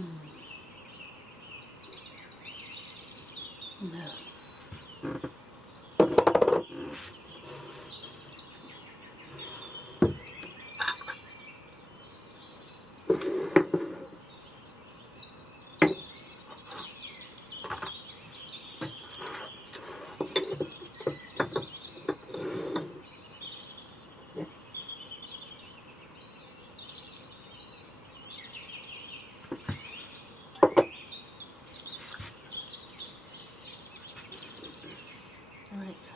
No. Right.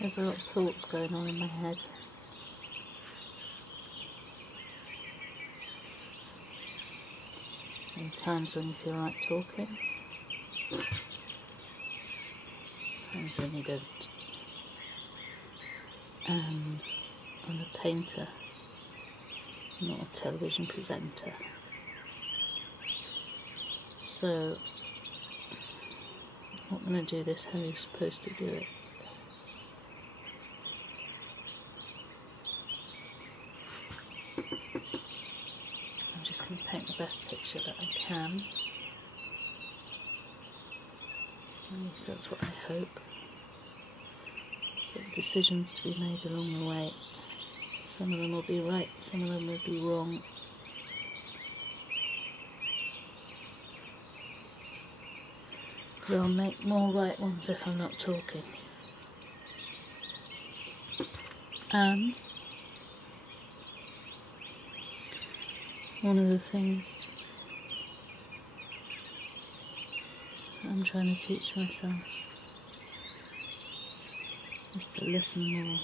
There's a lot of thoughts going on in my head. There are times when you feel like talking, times when you don't. I'm a painter, not a television presenter. So I'm not going to do this how you're supposed to do it. I'm just going to paint the best picture that I can. At least that's what I hope. There are decisions to be made along the way. Some of them will be right, some of them will be wrong. But I'll make more right ones if I'm not talking. And one of the things I'm trying to teach myself is to listen more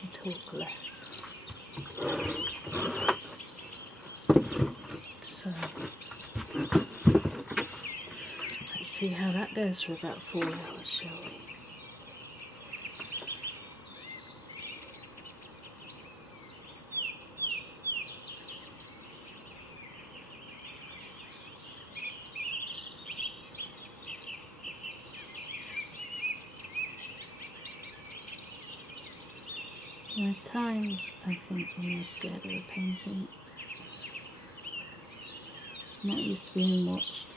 and talk less. So let's see how that goes for about 4 hours, shall we? There are times, I think, when you're scared of a painting, not used to being watched.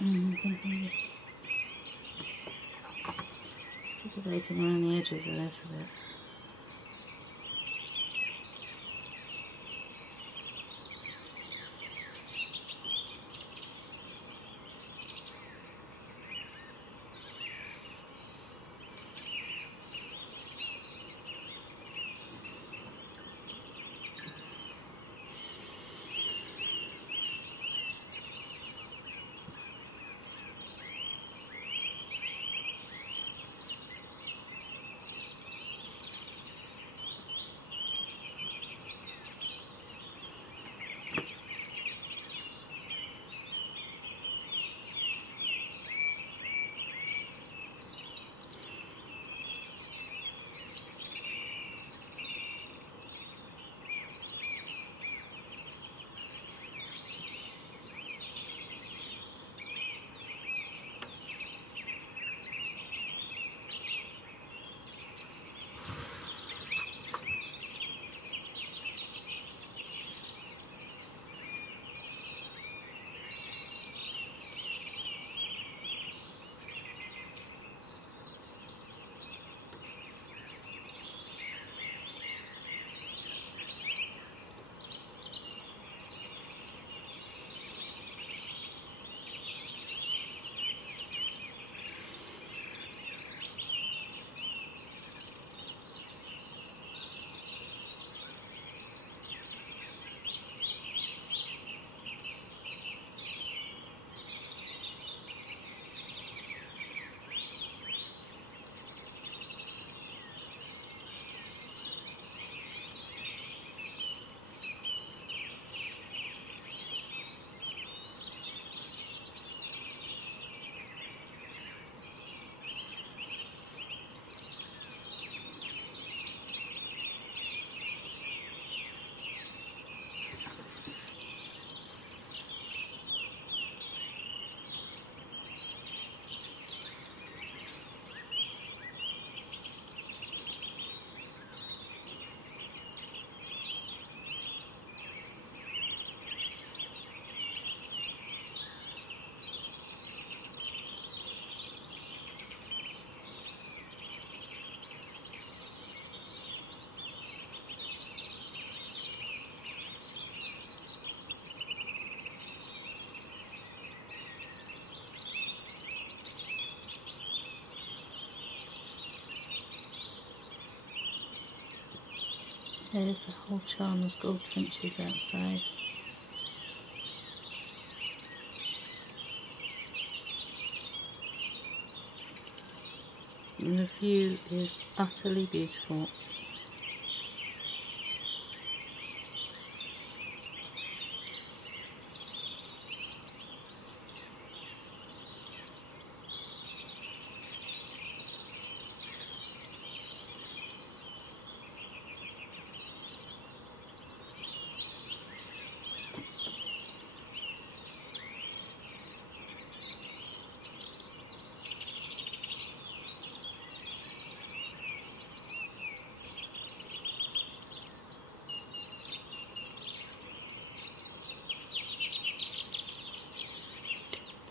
And I think I'm just debating around the edges a little bit. There's the whole charm of goldfinches outside. And the view is utterly beautiful.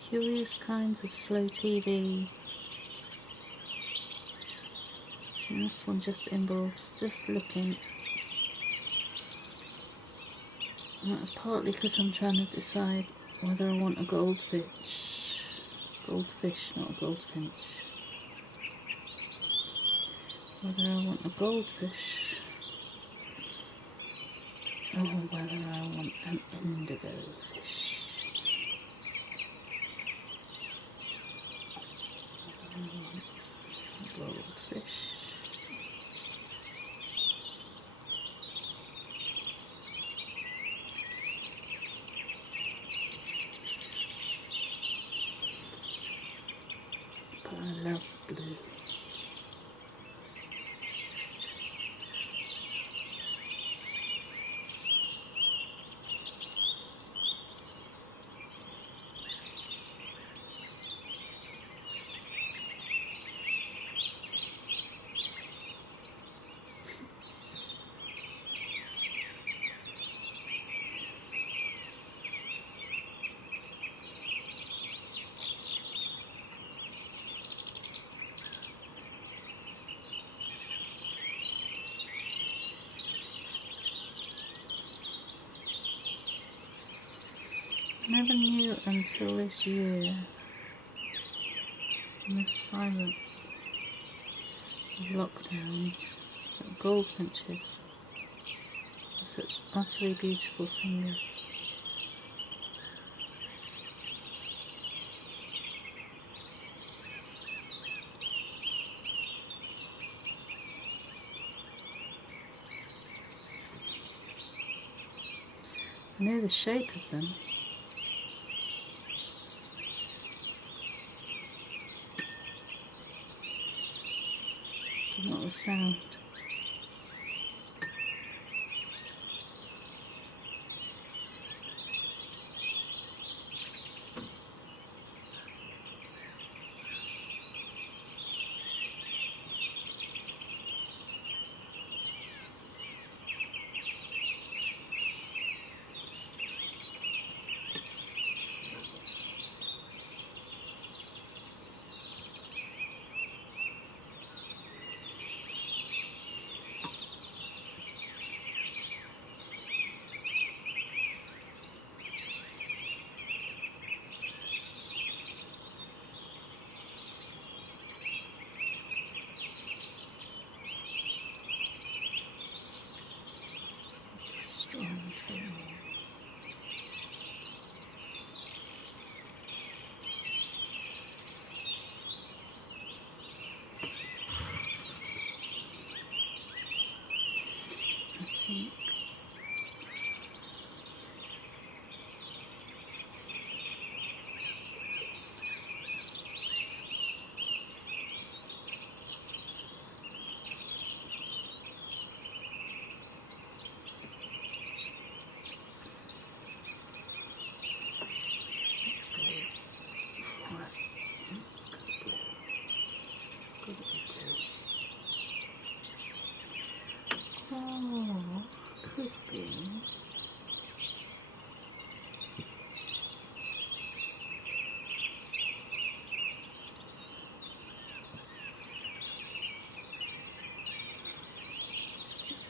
Curious kinds of slow TV. And this one just involves just looking. And that's partly because I'm trying to decide whether I want a goldfish. Goldfish, not a goldfinch. Whether I want a goldfish or whether I want an indigo fish. Goldfish. But I love blue. I never knew until this year, in the silence of lockdown, that goldfinches are such utterly beautiful singers. I know the shape of them. But not the sound. Oh, could be.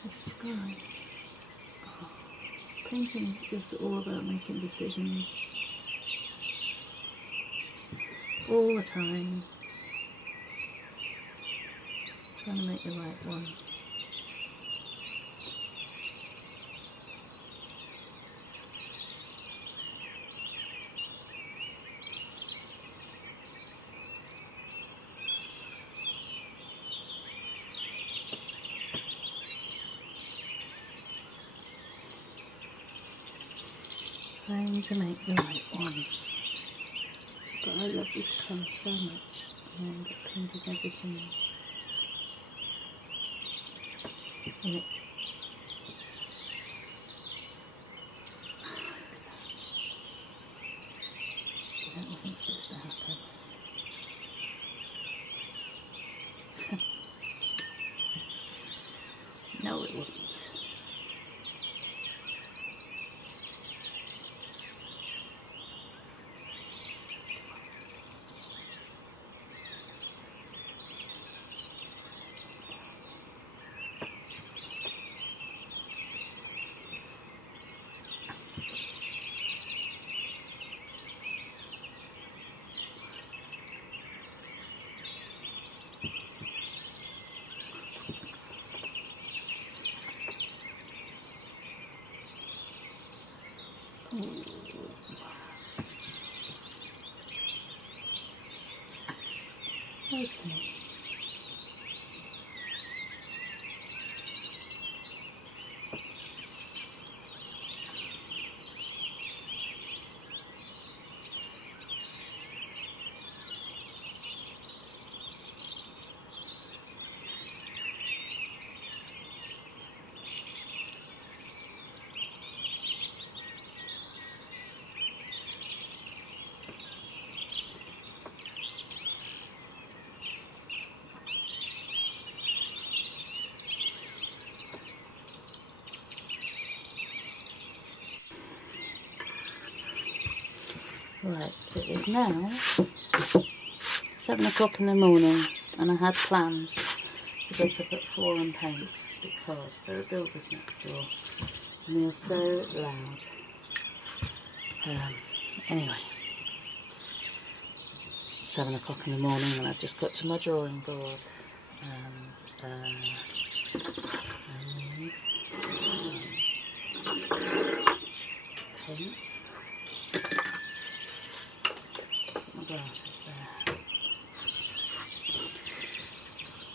The sky. Oh, painting is all about making decisions. All the time. Trying to make the right one. Trying to make the right one. But I love this colour so much. I end up painting everything in it. See, that wasn't supposed to happen. No, it wasn't. Okay. Right, it is now 7 o'clock in the morning and I had plans to get up at 4 and paint because there are builders next door and they are so loud. Anyway, 7 o'clock in the morning and I've just got to my drawing board and I need some paint. Put my glasses there.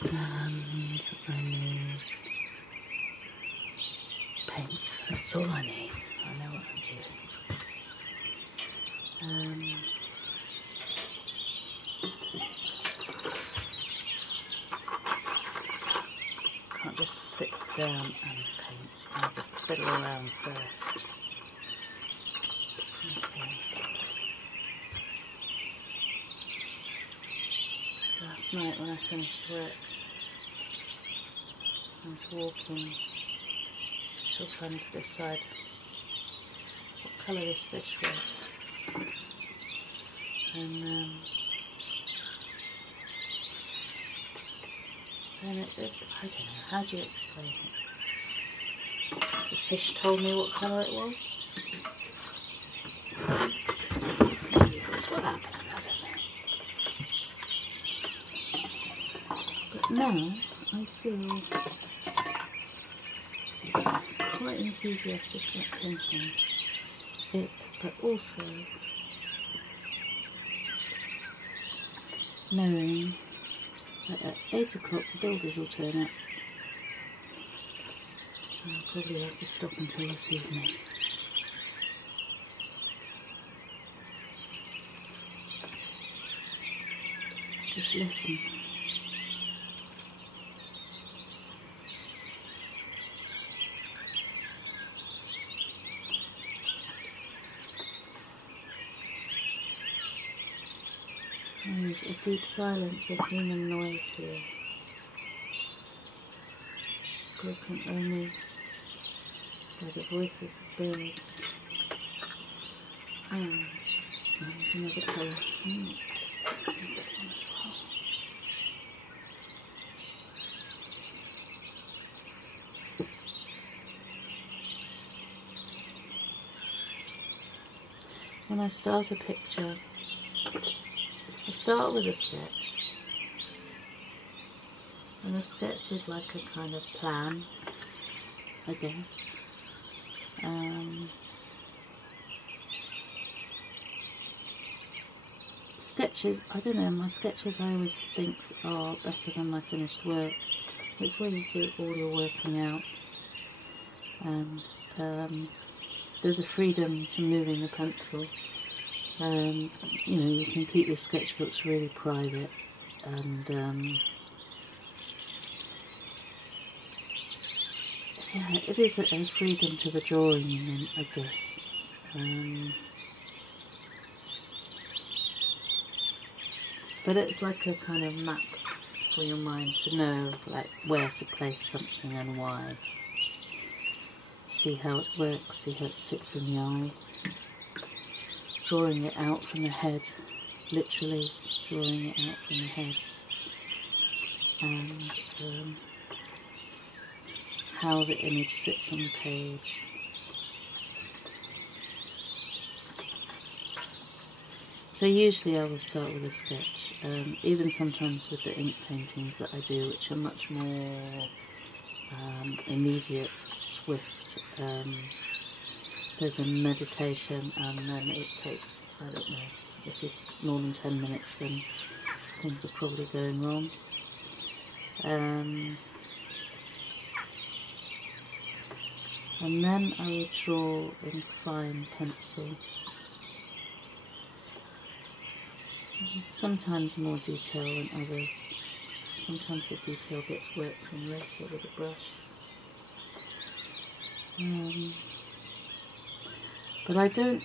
And I need paint. That's all I need. I know what I'm doing. Can't just sit down and paint. I have to fiddle around first. Okay. Last night when I finished work, I was walking, still trying to decide what colour this fish was. And then it just, I don't know, how do you explain it? The fish told me what colour it was. Maybe that's what happened, I don't know. But now I feel quite enthusiastic about painting it, but also knowing that at 8 o'clock the builders will turn up. I'll probably have to stop until this evening. Just listen. There's a deep silence of human noise here, broken only by the voices of birds. Another colour. When I start a picture, I start with a sketch, and a sketch is like a kind of plan, I guess. Sketches, I don't know, my sketches I always think are better than my finished work. It's where you do all your working out, and there's a freedom to moving the pencil. You know, you can keep your sketchbooks really private, and yeah, it is a freedom to the drawing in them, I guess. But it's like a kind of map for your mind to know, like, where to place something and why. See how it works, see how it sits in the eye. Drawing it out from the head, literally drawing it out from the head. And how the image sits on the page. So usually I will start with a sketch, even sometimes with the ink paintings that I do, which are much more immediate, swift. There's a meditation, and then it takes, I don't know, if you're more than 10 minutes, then things are probably going wrong. And then I will draw in fine pencil. Sometimes more detail than others. Sometimes the detail gets worked in later with a brush. But I don't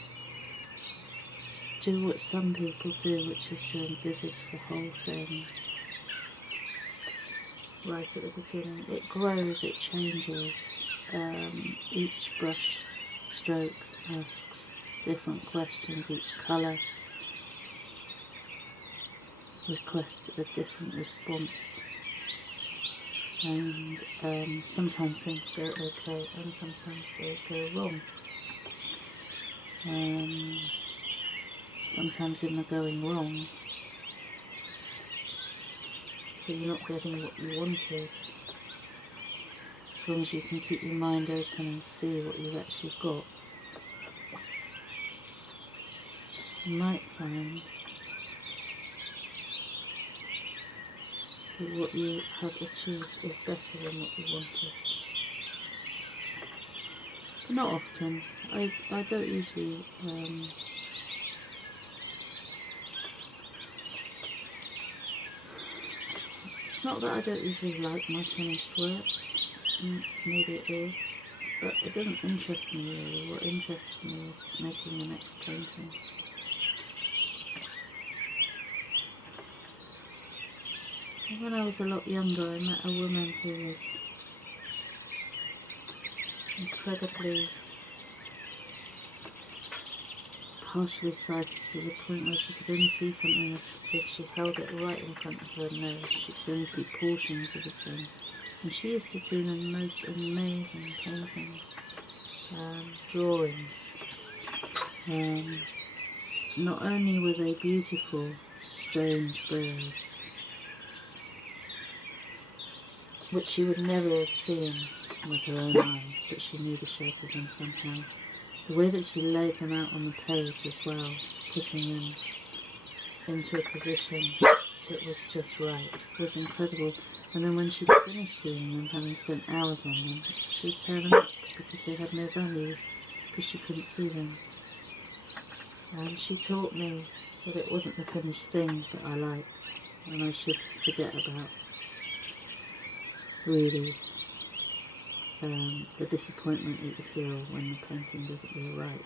do what some people do, which is to envisage the whole thing right at the beginning. It grows, it changes. Each brush stroke asks different questions, each colour requests a different response, and sometimes things go okay and sometimes they go wrong. Sometimes in the going wrong, so you're not getting what you wanted. As long as you can keep your mind open and see what you've actually got, you might find that what you have achieved is better than what you wanted. But not often. I don't usually it's not that I don't usually like my finished work. Maybe it is, but it doesn't interest me really. What interests me is making the next painting. When I was a lot younger, I met a woman who was incredibly partially sighted, to the point where she could only see something if she held it right in front of her nose. She could only see portions of a thing. And she used to do the most amazing paintings, drawings. Not only were they beautiful, strange birds, which she would never have seen with her own eyes, but she knew the shape of them somehow. The way that she laid them out on the page as well, putting them into a position that was just right, was incredible. And then when she'd finished doing them, having spent hours on them, she would tear them up because they had no value, because she couldn't see them. And she taught me that it wasn't the finished thing that I liked, and I should forget about really the disappointment that you feel when the painting doesn't go right,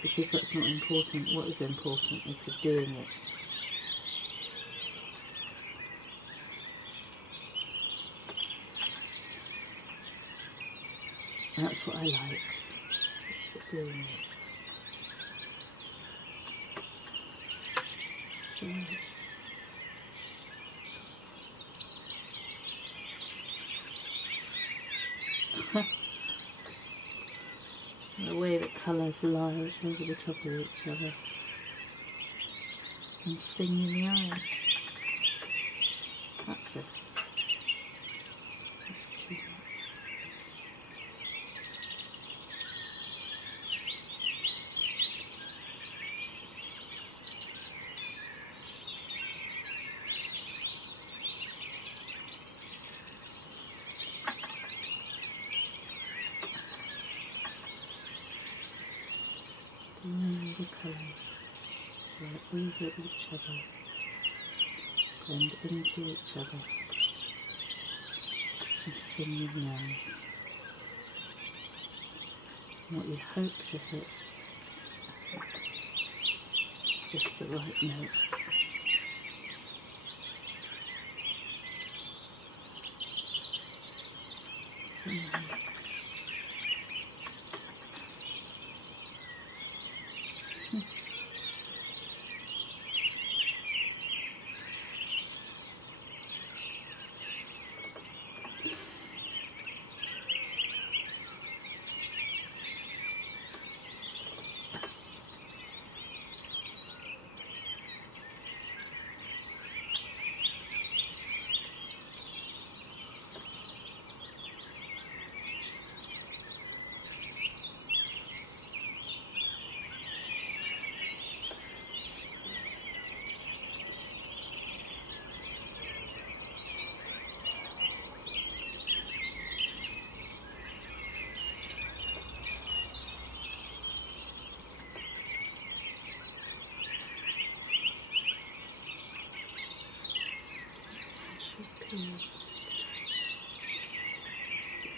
because that's not important. What is important is the doing it. That's what I like, it's the doing it. So the way that colours lie over the top of each other and sing in the eye. That's it. That's too much. the colours right over each other, blend into each other, and sing with now. What you hope to hit is just the right note. Sing now.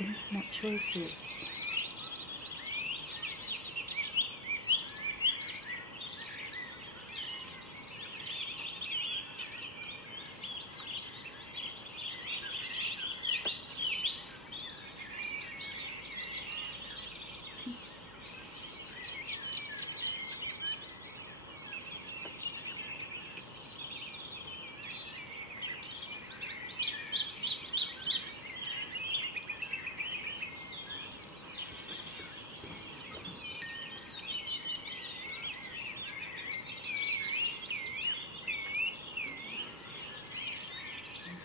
Infinite choices.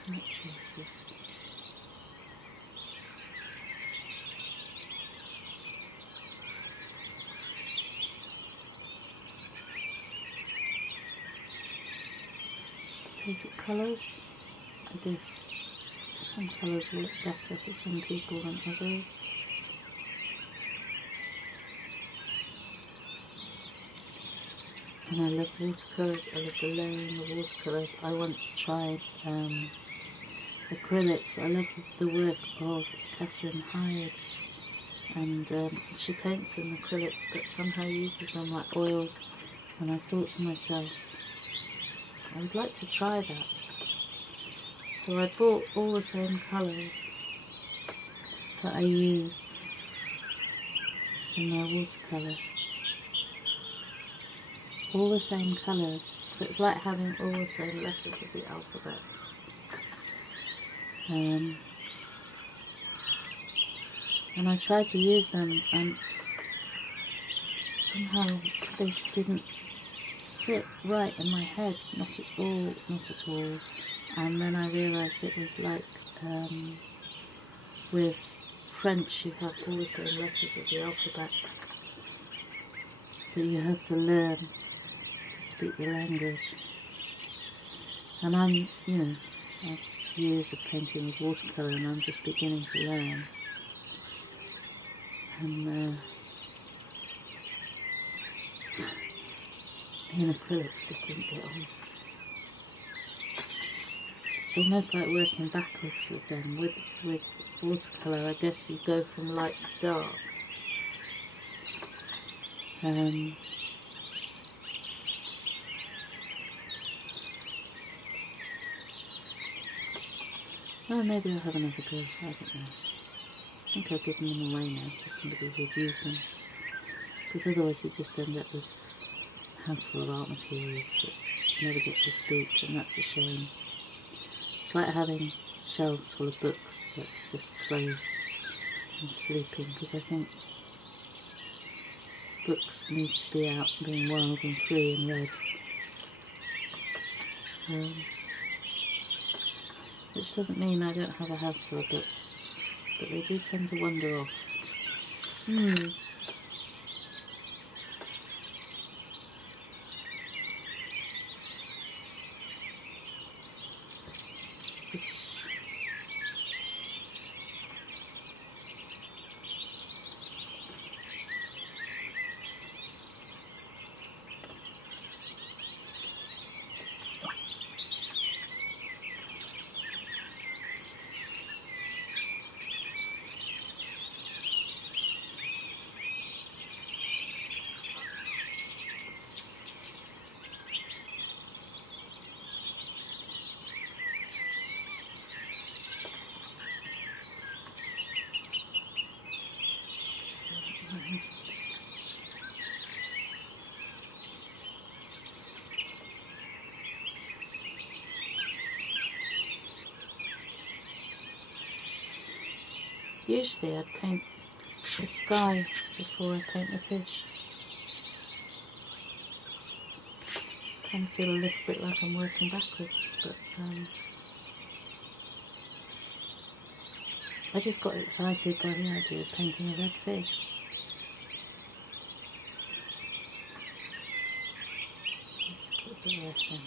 Infinite choices. Favourite colours? I guess some colours work better for some people than others. And I love watercolours, I love the layering of watercolours. I once tried acrylics. I love the work of Catherine Hyde, and she paints in acrylics but somehow uses them like oils, and I thought to myself, I would like to try that. So I bought all the same colours that I use in my watercolour. All the same colours, so it's like having all the same letters of the alphabet. And I tried to use them, and somehow this didn't sit right in my head, not at all, not at all. And then I realised it was like with French, you have all the same letters of the alphabet, that you have to learn to speak the language. And I'm, I've years of painting with watercolour, and I'm just beginning to learn. And me and acrylics just didn't get on. It's almost like working backwards with them. With watercolour, I guess you go from light to dark. Oh, maybe I'll have another go, I don't know. I think I've given them away now to somebody who'd use them, because otherwise you just end up with a house full of art materials that never get to speak, and that's a shame. It's like having shelves full of books that just close and sleeping, because I think books need to be out being wild and free and read. Which doesn't mean I don't have a house full of books, but they do tend to wander off. Usually I'd paint the sky before I paint the fish. I kind of feel a little bit like I'm working backwards, but I just got excited by the idea of painting a red fish. Let's put a bit less in.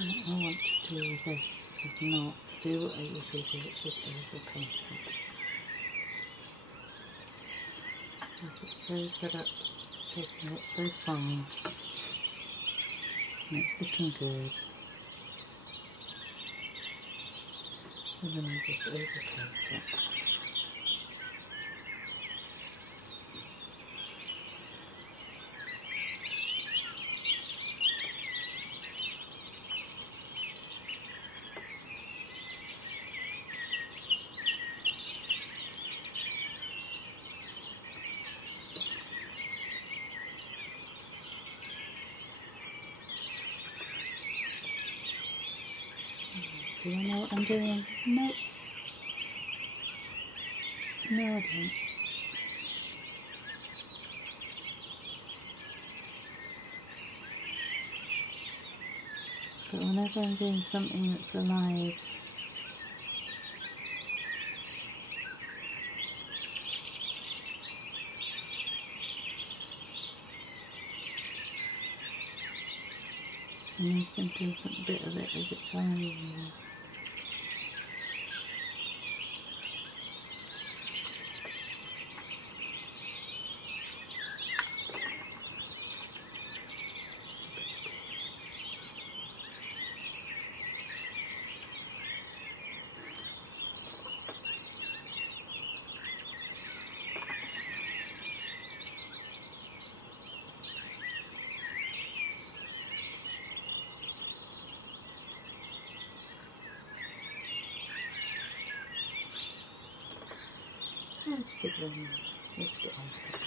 And what I want to do with this is not do what I usually do, which is overpaint it. Like it's so good at taking it so fine, and it's looking good, and then I just overpaint it. Do I know what I'm doing? Nope. No, I don't. But whenever I'm doing something that's alive, the most important bit of it is its alive. Let's get on with it.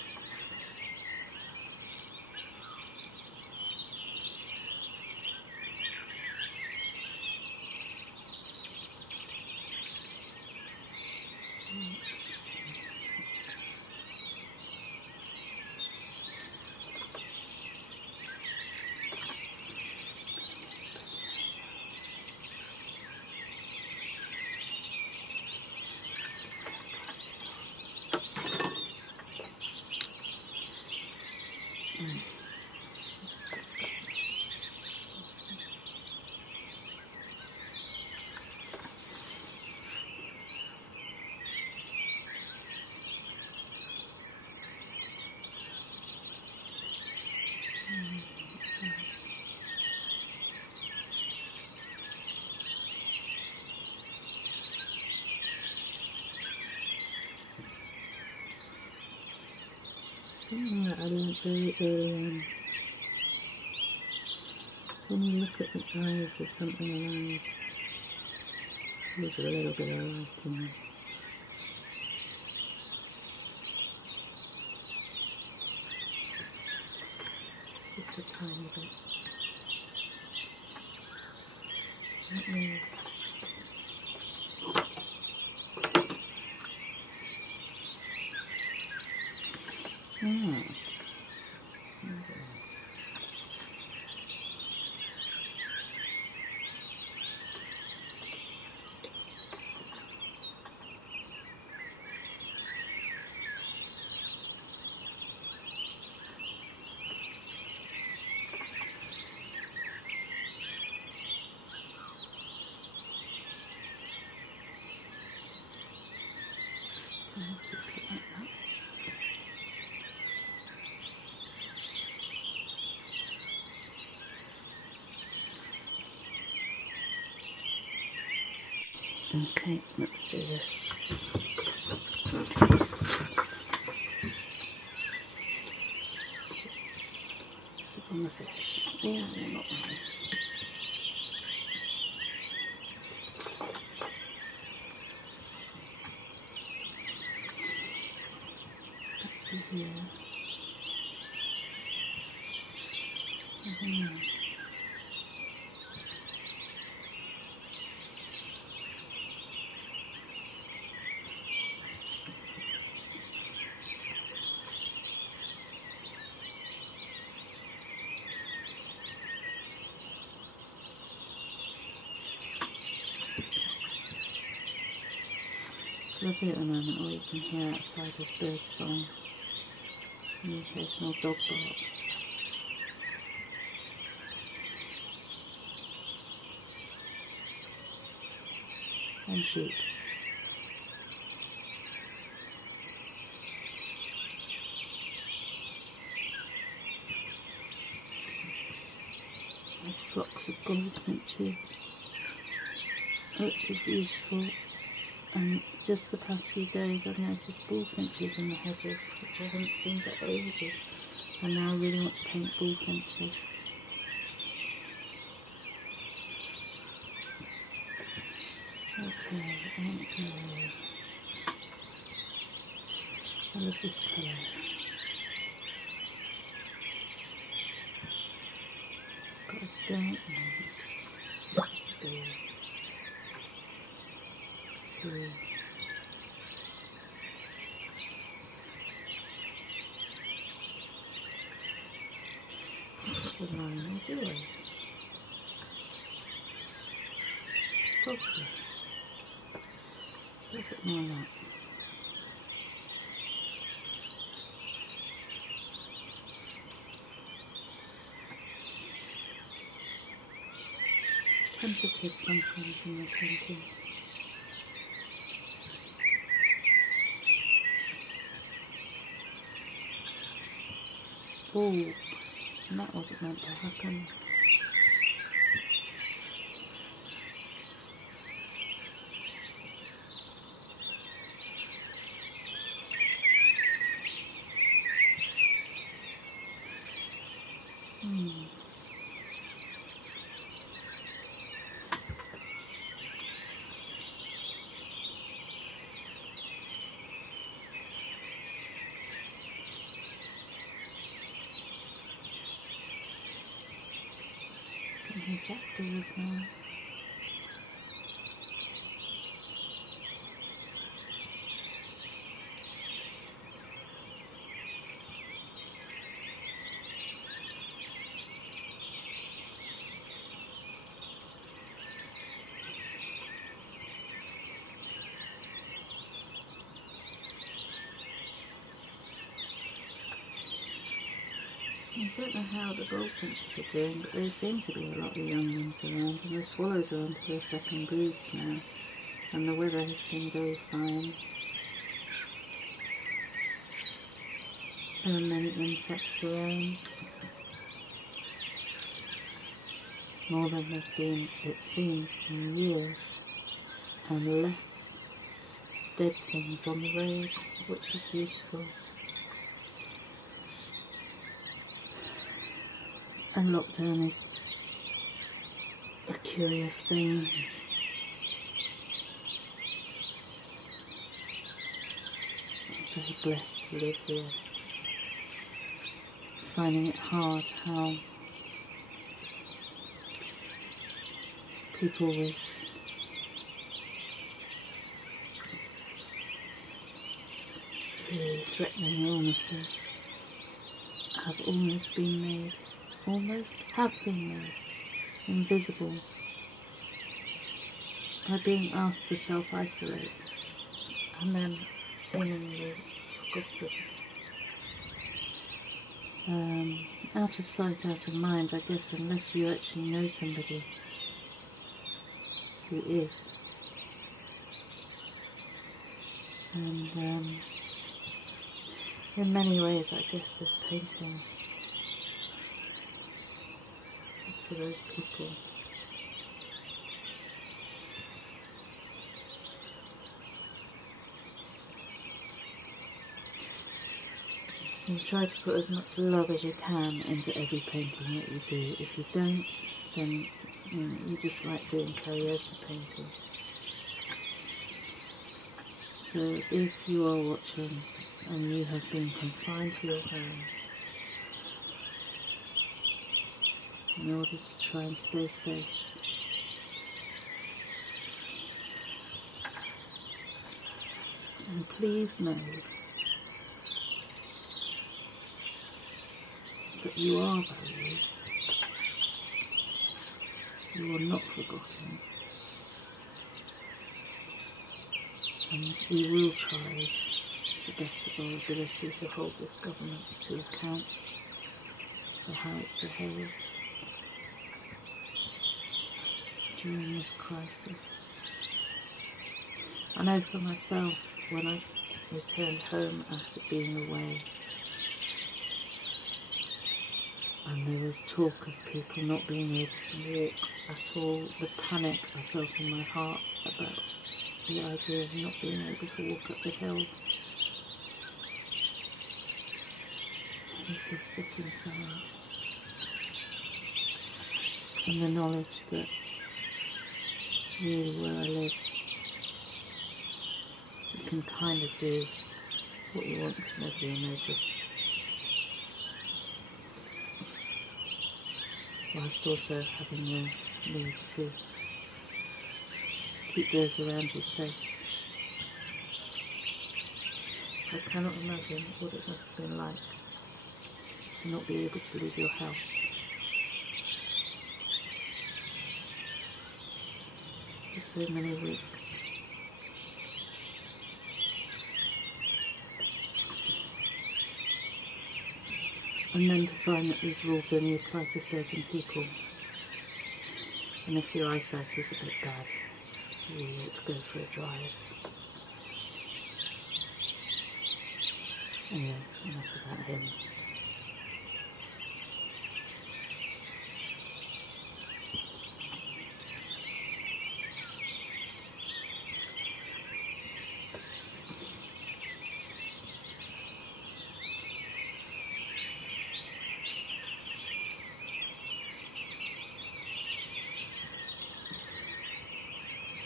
Something that I learned very early on. When you look at the eyes of something alive, there's a little bit of light in them. Just a tiny bit. That moves. Okay, let's do this. Just keep on the fish. Yeah, they're not right. here. I don't know. It's lovely at the moment. All you can hear outside is bird song and the occasional dog bark. And sheep. There's flocks of goldfinches, which is beautiful. And just the past few days I've noticed bullfinches in the hedges, which I haven't seen for ages, and now I really want to paint bullfinches. Okay, I want to go. I love this colour. But I don't want it to be too much of a line, do I? Probably. A bit more like that. Sensitive sometimes in my painting. Oh, and that wasn't meant to happen. Can hear jackdaws now. I don't know how the goldfinches are doing, but there seem to be a lot of young ones around, and the swallows are onto their second broods now, and the weather has been very fine. There are many insects around, more than there have been, it seems, in years, and less dead things on the road, which is beautiful. And lockdown is a curious thing. I'm very blessed to live here. Finding it hard how people with really threatening illnesses have been made invisible by being asked to self-isolate and then seemingly forgotten. Out of sight, out of mind, I guess, unless you actually know somebody who is. And in many ways, I guess this painting is for those people. You try to put as much love as you can into every painting that you do. If you don't, then you just like doing karaoke painting. So if you are watching and you have been confined to your home in order to try and stay safe, and please know that you are valued, you are not forgotten, and we will try to the best of our ability to hold this government to account for how it's behaved during this crisis. I know for myself, when I returned home after being away, and there was talk of people not being able to walk at all, the panic I felt in my heart about the idea of not being able to walk up the hill. You feel sick inside. And the knowledge that really where I live, you can kind of do what you want because nobody will notice. Whilst also having the need to keep those around you safe. I cannot imagine what it must have been like to not be able to leave your house. For so many weeks. And then to find that these rules only apply to certain people. And if your eyesight is a bit bad, you really ought to go for a drive. Anyway, enough about him.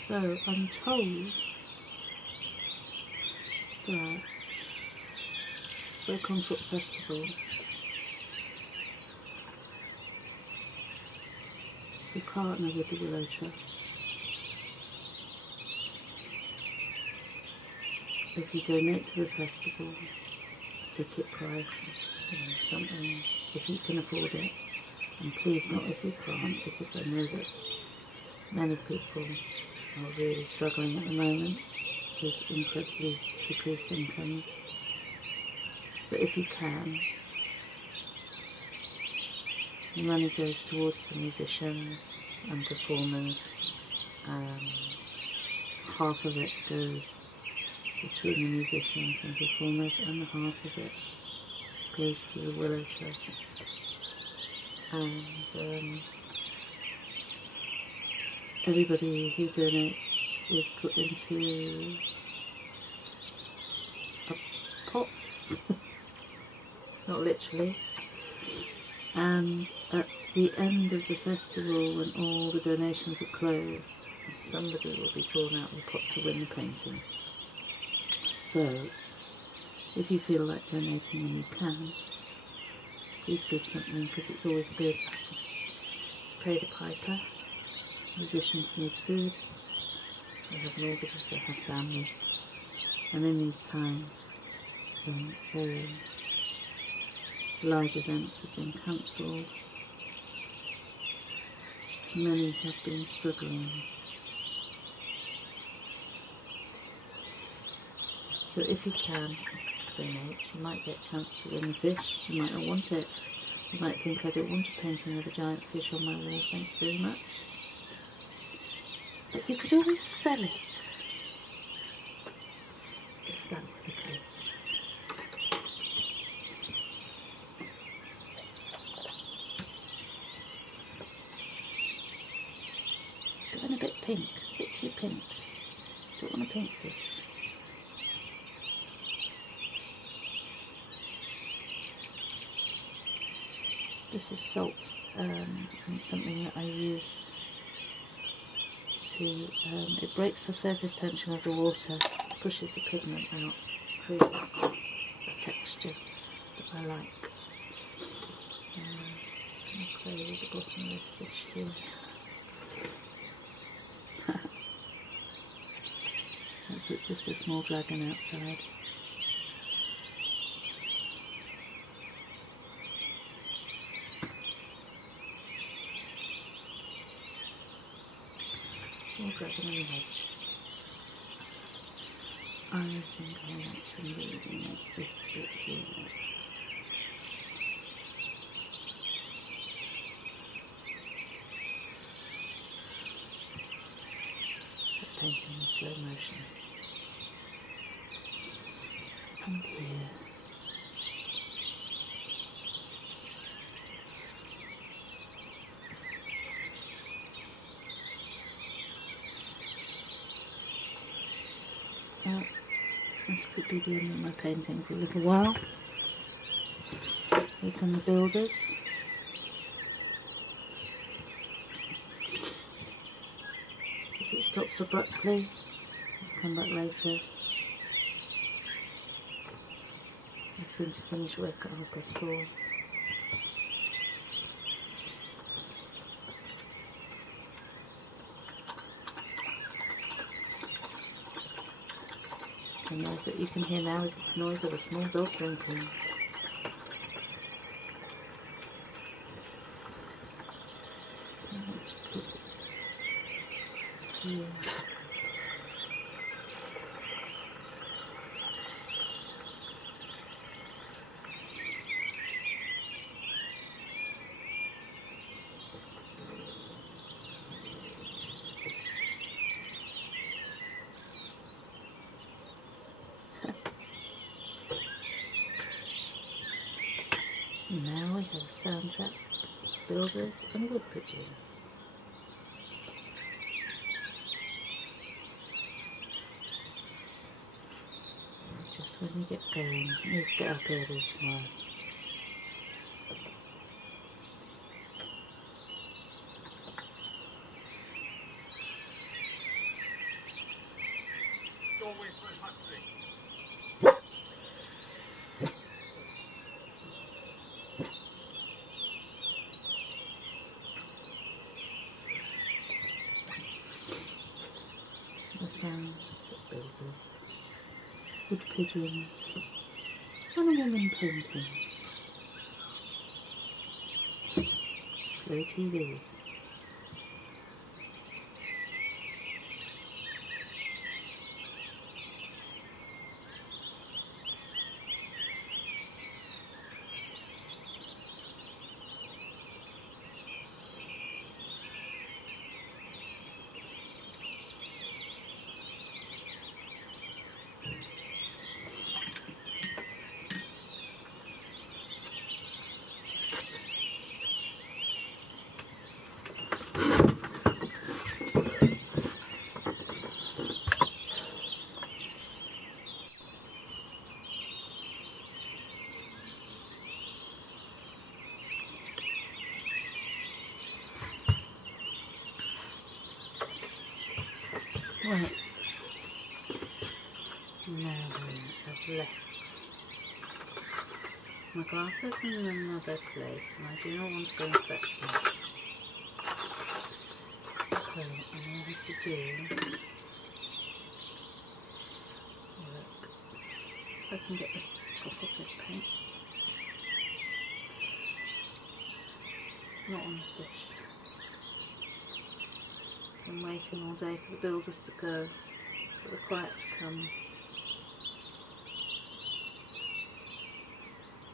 So I'm told that for a concert festival, we partner with the Willow Trust. If you donate to the festival, ticket price, something, if you can afford it, and please not if you can't, because I know that many people are really struggling at the moment with incredibly decreased incomes. But if you can, the money goes towards the musicians and performers. Half of it goes between the musicians and performers, and the half of it goes to the Willow Trust. And everybody who donates is put into a pot, not literally, and at the end of the festival, when all the donations are closed, somebody will be drawn out of the pot to win the painting. So if you feel like donating and you can, please give something, because it's always good to pay the piper. Musicians need food, they have mortgages, they have families, and in these times when all live events have been cancelled, many have been struggling. So if you can donate, you might get a chance to win the fish, you might not want it, you might think, I don't want a painting of a giant fish on my wall, thank you very much. But you could always sell it, if that were the case. Going a bit pink, it's a bit too pink. Don't want a pink fish. This is salt, and something that I use to, it breaks the surface tension of the water, pushes the pigment out, creates a texture that I like. I'll play with the bottom of this fish here. That's just a small dragon outside. Small dragon on the edge. I think I like to really make this bit here. Painting in slow motion. And here. Now, this could be the end of my painting for a little while. Here come the builders. If it stops abruptly, I'll come back later. I seem to finish work at 4:30. The noise that you can hear now is the noise of a small dog drinking. Here. Now we have a soundtrack, builders and wood pigeons. Just when you get going, you need to get up early tomorrow. The sound of builders, wood pigeons, and a woman painting. Slow TV. Right, now then, I've left my glasses in another place and I do not want to go and fetch them. So I'm going to have to do, look, if I can get the top of this paint, not on the fish. I'm waiting all day for the builders to go, for the quiet to come.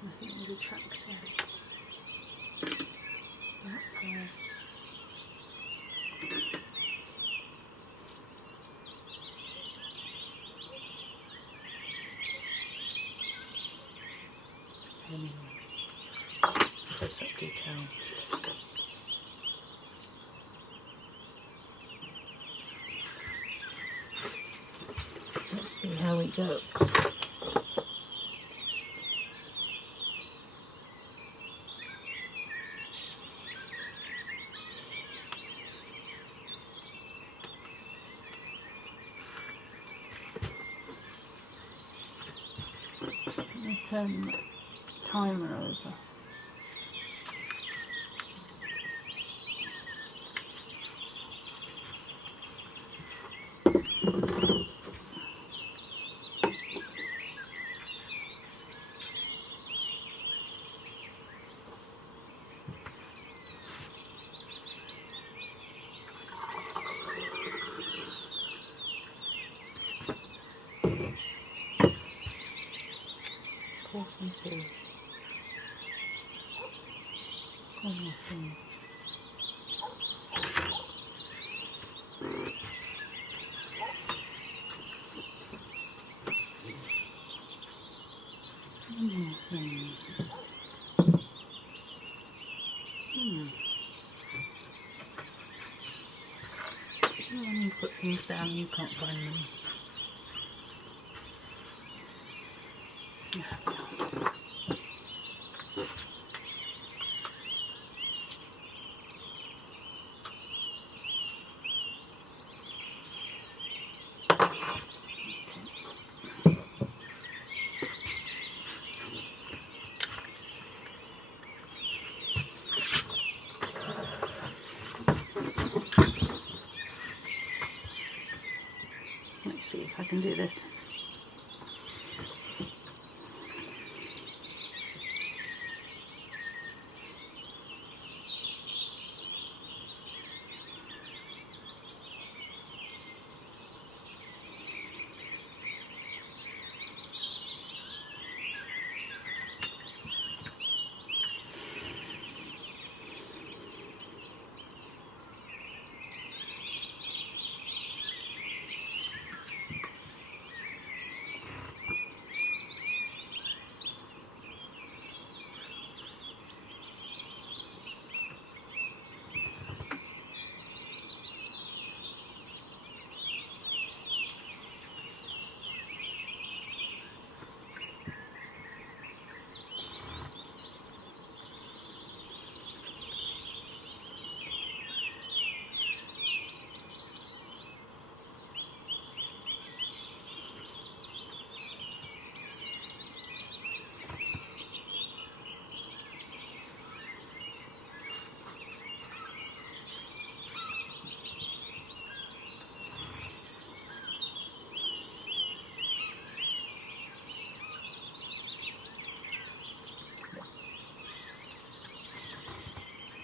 I think there's a tractor outside. Anyway, close up detail. Let's see how we go. turn the timer over. Pour some tea. One more thing. One more thing. Well, when you put things down, you can't find them. Let's see if I can do this.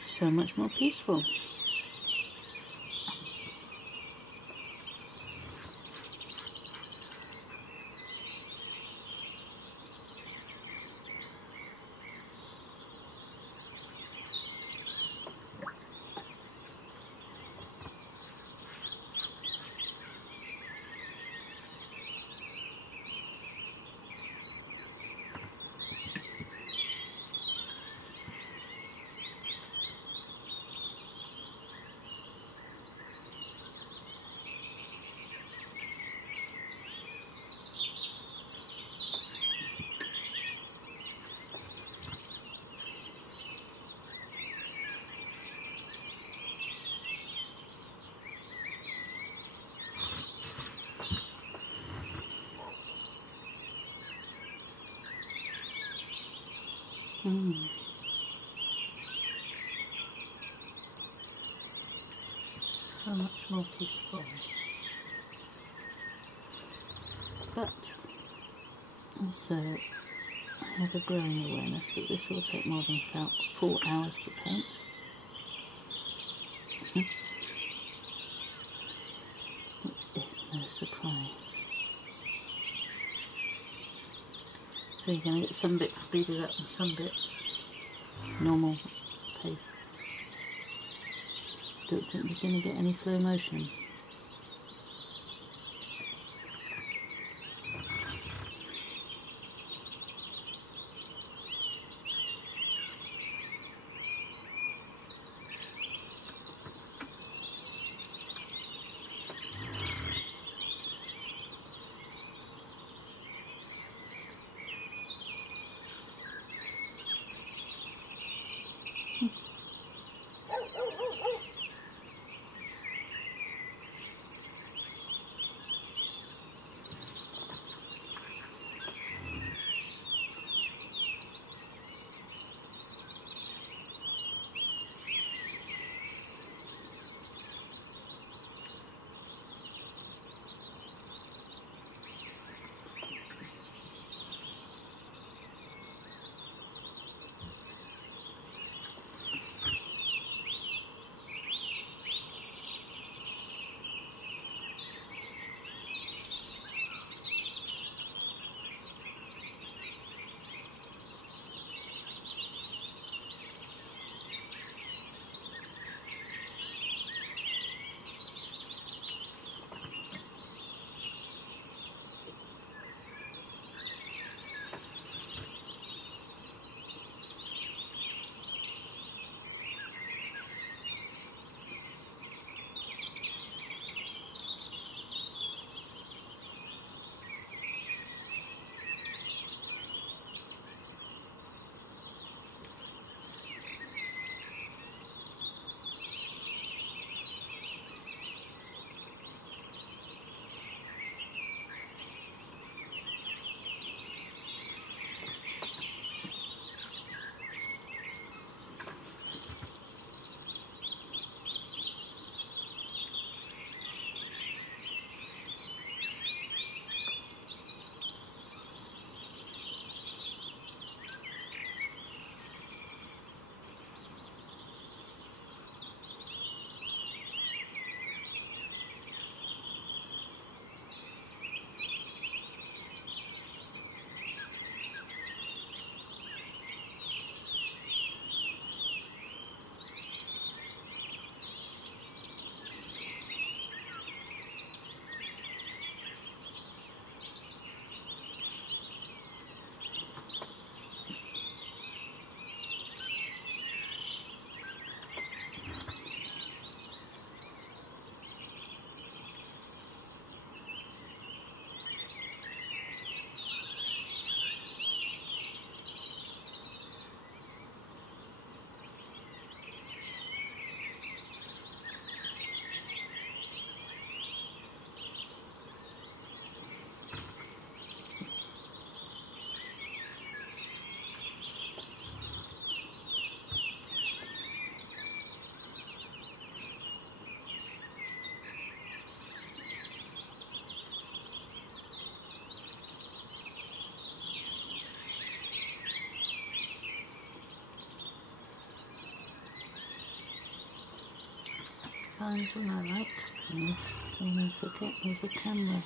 So much more peaceful. So much more peaceful. But also I have a growing awareness that this will take more than 4 hours to paint. Which is no surprise. So you're going to get some bits speeded up and some bits normal pace. Don't think you're going to get any slow motion. times when I like this, and I forget there's a camera.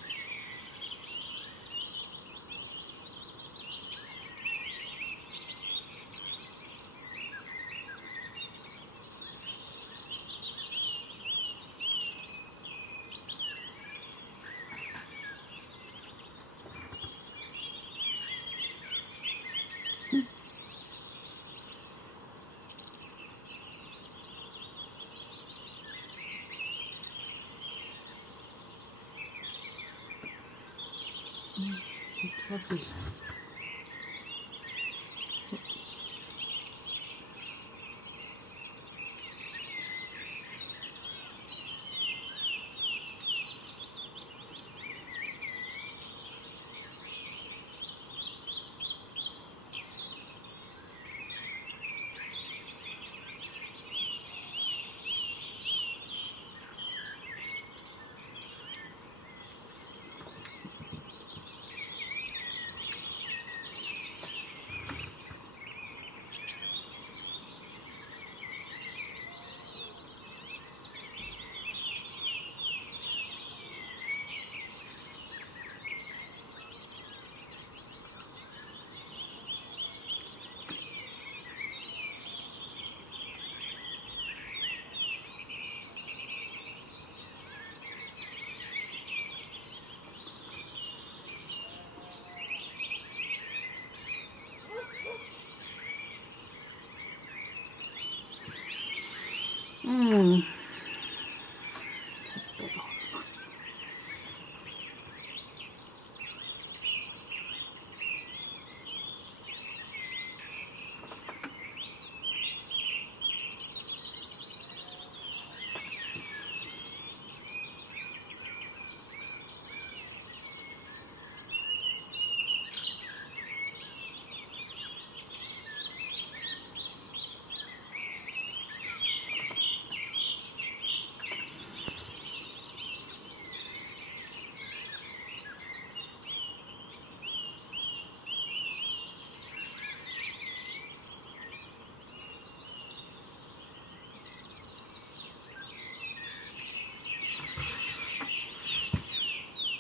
It's heavy.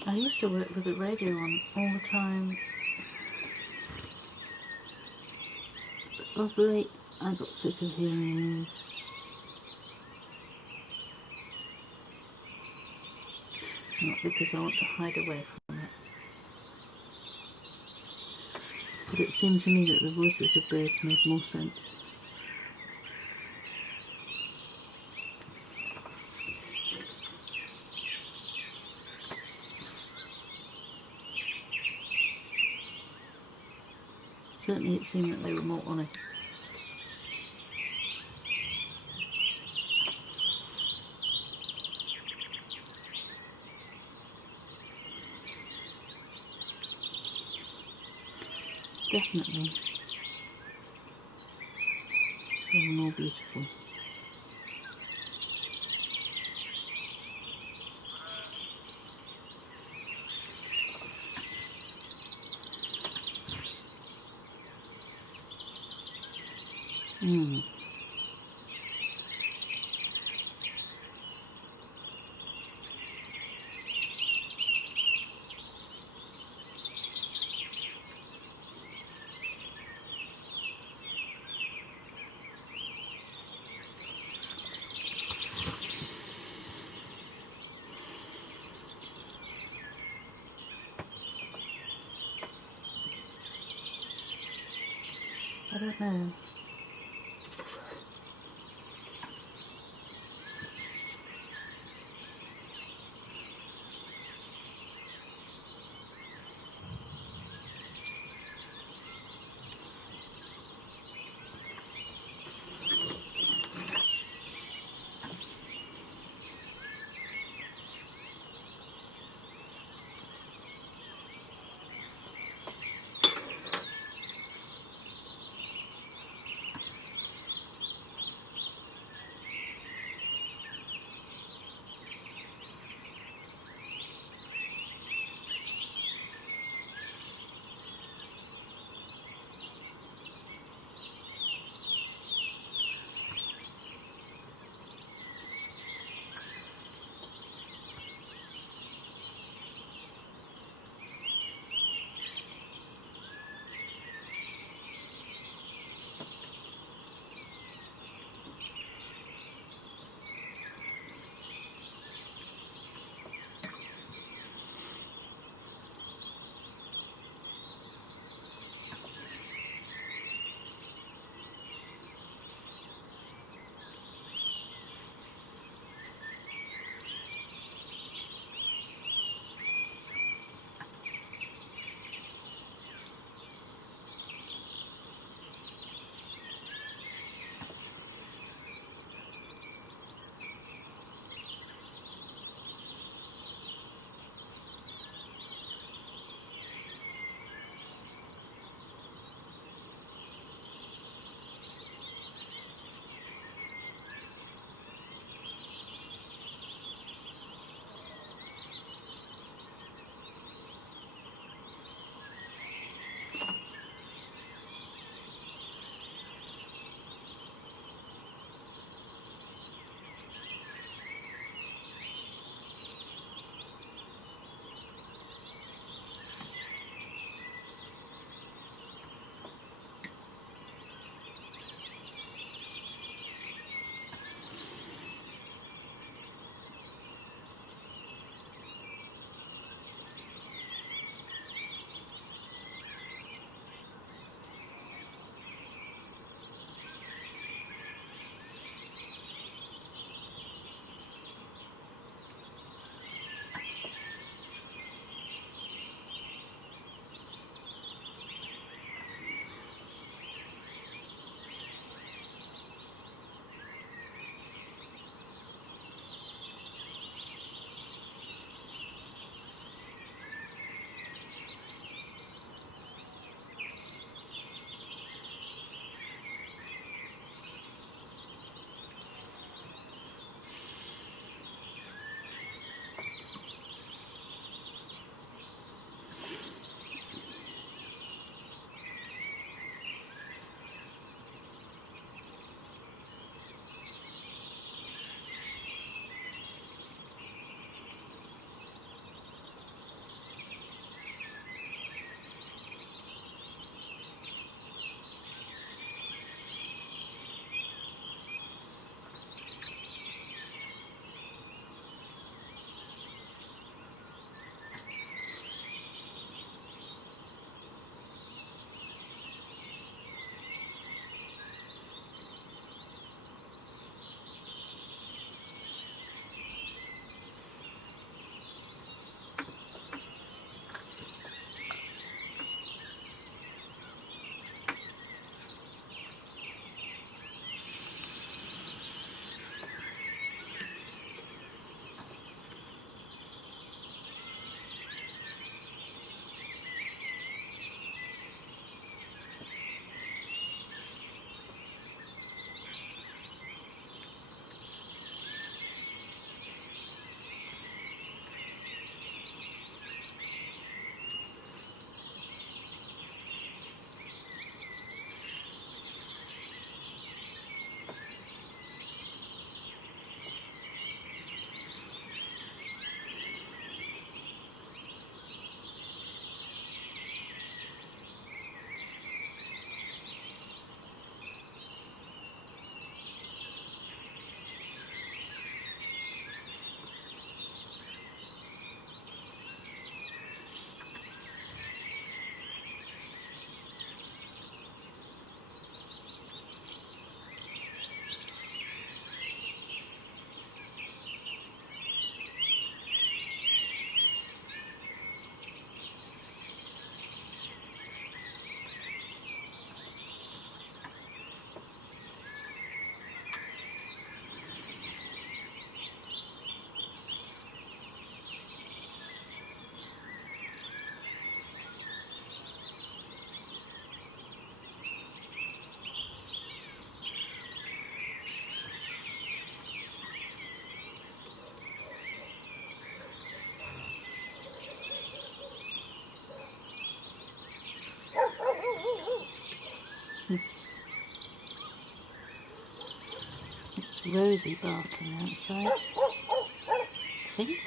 I used to work with the radio on all the time. Of late, I got sick of hearing the news. Not because I want to hide away from it, but it seemed to me that the voices of birds made more sense. Certainly it seemed that they were more honest. Definitely, they were more beautiful. I don't know. rosy barking outside, I think.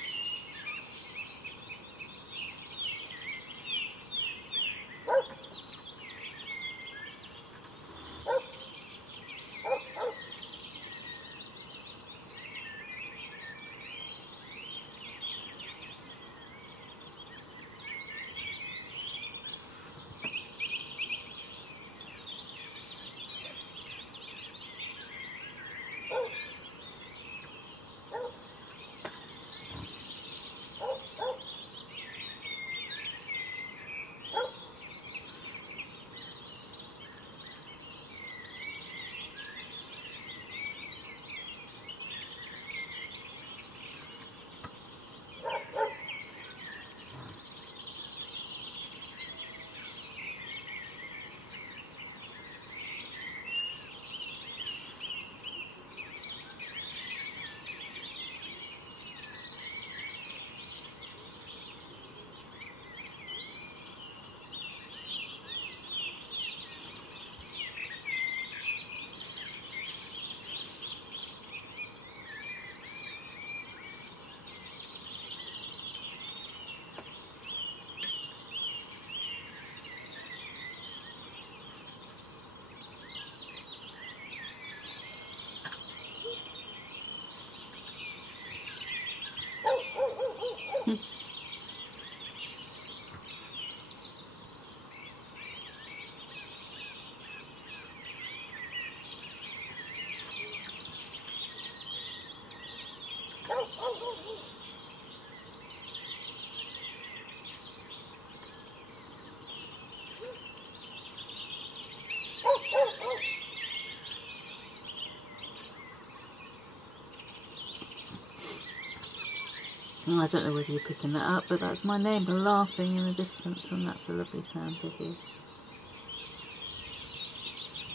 I don't know whether you're picking that up, but that's my neighbour laughing in the distance, and that's a lovely sound to hear.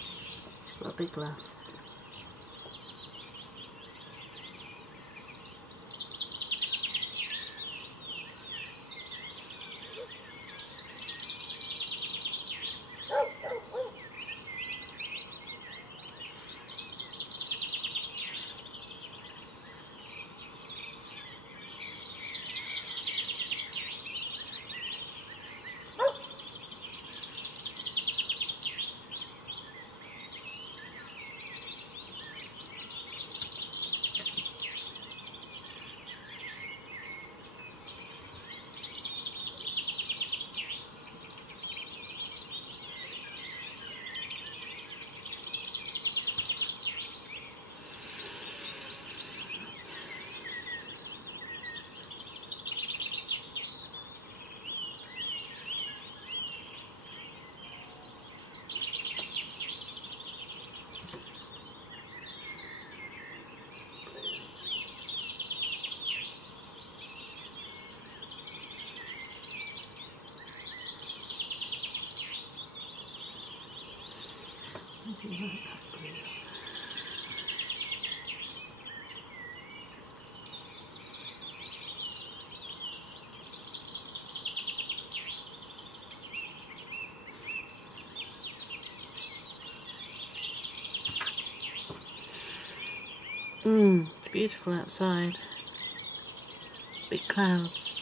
She's got a big laugh. It's beautiful outside. Big clouds.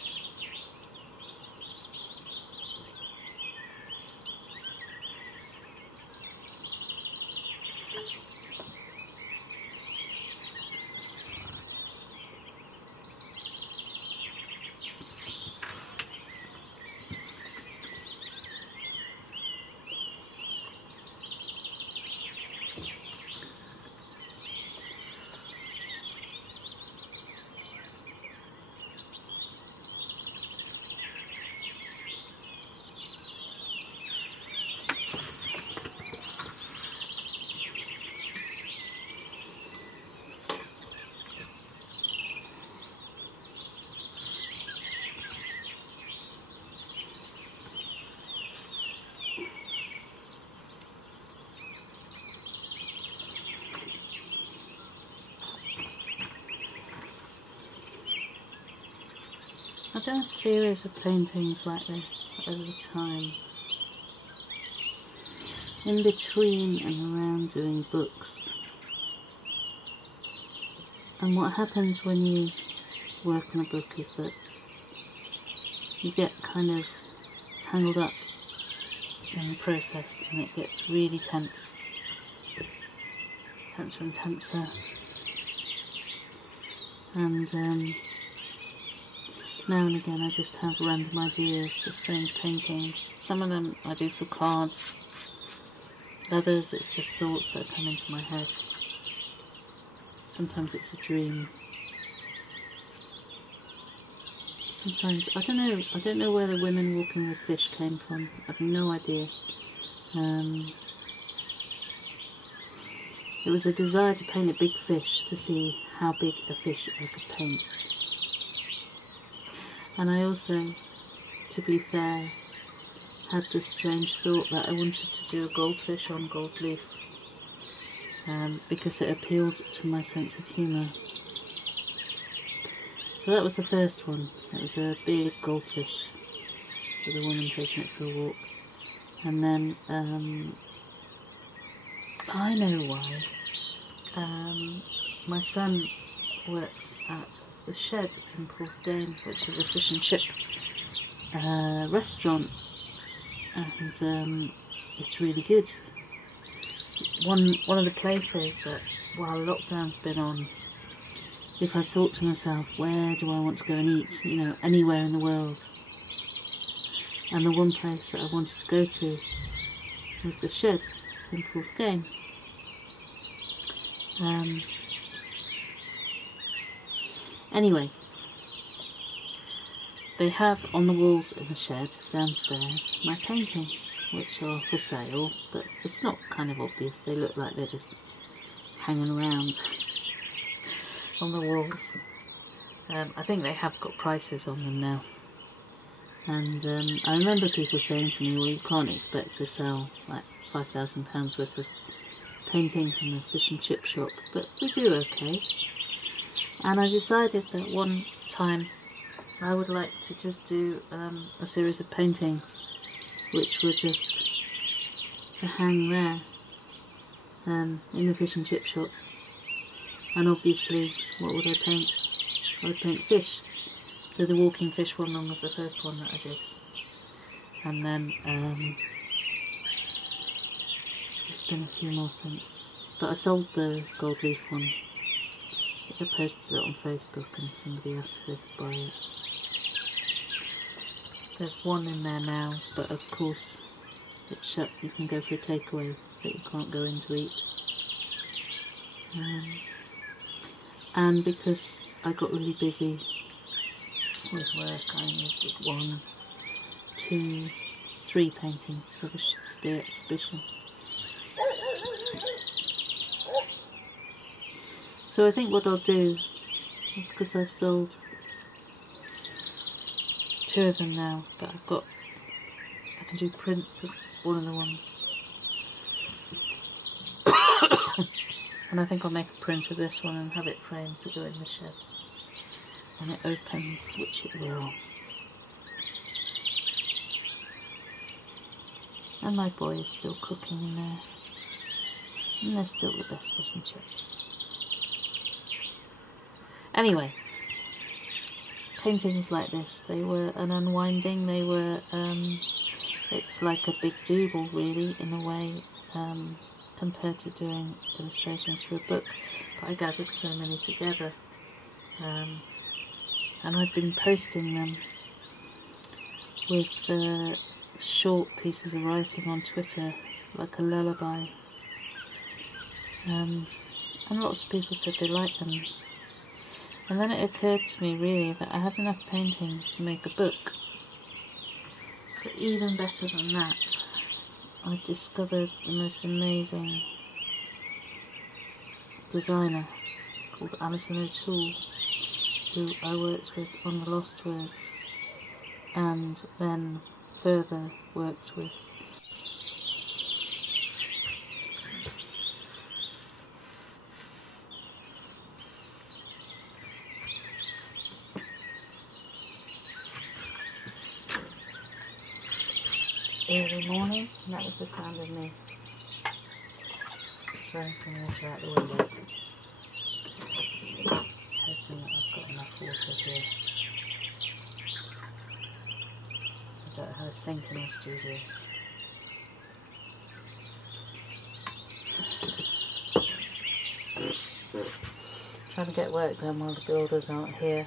I've done a series of paintings like this over time, in between and around doing books. And what happens when you work on a book is that you get kind of tangled up in the process, and it gets really tense, tenser and tenser. And now and again I just have random ideas for strange paintings. Some of them I do for cards, others it's just thoughts that come into my head. Sometimes it's a dream. Sometimes, I don't know where the women walking with fish came from. I've no idea. It was a desire to paint a big fish, to see how big a fish I could paint. And I also, to be fair, had this strange thought that I wanted to do a goldfish on gold leaf, because it appealed to my sense of humour. So that was the first one. It was a big goldfish with a woman taking it for a walk. And then, I know why. My son works at the Shed in Porthgain, which is a fish and chip restaurant, and it's really good. One of the places that, while lockdown's been on, if I thought to myself, where do I want to go and eat, you know, anywhere in the world, and the one place that I wanted to go to was the Shed in Porthgain. Anyway, they have on the walls in the shed downstairs my paintings, which are for sale, but it's not kind of obvious. They look like they're just hanging around on the walls. I think they have got prices on them now. And I remember people saying to me, well, you can't expect to sell like £5,000 worth of painting from a fish and chip shop, but we do okay. And I decided that one time I would like to just do a series of paintings which were just to hang there in the fish and chip shop. And obviously, what would I paint? I would paint fish. So the walking fish one was the first one that I did. And then there's been a few more since. But I sold the gold leaf one. I posted it on Facebook and somebody asked if they could buy it. There's one in there now, but of course it's shut. You can go for a takeaway, but you can't go in to eat. And because I got really busy with work, I only did 1, 2, 3 paintings for the exhibition. So I think what I'll do is, because I've sold 2 of them now, but I can do prints of one of the ones. And I think I'll make a print of this one and have it framed to go in the shed. When it opens, which it will. And my boy is still cooking in there. And they're still the best fish and chips. Anyway, paintings like this, they were an unwinding, they were, it's like a big doodle really, in a way, compared to doing illustrations for a book, but I gathered so many together, and I've been posting them with short pieces of writing on Twitter, like a lullaby, and lots of people said they liked them. And then it occurred to me really that I had enough paintings to make a book. But even better than that, I've discovered the most amazing designer called Alison O'Toole, who I worked with on the Lost Words and then further worked with. Early morning, and that was the sound of me throwing some water out the window. enough water here. I don't have a sink in my studio. Trying to get work done while the builders aren't here,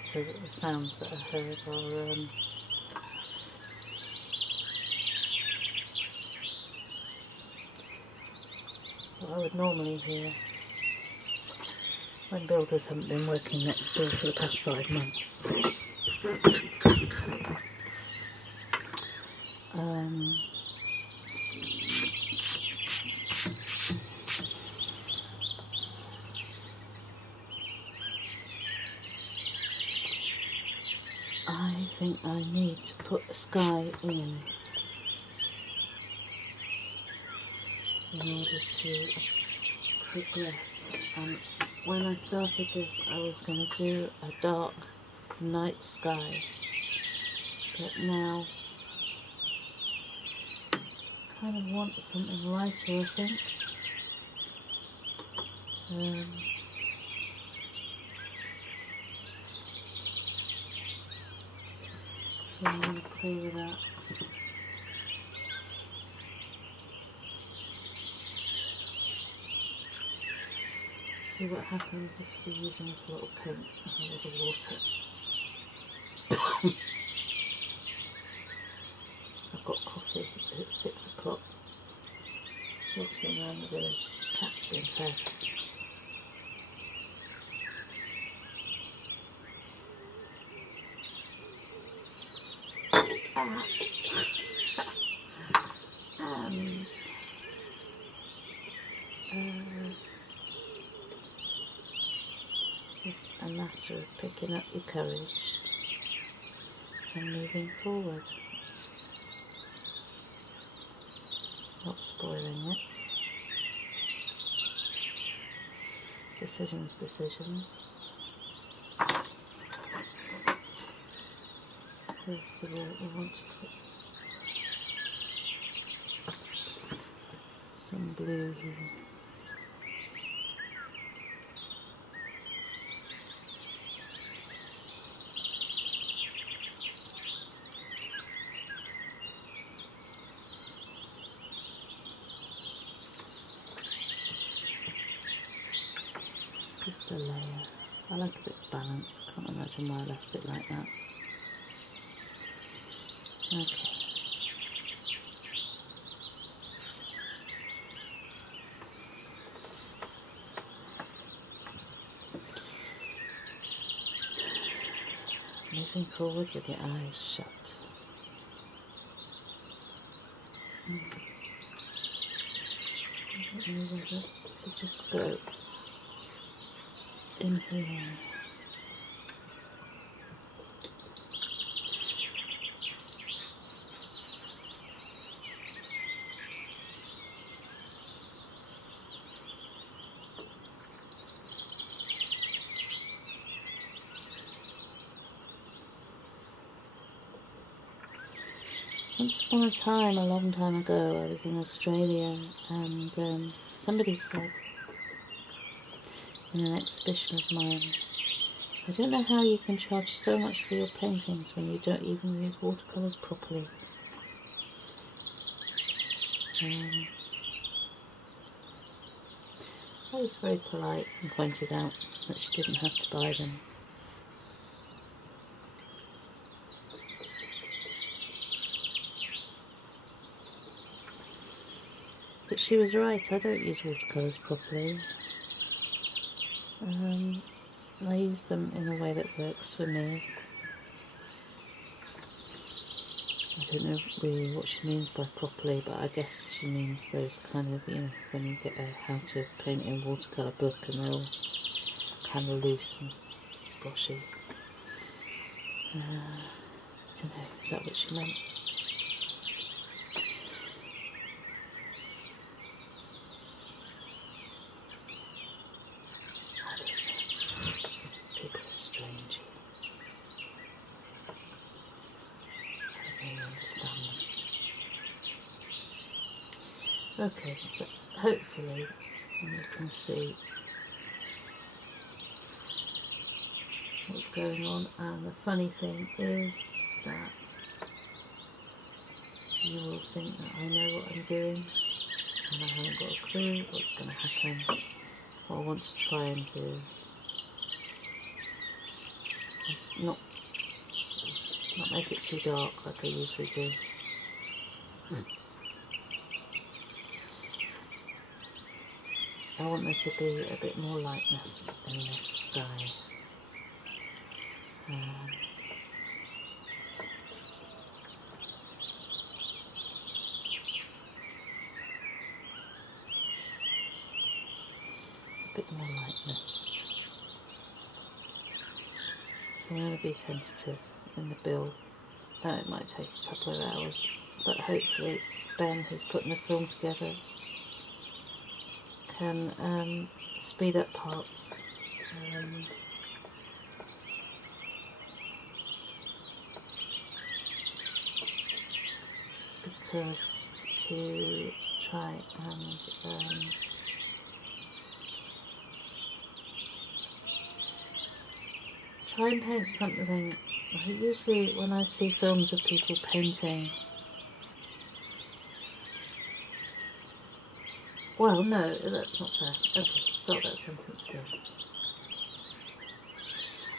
so that the sounds that are heard are what I would normally hear when builders haven't been working next door for the past 5 months. I think I need to put a sky in order to progress. And when I started this, I was going to do a dark night sky, but now I kind of want something lighter, I think. So I'm going to play with that. See what happens if we're using a lot of paint and a little water. I've got coffee at 6 o'clock. Walking around the village. Cat's been fed. And it's just a matter of picking up your courage and moving forward, not spoiling it. Decisions. First of all, we want to put some blue here. Just a layer. I like a bit of balance. I can't imagine why I left it like that. Okay. Moving forward with your eyes shut. I don't know whether to just go in here. Once upon a time, a long time ago, I was in Australia, and somebody said in an exhibition of mine, I don't know how you can charge so much for your paintings when you don't even use watercolours properly. I was very polite and pointed out that she didn't have to buy them. But she was right, I don't use watercolours properly. I use them in a way that works for me. I don't know really what she means by properly, but I guess she means those kind of, you know, when you get a how to paint in watercolour book and they're all kind of loose and squashy. I don't know, is that what she meant? People are strange. I don't really understand them. Okay, so hopefully you can see what's going on, and the funny thing is that you will think that I know what I'm doing and I haven't got a clue what's going to happen. What I want to try and do is not make it too dark like I usually do. I want there to be a bit more lightness in this sky. A bit more lightness. So I'm going to be tentative in the build. It might take a couple of hours, but hopefully Ben, who's putting the film together, can speed up parts. Because to try and paint something, usually when I see films of people painting, well, no, that's not fair. Okay, stop that sentence again.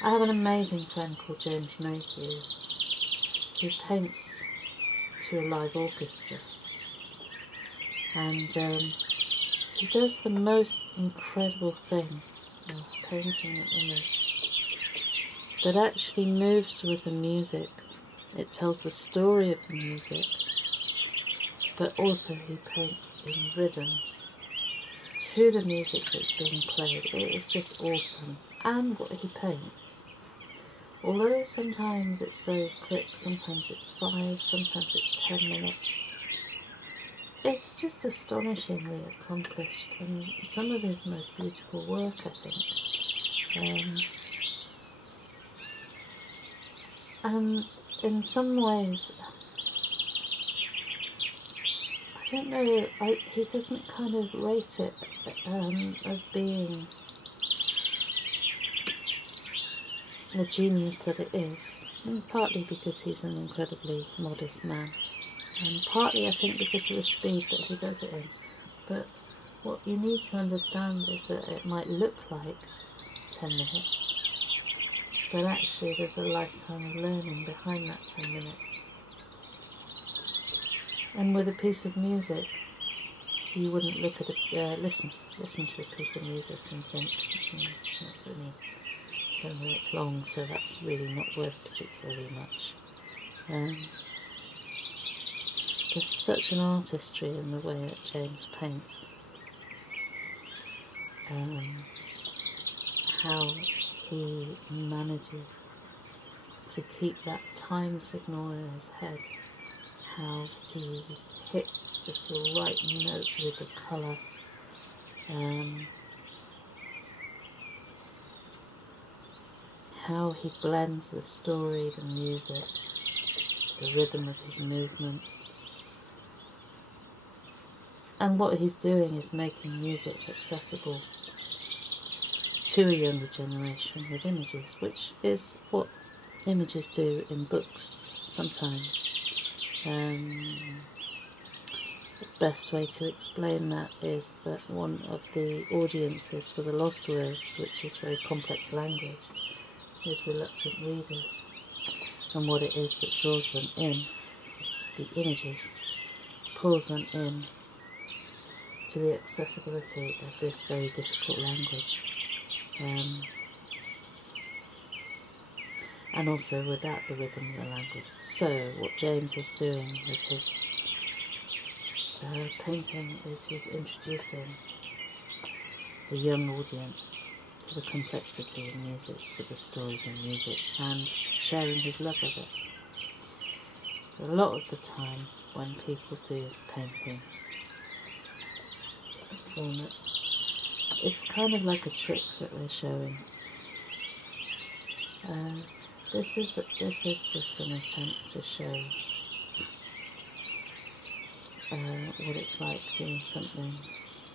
I have an amazing friend called James Mayhew who paints to a live orchestra, and he does the most incredible thing of painting an image that actually moves with the music. It tells the story of the music, but also he paints in rhythm to the music that's being played. It is just awesome. And what he paints, although sometimes it's very quick, sometimes it's 5, sometimes it's 10 minutes, it's just astonishingly accomplished, and some of his most beautiful work, I think. And in some ways, I don't know, he doesn't kind of rate it as being the genius that it is, and partly because he's an incredibly modest man, and partly I think because of the speed that he does it in. But what you need to understand is that it might look like 10 minutes, but actually there's a lifetime of learning behind that 10 minutes. And with a piece of music, you wouldn't look at listen to a piece of music and think, it's only 10 minutes long, so that's really not worth particularly much. There's such an artistry in the way that James paints. How he manages to keep that time signal in his head, how he hits just the right note with the colour, how he blends the story, the music, the rhythm of his movements. And what he's doing is making music accessible to a younger generation with images, which is what images do in books sometimes. The best way to explain that is that one of the audiences for the Lost Words, which is very complex language, is reluctant readers, and what it is that draws them in is the images, pulls them in to the accessibility of this very difficult language. And also without the rhythm of the language. So what James is doing with his painting is he's introducing the young audience to the complexity of music, to the stories of music, and sharing his love of it. A lot of the time when people do painting, it's kind of like a trick that they're showing. This is just an attempt to show what it's like doing something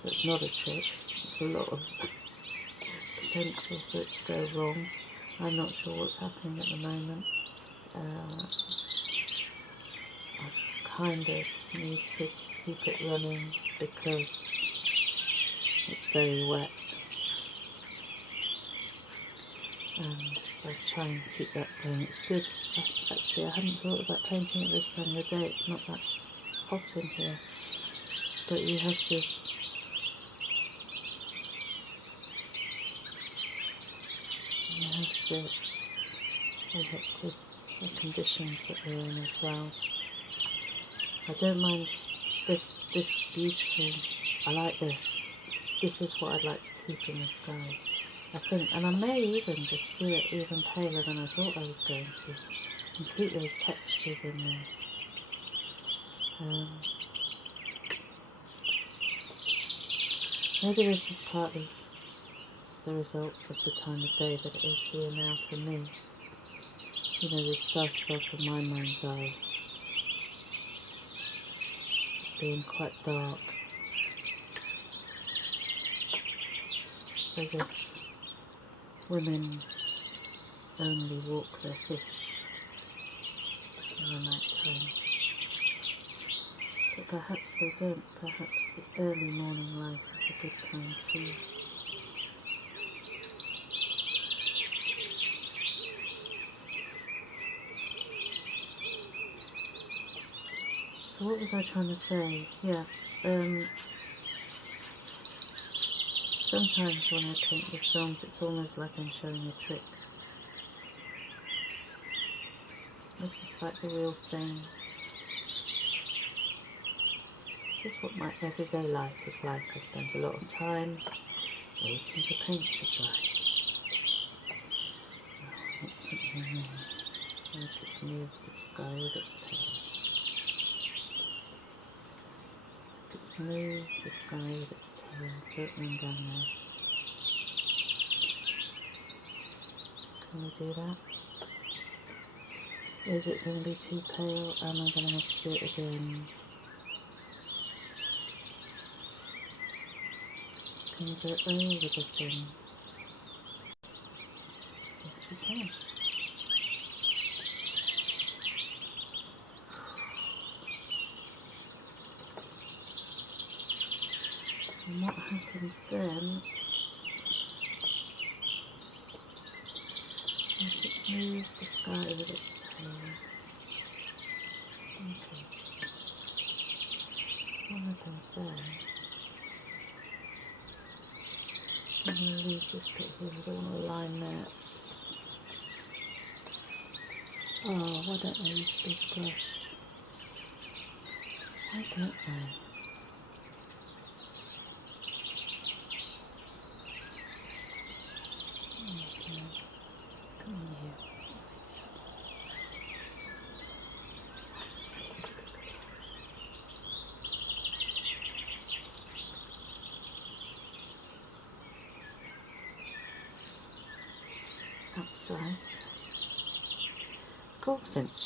that's not a trick. There's a lot of potential for it to go wrong, I'm not sure what's happening at the moment. I kind of need to keep it running because it's very wet, and I try and keep that going. It's good. Actually, I hadn't thought about painting it this time of the day. It's not that hot in here, but you have to work with the conditions that we're in as well. I don't mind this beautiful. I like this. This is what I'd like to keep in the sky, I think, and I may even just do it even paler than I thought I was going to, and keep those textures in there. Maybe this is partly the result of the time of day that it is here now for me. You know, this started off in my mind's eye being quite dark, as if women only walk their fish in the night time. But perhaps they don't. Perhaps the early morning light is a good time too. So what was I trying to say? Yeah, sometimes when I paint with films it's almost like I'm showing a trick. This is like the real thing. This is what my everyday life is like. I spend a lot of time waiting for paint to dry. Oh, what's something there? Like it's moved the sky with its tail. It's moved the sky with its tail. Don't run down there. Can we do that? Is it going to be too pale? Am I going to have to do it again? Can we go over the thing? Yes, we can. And what happens then? If it's moved the sky with its tail. Okay. What happens there? I'm going to lose this bit here. I don't want to line that. Oh, why don't I use a big brush? Why don't I? Come on here. Outside. Goldfinch.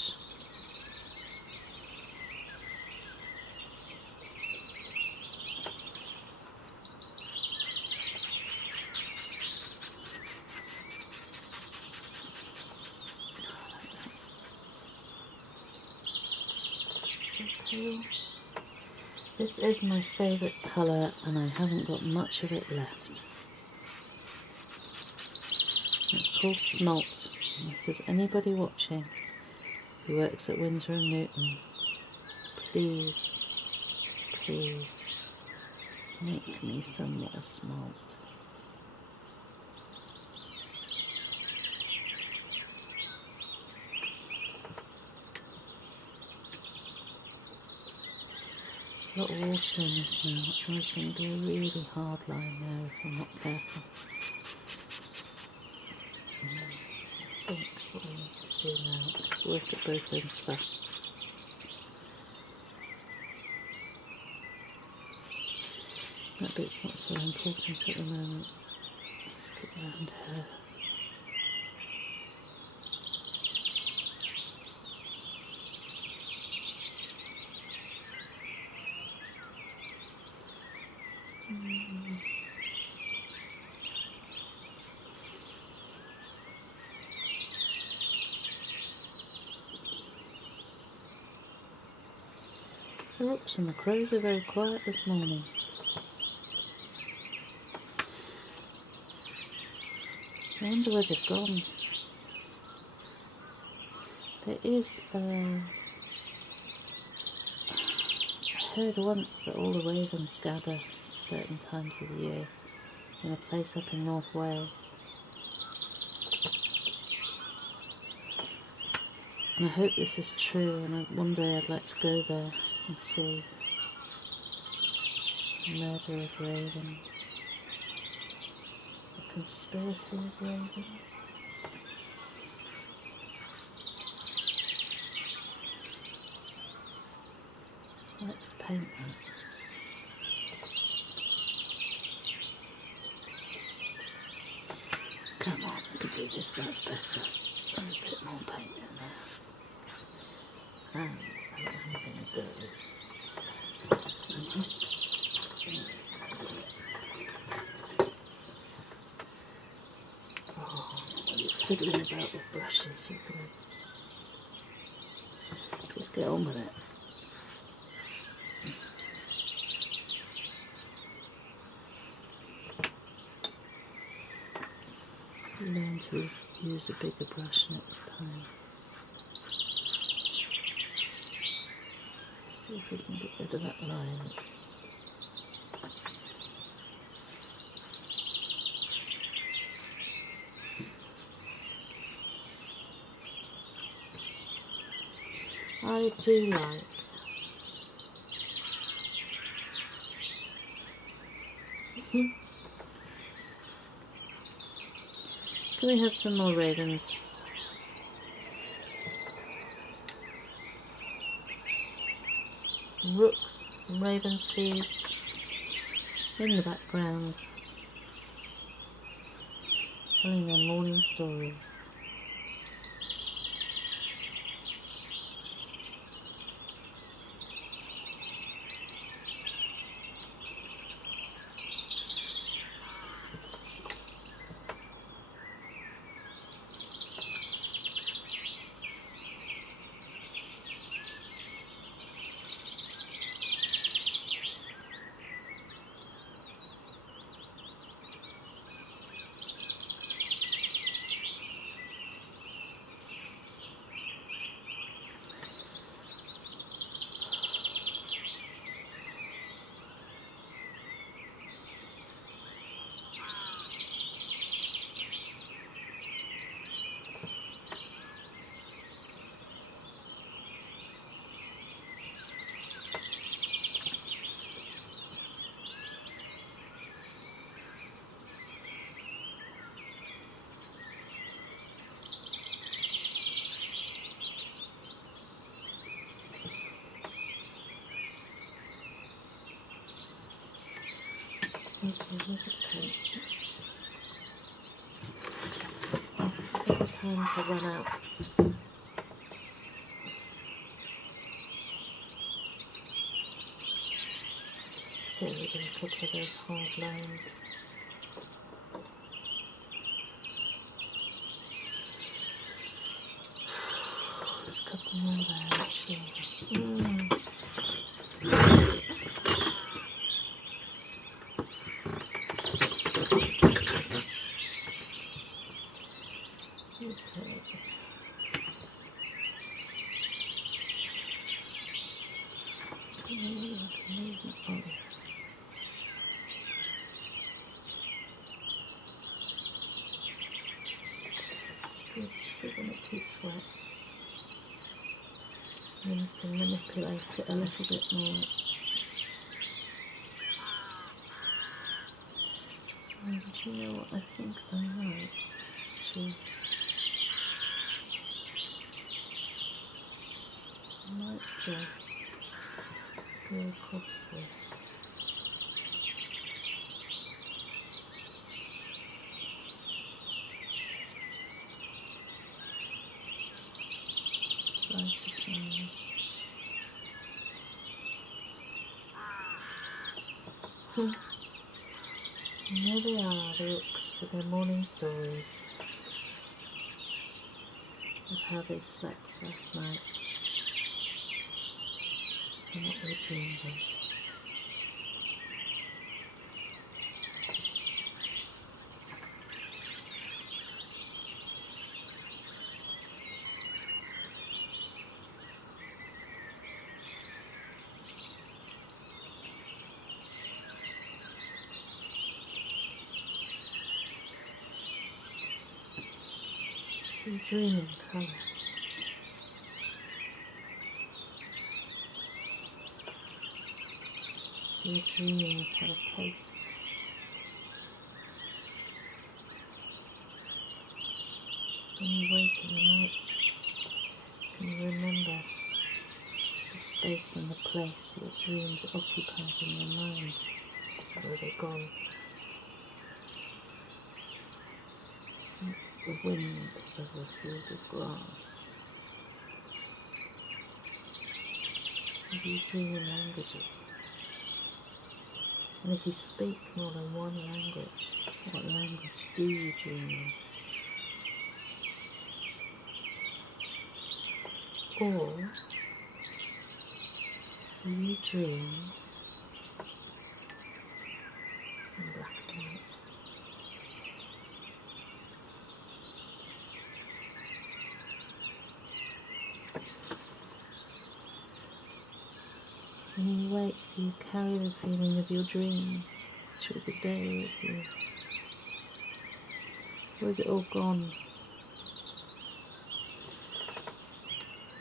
So pale. This is my favourite colour and I haven't got much of it left. It's called Smalt. And if there's anybody watching who works at Winsor and Newton, please, please make me some more Smalt. A lot of water in this now. There's going to be a really hard line there if I'm not careful. I think what I need to do now is work at both ends fast. That bit's not so important at the moment. Let's get around here. The rooks and the crows are very quiet this morning. I wonder where they've gone. There is I heard once that all the ravens gather at certain times of the year in a place up in North Wales. And I hope this is true, and one day I'd like to go there and see the murder of ravens, the conspiracy of ravens. I'd like to paint that. Come on, I can do this, that's better. There's a bit more paint in there. And I am going to go. Oh, when you're fiddling about with brushes, you can just get on with it. Learn to use a bigger brush next time. Let's see if we can get rid of that line. I do like Can we have some more ravens? Some rooks, some ravens please, in the background, telling their morning stories. Okay, here's a paint. The times have run out. Get rid of a couple of those hard lines. There's a couple more there actually. Just when it keeps wet, then you can manipulate it a little bit more. And you know what I think I might just go across this. And there they are, the rooks with their morning stories of how they slept last night. and what we dreamed of. You dream in colour. Your dreams have a taste. When you wake in the night, can you remember the space and the place your dreams occupied in your mind? Or are they gone? The wind over a field of grass. And do you dream in languages? And if you speak more than one language, what language do you dream in? Or do you dream in black and white? When you wake, do you carry the feeling of your dream through the day with you? Or is it all gone?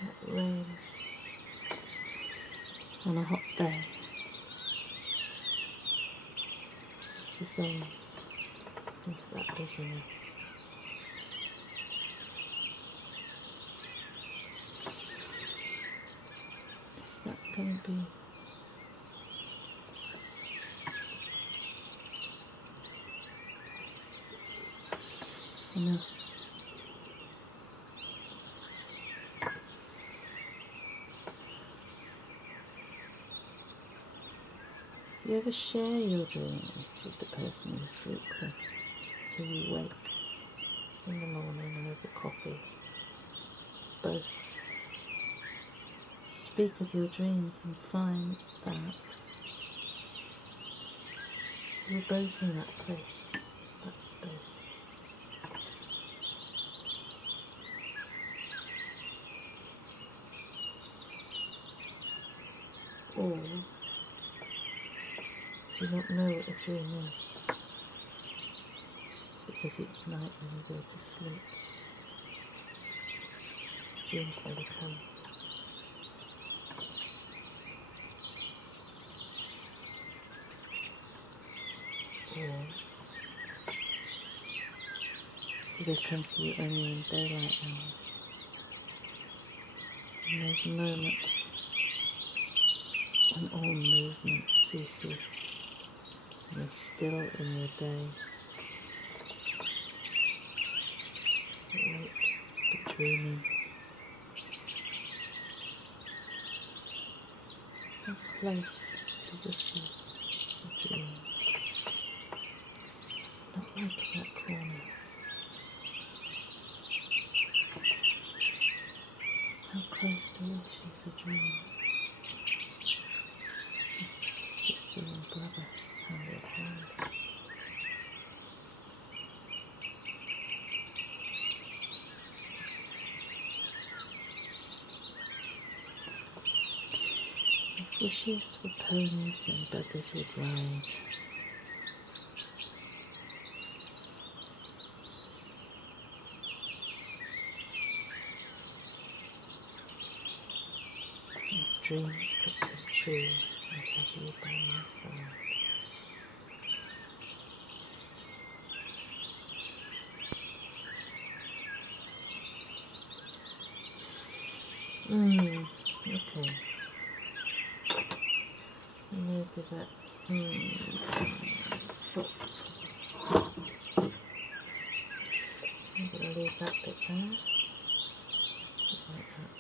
Like rain on a hot day, just dissolved into that busyness. Is that going to be enough? Do you ever share your dreams with the person you sleep with, so you wake in the morning over coffee? Both speak of your dreams and find that you're both in that place, that space. Or do you not know what a dream is? Because each night when you go to sleep, dreams never come. Or do they come to you only in daylight hours? In those moments when all movement ceases and you're still in your day, awake but dreaming. How close to wishes and dreams, not like in that corner. How close to wishes and dreams. Sister and brother, hand in hand. If wishes were ponies, then beggars would ride. If dreams could come true, I'd have you by my side. Okay. Maybe that salt. I'm going to leave that bit there. Just like that.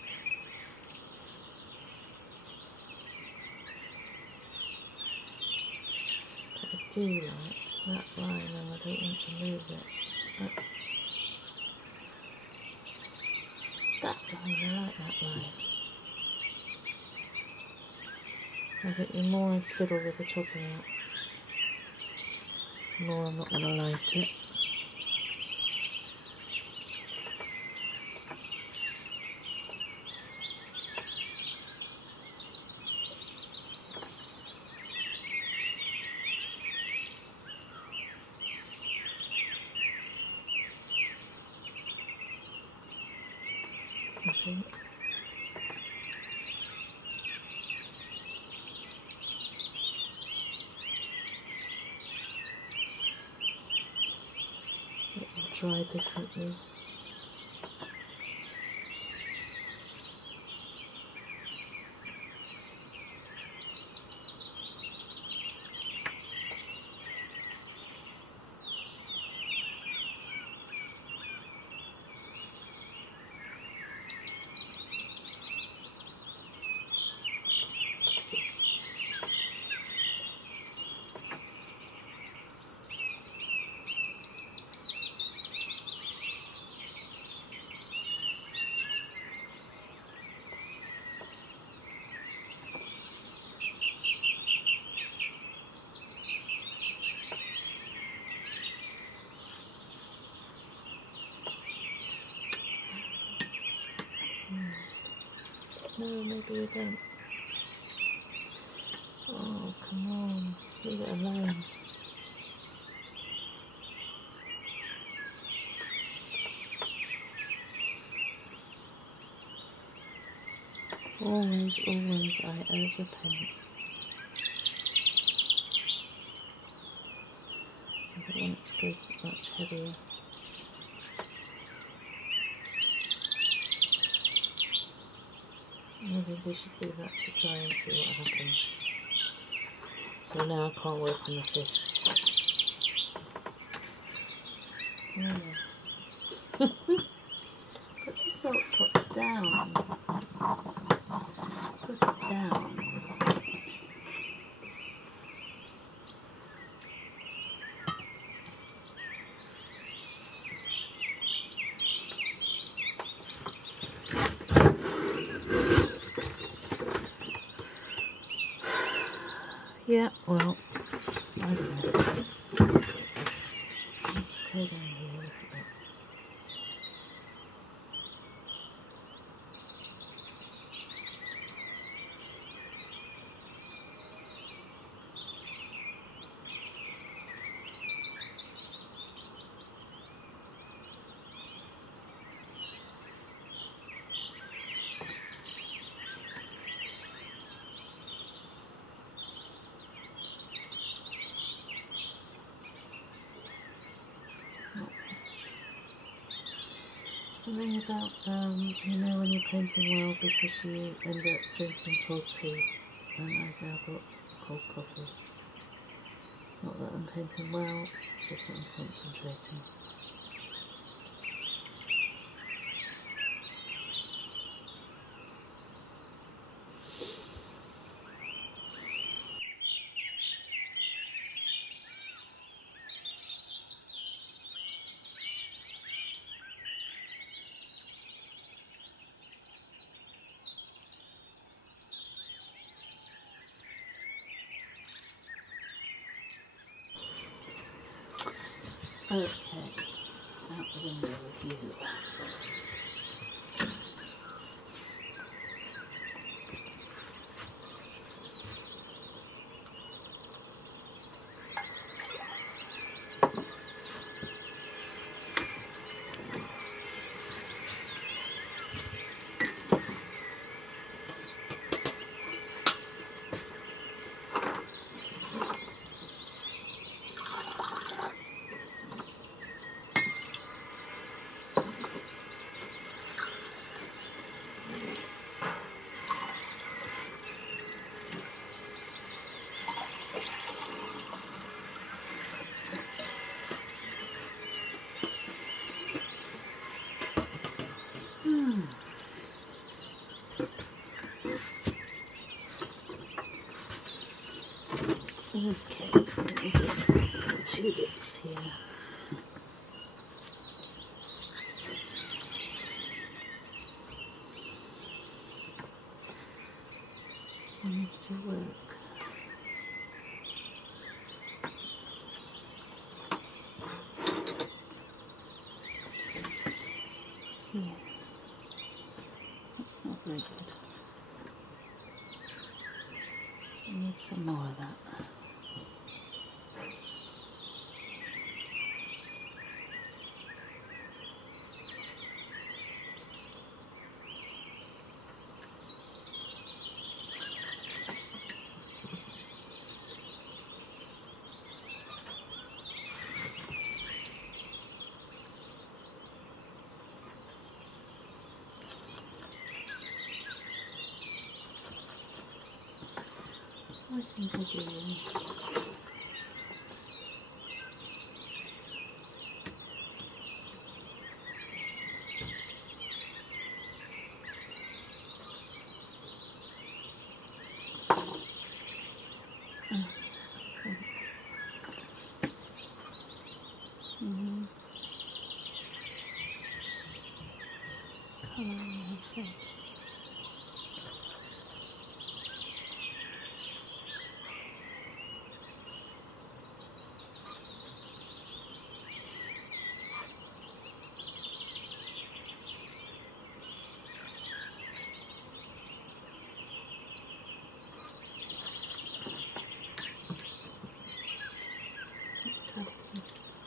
But I do like that line and I don't want to move it. That's that line, I like that line. I think the more I fiddle with the top of that, the more I'm not going to like it. I think. It will dry differently. No, maybe you don't. Oh, come on. Leave it alone. Always, always I overpaint. I don't want it to be much heavier. I think we should do that to try and see what happens. So now I can't work on the fish. Oh. Put the salt pot down. Put it down. Yeah, well, I don't know. Let's go down here a little bit. Something about, you know, when you're painting well because you end up drinking cold tea, and I've now got cold coffee. Not that I'm painting well, it's just that I'm concentrating. Okay, out the window with you. Okay, let me do 2 bits here. One needs to work. I need some more of that. I think I do. Colouring, I think. Let's have this.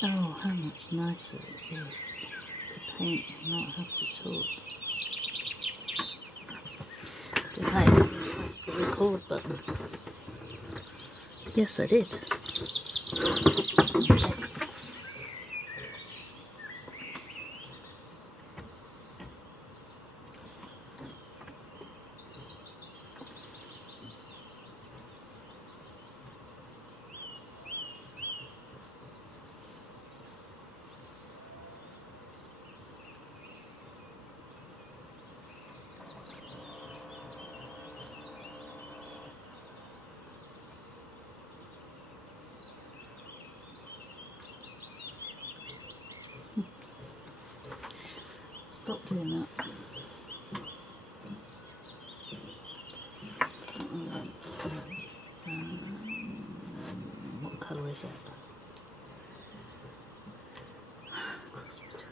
Oh, how much nicer it is to paint and not have to talk. Did I press the record button? Yes, I did. stop doing that. What colour is it? Cross between.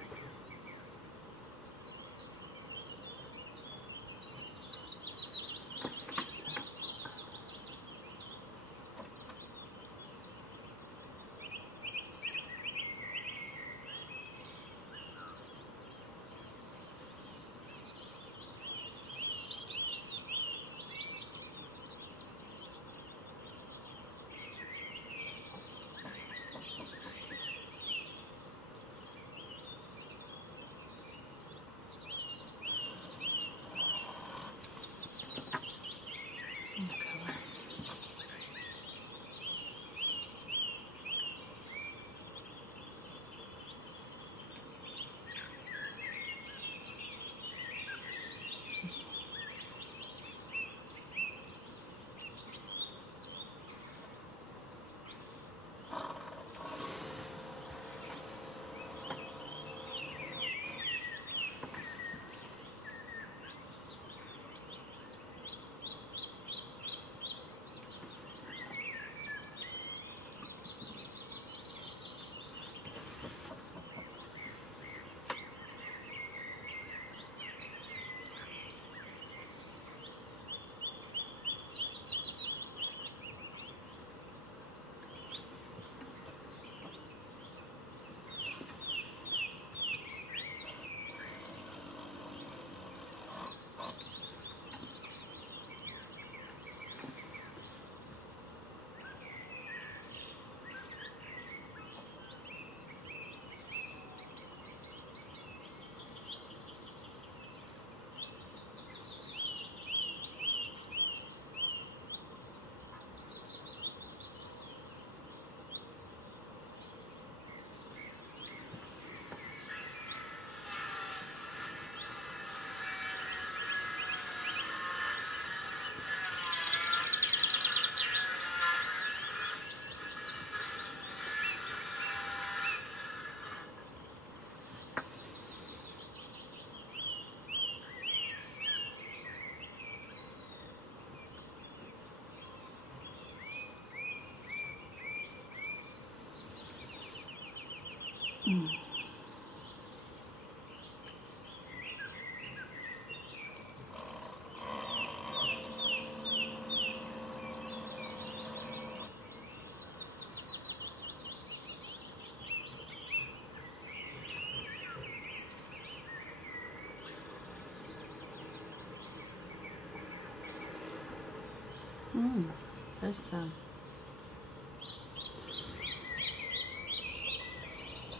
Post fan.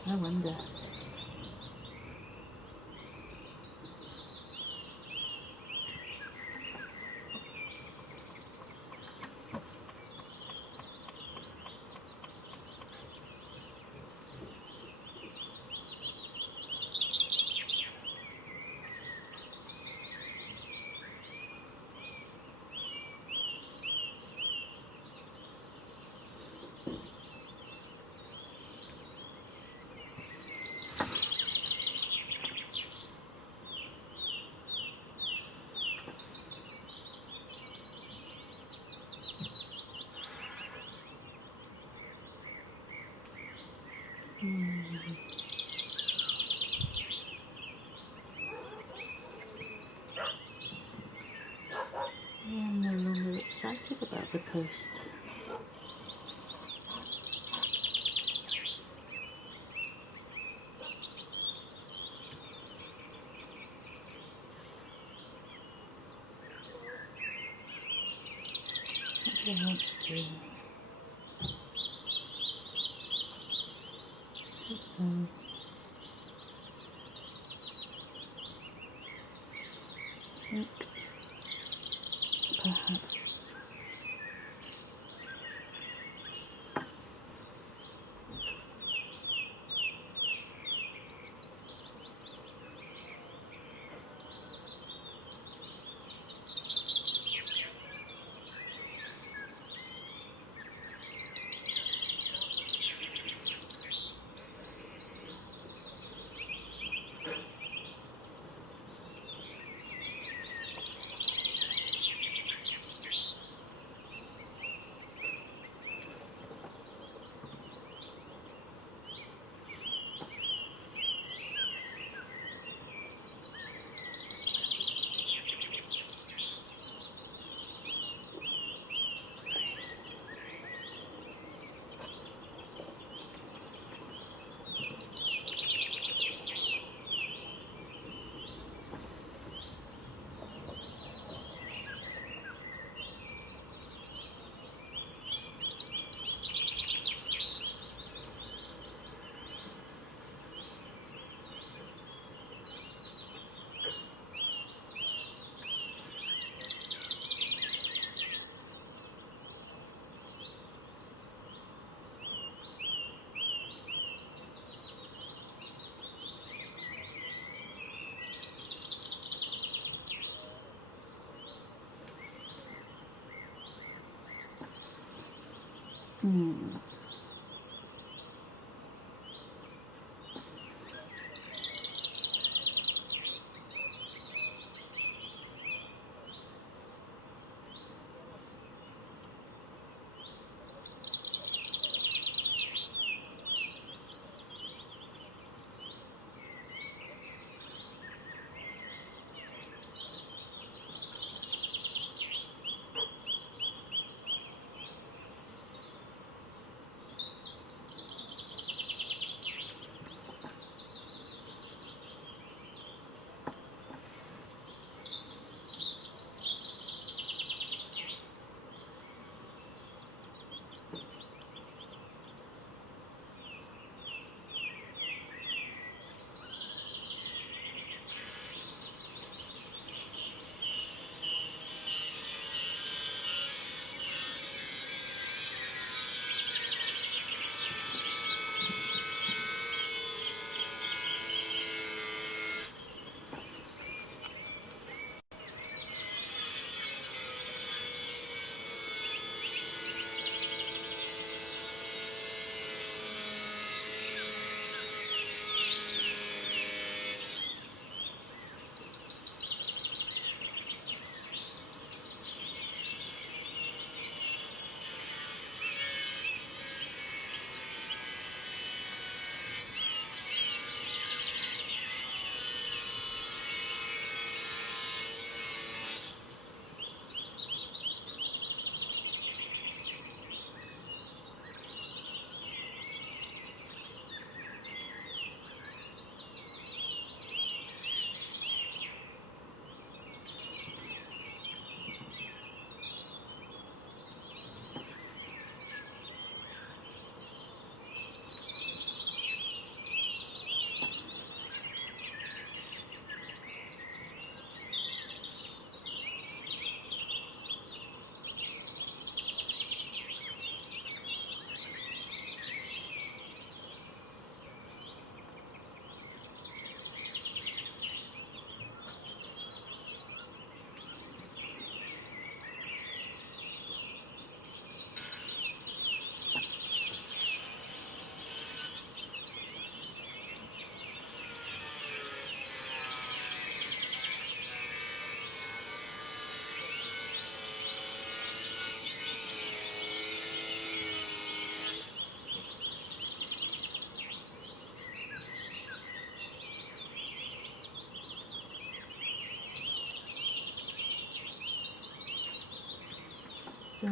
I wonder. I'm no longer excited about the post. What do I want to do? I think perhaps Still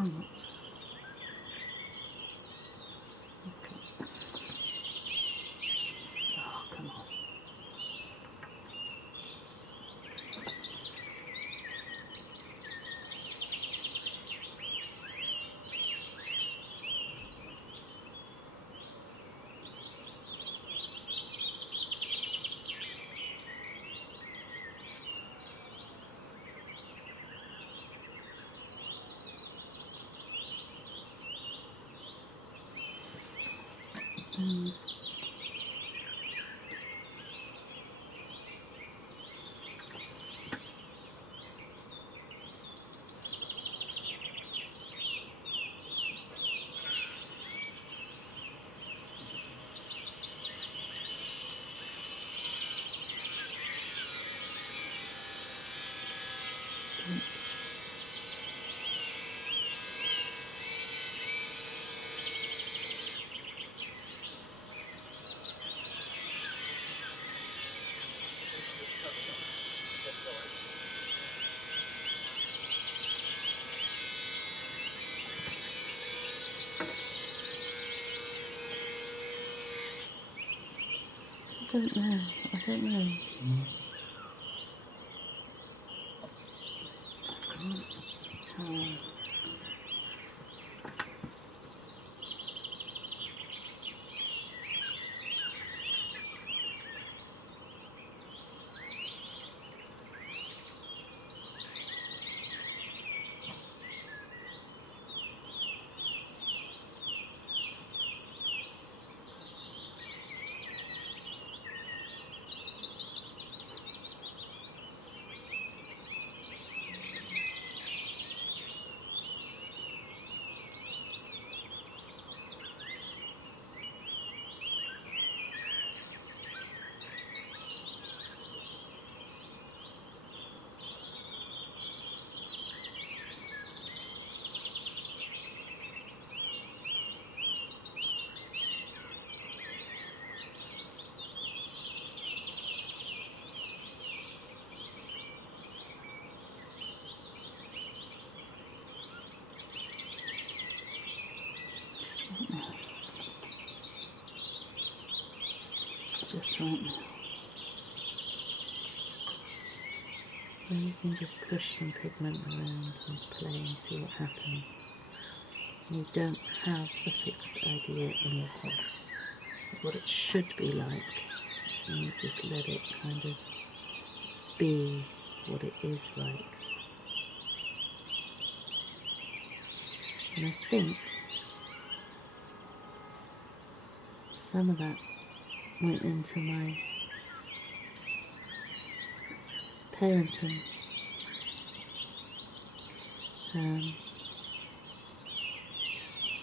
not. Okay. Oh, come on. I don't know. I don't know. I can't tell. just right now, where you can just push some pigment around and play and see what happens. You don't have a fixed idea in your head of what it should be like, and you just let it kind of be what it is like. And I think some of that went into my parenting.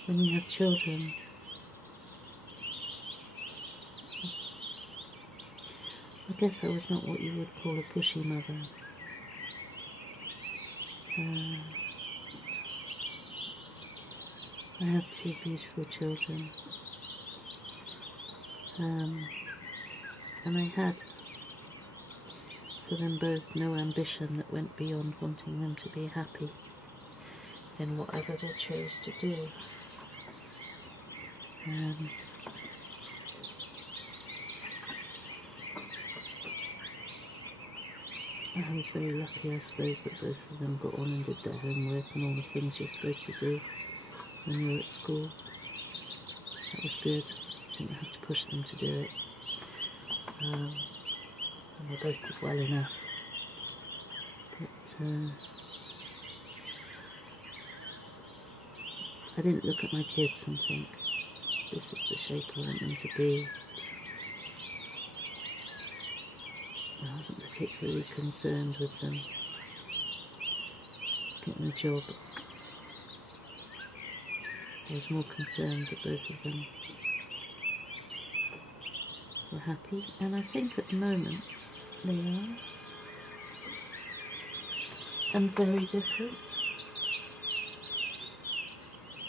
When you have children, I guess I was not what you would call a pushy mother. I have two beautiful children, and I had for them both no ambition that went beyond wanting them to be happy in whatever they chose to do. I was very lucky, I suppose, that both of them got on and did their homework and all the things you're supposed to do when you're at school. That was good. Didn't have to push them to do it. And they both did well enough. But I didn't look at my kids and think, this is the shape I want them to be. I wasn't particularly concerned with them getting a job. I was more concerned that both of them were happy, and I think at the moment they are. And very different.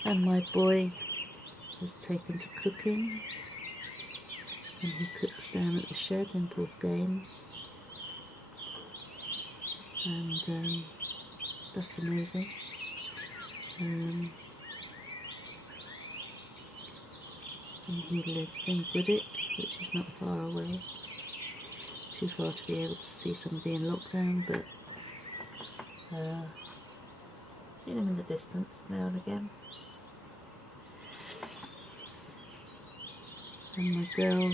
And my boy has taken to cooking, and he cooks down at the shed in Porthgain. And that's amazing. And he lives in Goodwick, which is not far away. Too far to be able to see somebody in lockdown, but seen him in the distance now and again. And my girl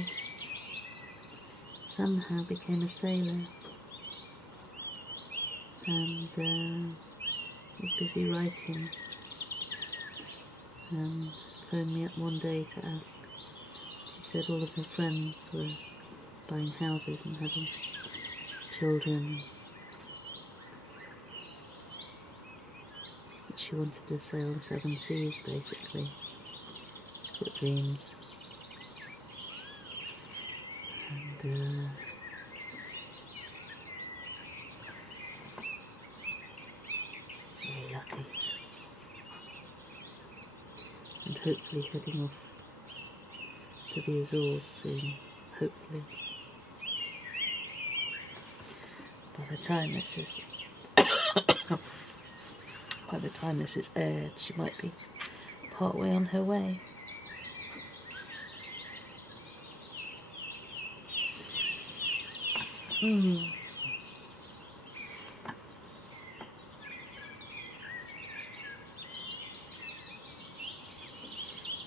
somehow became a sailor, and was busy writing. Phoned me up one day to ask. She said all of her friends were buying houses and having children. She wanted to sail the 7 seas, basically. She's got dreams. And she's very lucky. And hopefully heading off to the Azores soon, hopefully. By the time this is aired, she might be part way on her way.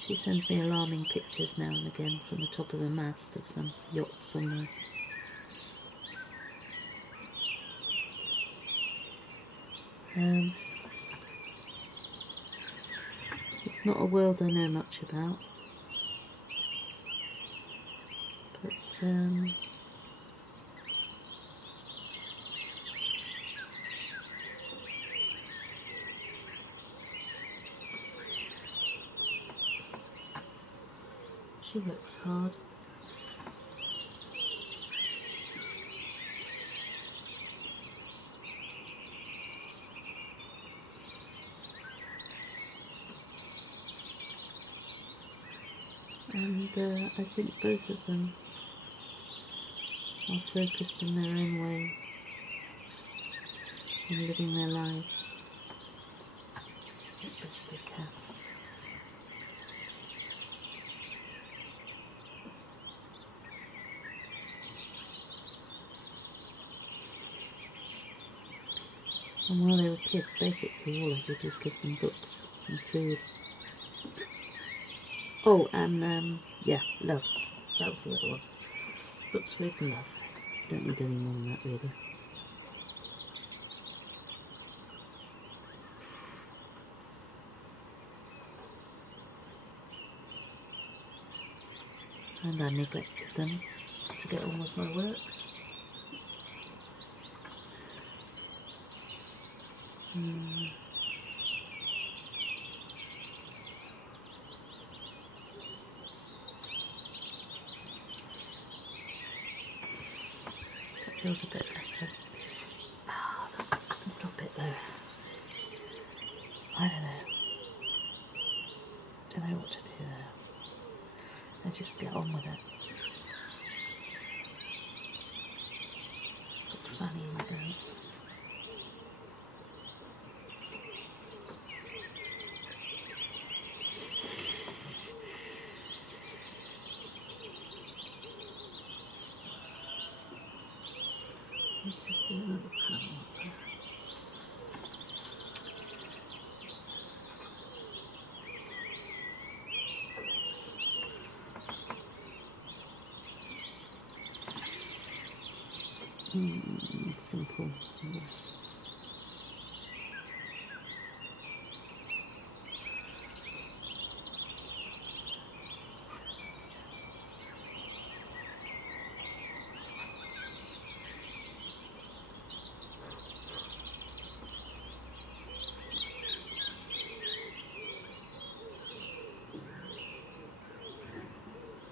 She sends me alarming pictures now and again from the top of the mast of some yacht somewhere. It's not a world I know much about, but she works hard. And I think both of them are focused in their own way and living their lives as best they can. And while they were kids, basically all I did was give them books and food. Oh, and yeah, love. That was the other one. Books, food and love. Don't need any more than that, really. And I neglected them to get on with my work. That feels a bit better. Ah, I can drop it there. I don't know what to do there. I just get on with it. Stop fanning about. Let's just do another panel up there. Simple, yes.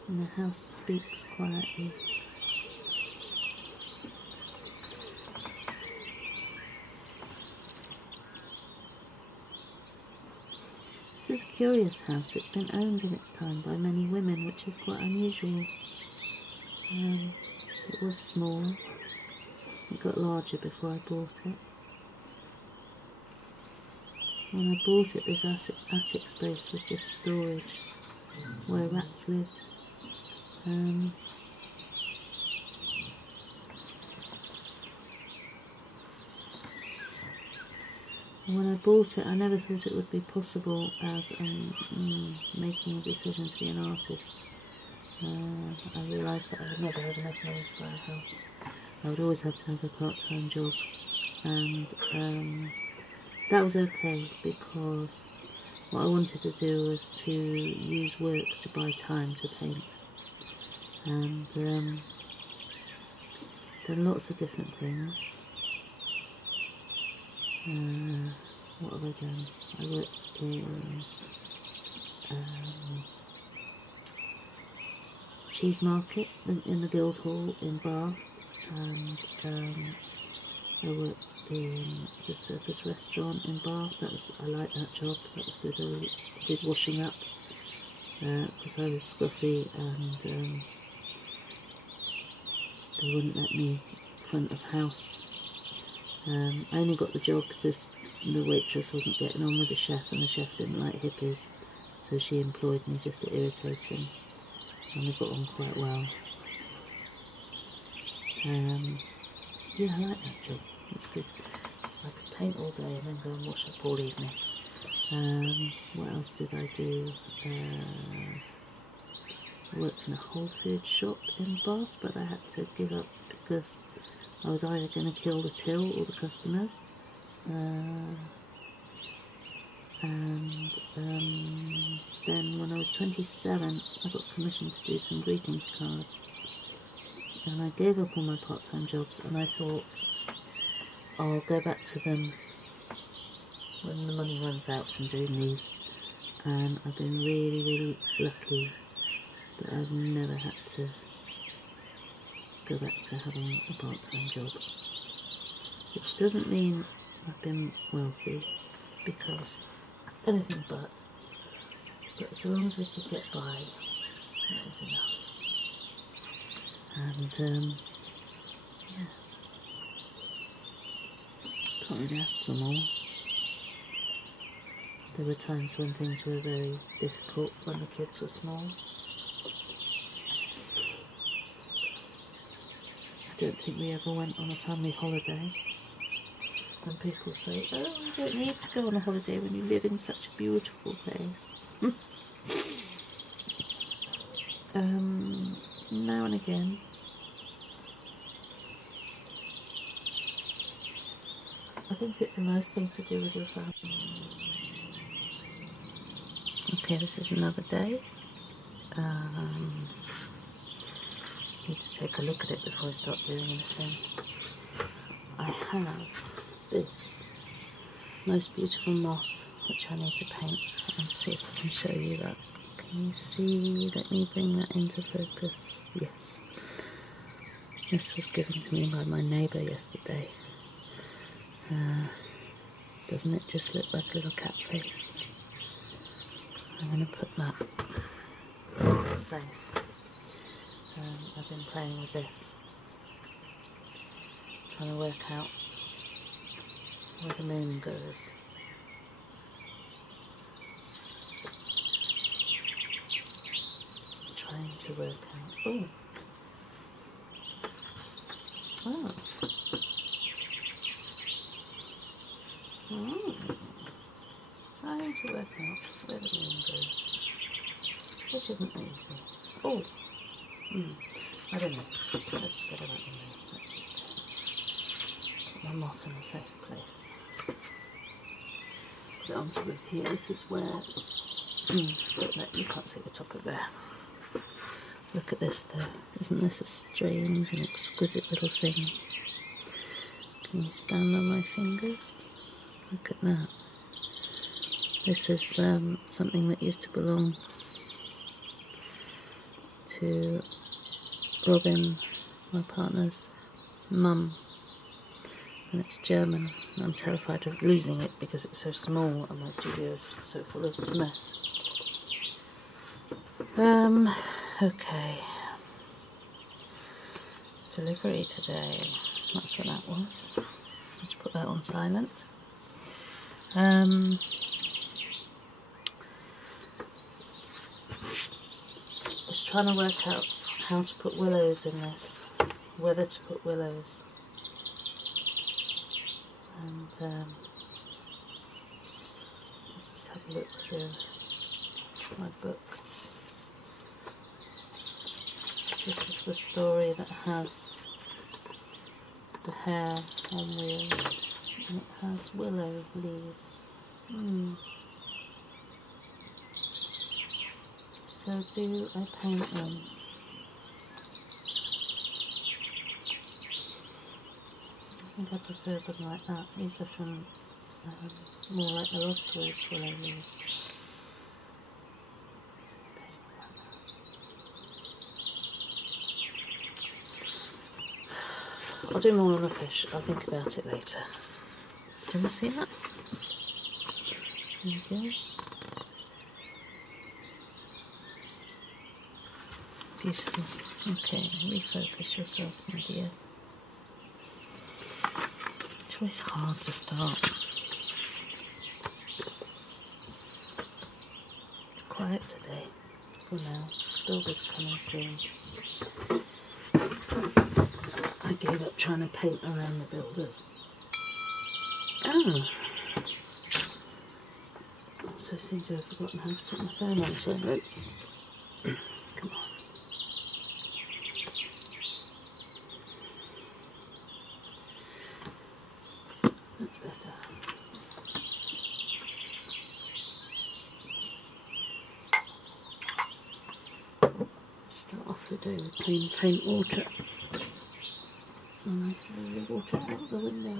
And the house speaks quietly. This is a curious house. It's been owned in its time by many women, which is quite unusual. It was small. It got larger before I bought it. When I bought it, this attic space was just storage, where rats lived. When I bought it, I never thought it would be possible as making a decision to be an artist. I realised that I would never have enough money to buy a house. I would always have to have a part-time job, and that was okay, because what I wanted to do was to use work to buy time to paint, and done lots of different things. What have I done? I worked in cheese market in the Guildhall in Bath, and I worked in the Circus restaurant in Bath. I liked that job. That was good. I did washing up because I was scruffy, and they wouldn't let me front of house. I only got the job because the waitress wasn't getting on with the chef, and the chef didn't like hippies, so she employed me just to irritate him, and we got on quite well. Yeah, I like that job. It's good. I could paint all day and then go and wash up all evening. What else did I do? I worked in a Whole Foods shop in Bath, but I had to give up because I was either going to kill the till or the customers. And then when I was 27, I got commissioned to do some greetings cards. And I gave up all my part-time jobs, and I thought, I'll go back to them when the money runs out from doing these. And I've been really, really lucky that I've never had to go back to having a part-time job. Which doesn't mean I've been wealthy, because anything but as long as we could get by, that was enough. And yeah, can't really ask for more. There were times when things were very difficult when the kids were small. I don't think we ever went on a family holiday. when people say, oh, you don't need to go on a holiday when you live in such a beautiful place. Now and again. I think it's a nice thing to do with your family. Okay, this is another day. Need to take a look at it before I start doing anything. I have this most beautiful moth which I need to paint. Let's see if I can show you that. Can you see? Let me bring that into focus. Yes. This was given to me by my neighbour yesterday. Doesn't it just look like a little cat face? I'm going to put that so it's safe. I've been playing with this, trying to work out where the moon goes. Trying to work out. Oh. Oh. Oh. Trying to work out where the moon goes, which isn't easy. Oh. I don't know. Let's forget about the moon. Let's just put my moth in a safe place. Put it onto with here. This is where you can't see the top of there. Look at this though. Isn't this a strange and exquisite little thing? Can you stand on my fingers? Look at that. This is something that used to belong to Robin, my partner's mum, and it's German. I'm terrified of losing it because it's so small and my studio is so full of mess. Okay. Delivery today. That's what that was. Let's put that on silent. Just trying to work out how to put willows in this, whether to put willows, and let's have a look through my book. This is the story that has the hare on wheels, and it has willow leaves. So do I paint them? I think I prefer them like that. These are from more like the Lost Words willow leaves. I'll do more on the fish. I'll think about it later. Can you see that? There you go. Beautiful. Okay, refocus yourself, my dear. It's always hard to start. It's quiet today, for now. Builder's coming soon. I gave up trying to paint around the builders. Also seem to have forgotten how to put my phone on silent. Come on. That's better. Start off the day with plain paint water. And I throw the water out the window.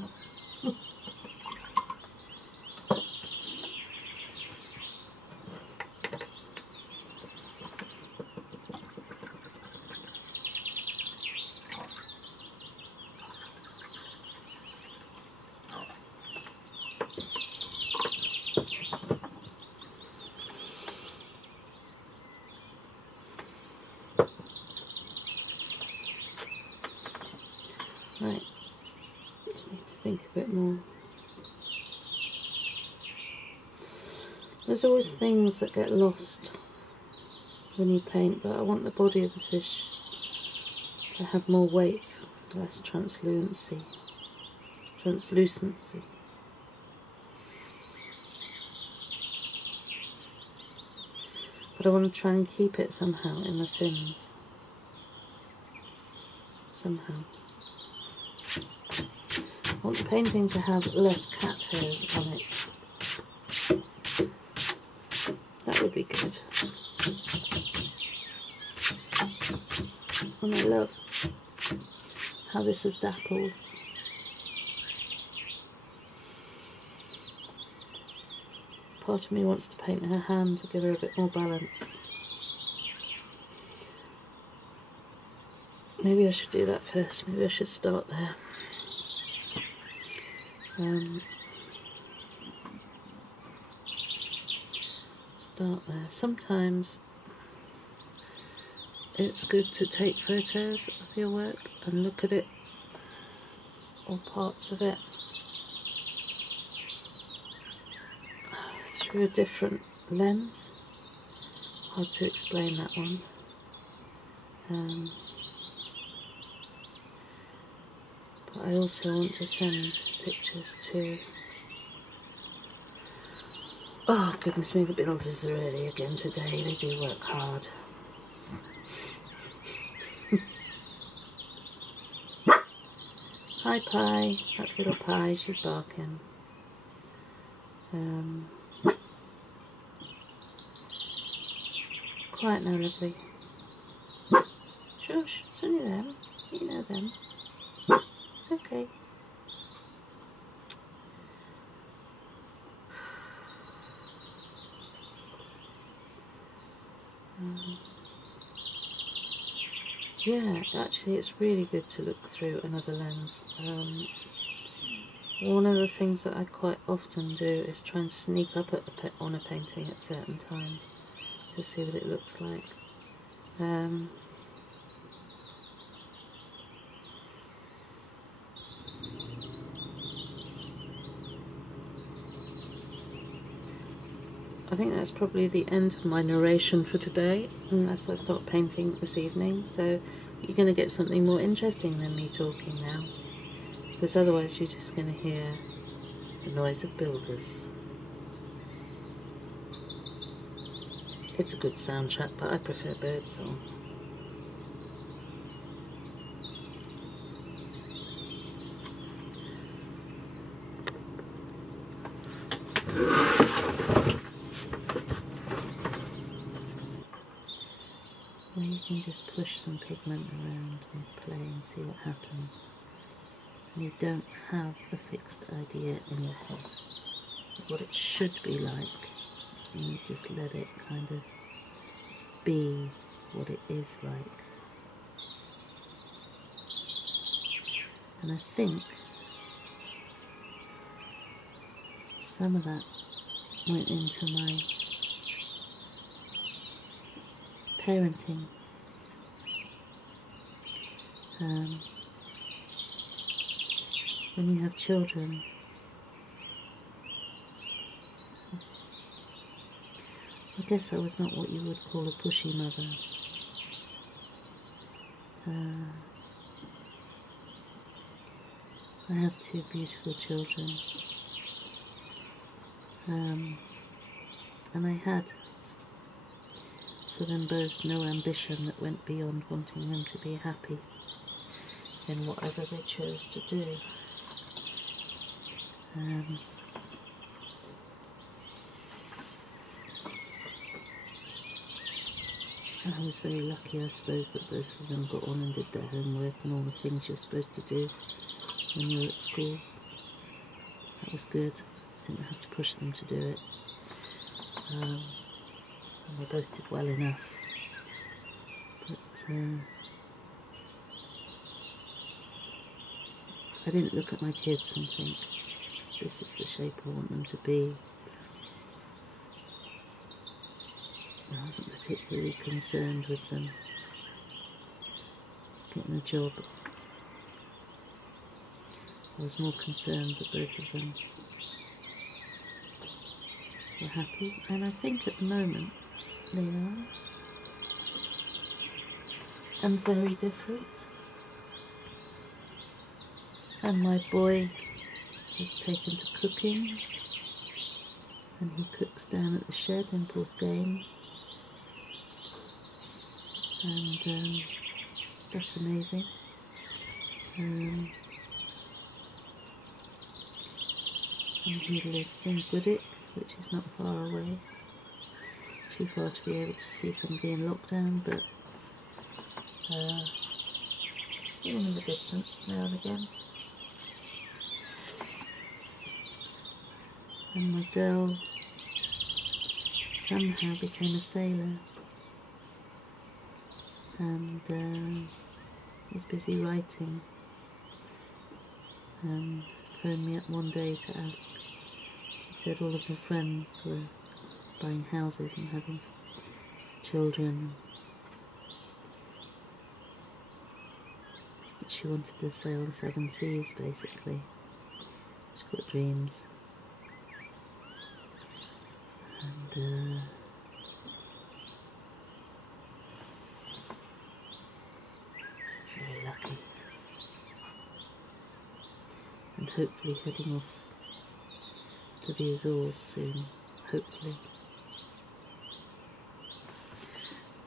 Right, just need to think a bit more. There's always things that get lost when you paint, but I want the body of the fish to have more weight, less translucency. but I want to try and keep it somehow in the fins. Somehow. I want the painting to have less cat hairs on it. That would be good. And I love how this is dappled. Part of me wants to paint her hand to give her a bit more balance. Maybe I should do that first. Maybe I should start there. Start there. Sometimes it's good to take photos of your work and look at it, or parts of it, through a different lens. Hard to explain that one. But I also want to send pictures to... Oh goodness me, the builders are early again today. They do work hard. Hi Pie, that's little Pie, she's barking. Quiet now, lovely. Shush, it's only them. You know them. It's okay. Yeah, actually it's really good to look through another lens. One of the things that I quite often do is try and sneak up at on a painting at certain times to see what it looks like. I think that's probably the end of my narration for today, unless I start painting this evening, so you're going to get something more interesting than me talking now, because otherwise you're just going to hear the noise of builders. It's a good soundtrack, but I prefer birdsong. Well, you can just push some pigment around and play and see what happens. And you don't have a fixed idea in your head of what it should be like. You just let it kind of be what it is like. And I think some of that went into my parenting. When you have children, I guess I was not what you would call a pushy mother. I have two beautiful children, and I had for them both no ambition that went beyond wanting them to be happy in whatever they chose to do. I was very lucky, I suppose, that both of them got on and did their homework and all the things you're supposed to do when you're at school. That was good. Didn't have to push them to do it. And they both did well enough. But I didn't look at my kids and think, this is the shape I want them to be. I wasn't particularly concerned with them getting a job. I was more concerned that both of them were happy, and I think at the moment they are, and very different. And my boy has taken to cooking, and he cooks down at the shed in Porthgain. and that's amazing. And he lives in Goodick, which is not far away. Too far to be able to see somebody in lockdown, but see him in the distance now and again. And my girl somehow became a sailor, and was busy writing, and phoned me up one day to ask. She said all of her friends were buying houses and having children. She wanted to sail the 7 seas, basically. She's got dreams. And she's very lucky. And hopefully heading off to the Azores soon. Hopefully.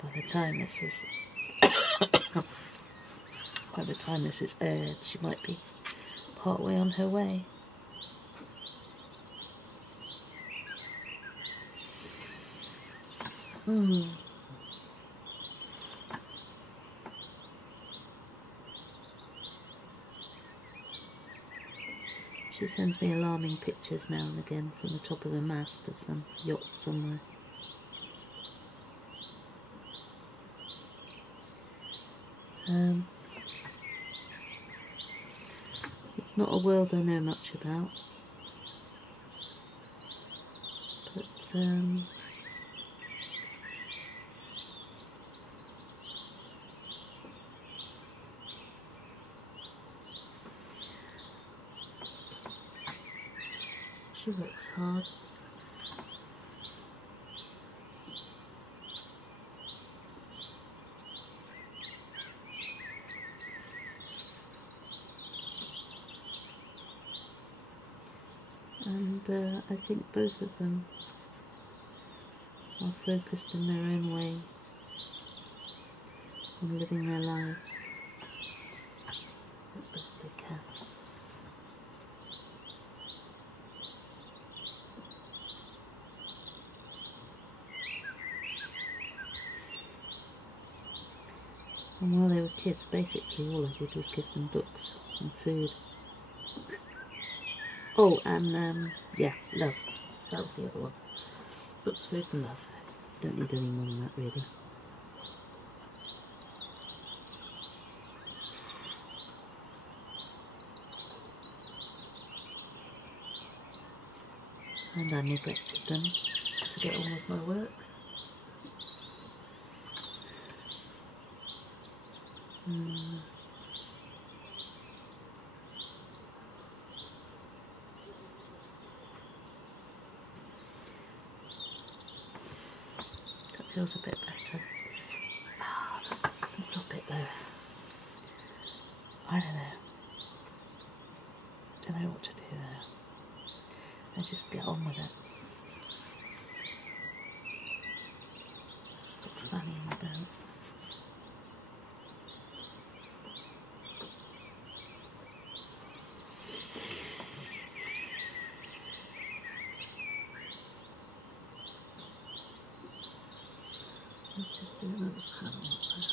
By the time this is aired, she might be part way on her way. She sends me alarming pictures now and again from the top of a mast of some yacht somewhere. It's not a world I know much about, but she works hard. And I think both of them are focused in their own way on living their lives as best they can. And while they were kids, basically all I did was give them books and food. Oh, and yeah, love. That was the other one. Books, food and love. Don't need any more than that, really. And I neglected them to get on with my work. That feels a bit better. That little bit there. I don't know what to do there. I just get on with it. Stop fanning about. Let's just do another panel up there.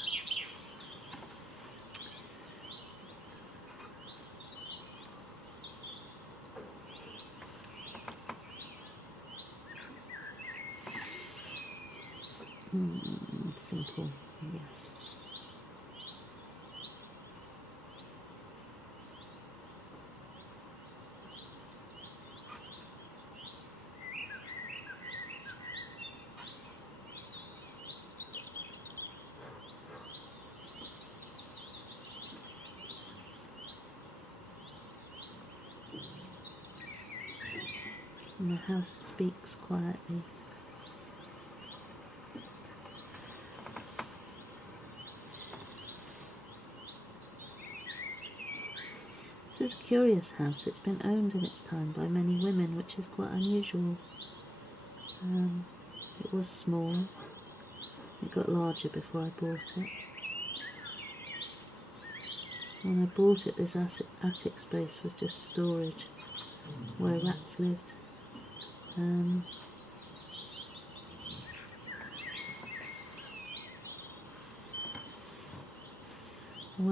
Simple, yes. And the house speaks quietly. This is a curious house. It's been owned in its time by many women, which is quite unusual. It was small, It got larger before I bought it. When I bought it, this attic space was just storage where rats lived. When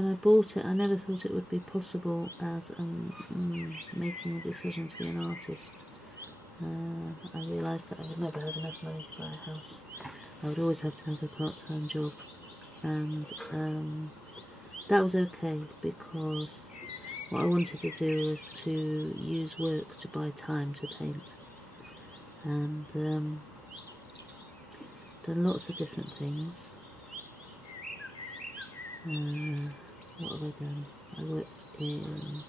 I bought it, I never thought it would be possible as making a decision to be an artist. I realised that I would never have enough money to buy a house. I would always have to have a part-time job, and that was okay, because what I wanted to do was to use work to buy time to paint, and done lots of different things. What have I done? I worked in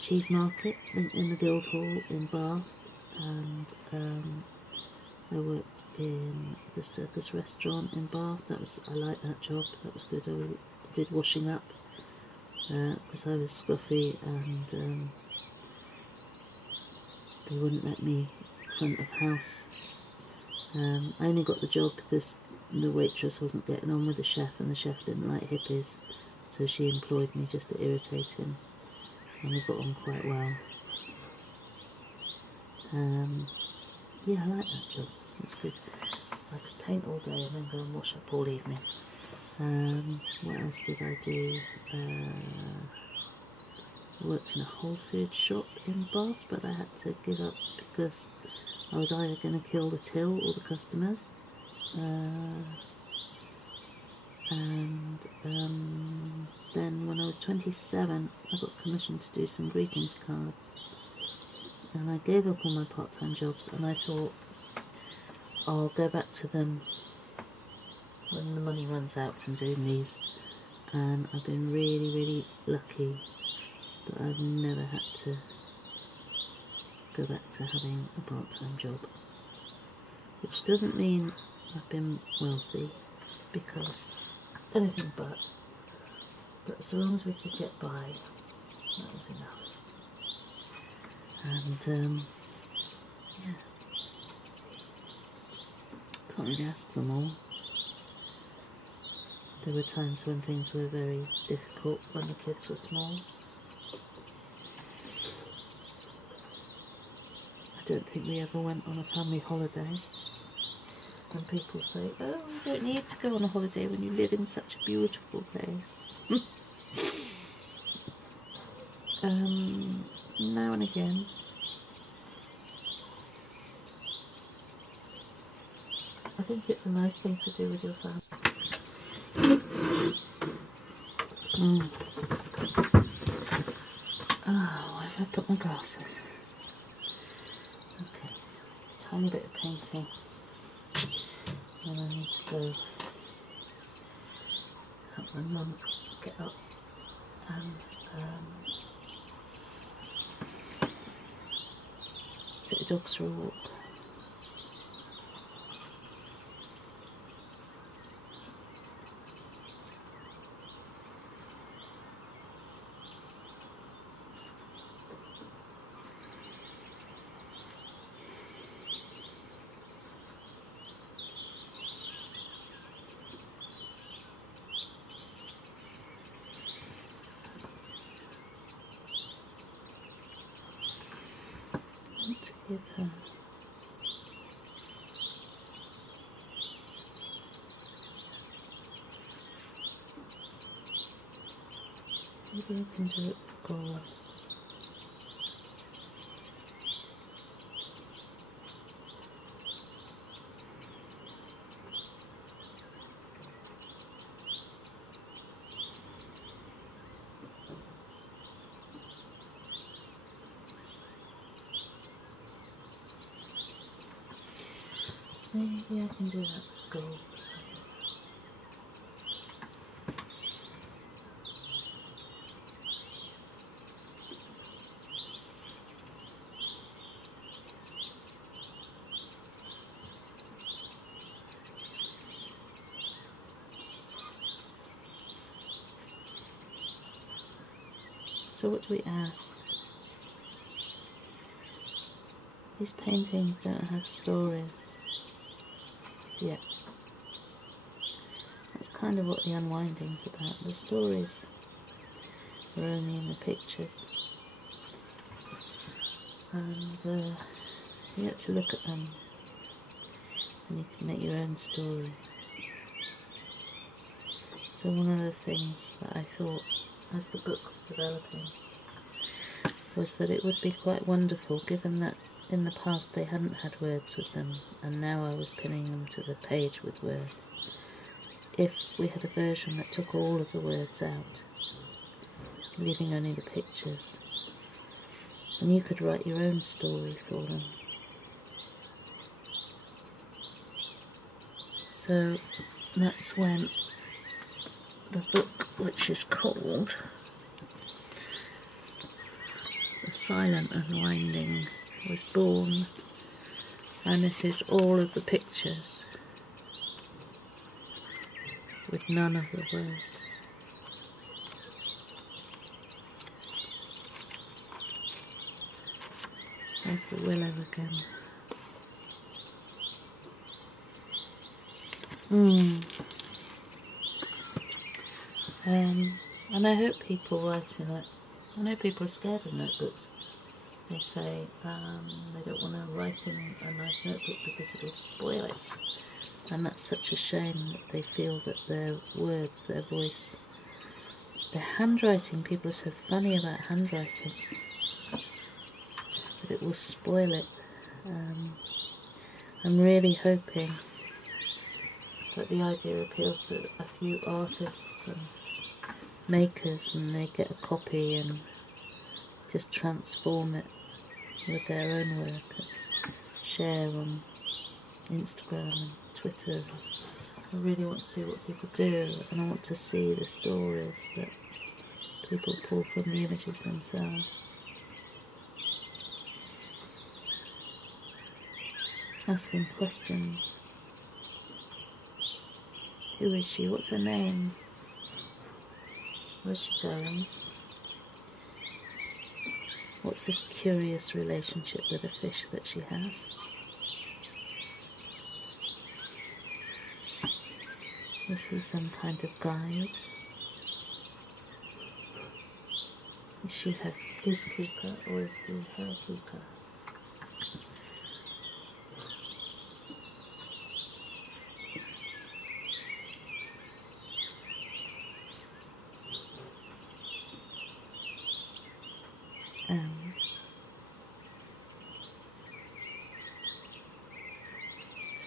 cheese market in the Guildhall in Bath, and I worked in the circus restaurant in Bath. I liked that job. That was good. I did washing up because I was scruffy, and they wouldn't let me front of house. I only got the job because the waitress wasn't getting on with the chef, and the chef didn't like hippies, so she employed me just to irritate him, and we got on quite well. Yeah, I like that job. It was good. I could paint all day and then go and wash up all evening. What else did I do? I worked in a Whole Foods shop in Bath, but I had to give up because I was either going to kill the till or the customers. Then when I was 27, I got commissioned to do some greetings cards, and I gave up all my part-time jobs, and I thought I'll go back to them when the money runs out from doing these. And I've been really, really lucky that I've never had to go back to having a part-time job, which doesn't mean I've been wealthy, because anything but as long as we could get by, that was enough. And yeah, can't really ask for more. There were times when things were very difficult when the kids were small. I don't think we ever went on a family holiday. And people say, oh, you don't need to go on a holiday when you live in such a beautiful place. Now and again. I think it's a nice thing to do with your family. Oh, where have I put my glasses? Okay, tiny bit of painting. And I need to go help my mum get up and take the dogs for a walk. To give her maybe I can do it with gold. Maybe I can do that with gold. So what do we ask? These paintings don't have stories yet. That's kind of what the Unwinding's about. The stories are only in the pictures. And you get to look at them and you can make your own story. So one of the things that I thought as the book was developing was that it would be quite wonderful, given that in the past they hadn't had words with them and now I was pinning them to the page with words, if we had a version that took all of the words out, leaving only the pictures, and you could write your own story for them. So that's when the book, which is called The Silent Unwinding, was born, and it is all of the pictures with none of the words. There's the willow again. And I hope people writing it, I know people are scared of notebooks. They say they don't want to write in a nice notebook because it'll spoil it. And that's such a shame that they feel that their words, their voice, their handwriting, people are so funny about handwriting, that it will spoil it. I'm really hoping that the idea appeals to a few artists and makers, and they get a copy and just transform it with their own work and share on Instagram and Twitter. I really want to see what people do, and I want to see the stories that people pull from the images themselves. Asking questions. Who is she? What's her name? Where's she going? What's this curious relationship with a fish that she has? Is he some kind of guide? Is she his keeper, or is he her keeper?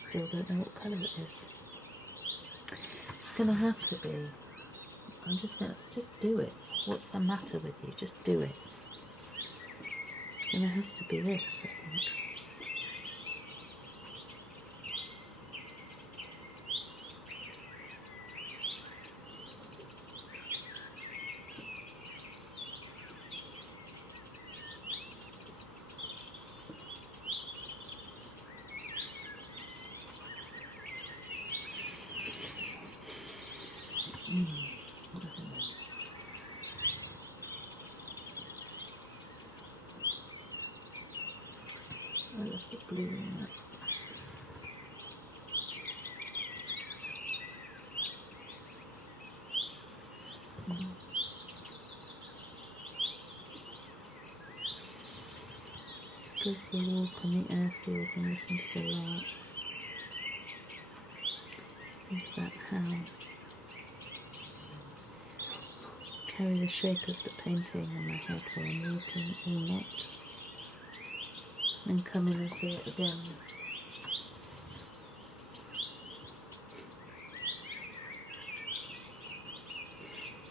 Still don't know what colour it is. It's going to have to be. I'm just going to do it. What's the matter with you? Just do it. It's going to have to be this, I think. I love the blue in that. Go for a walk on the airfield and listen to the larks. Think about how carry the shape of the painting in my head while I'm walking or not, and come in and see it again.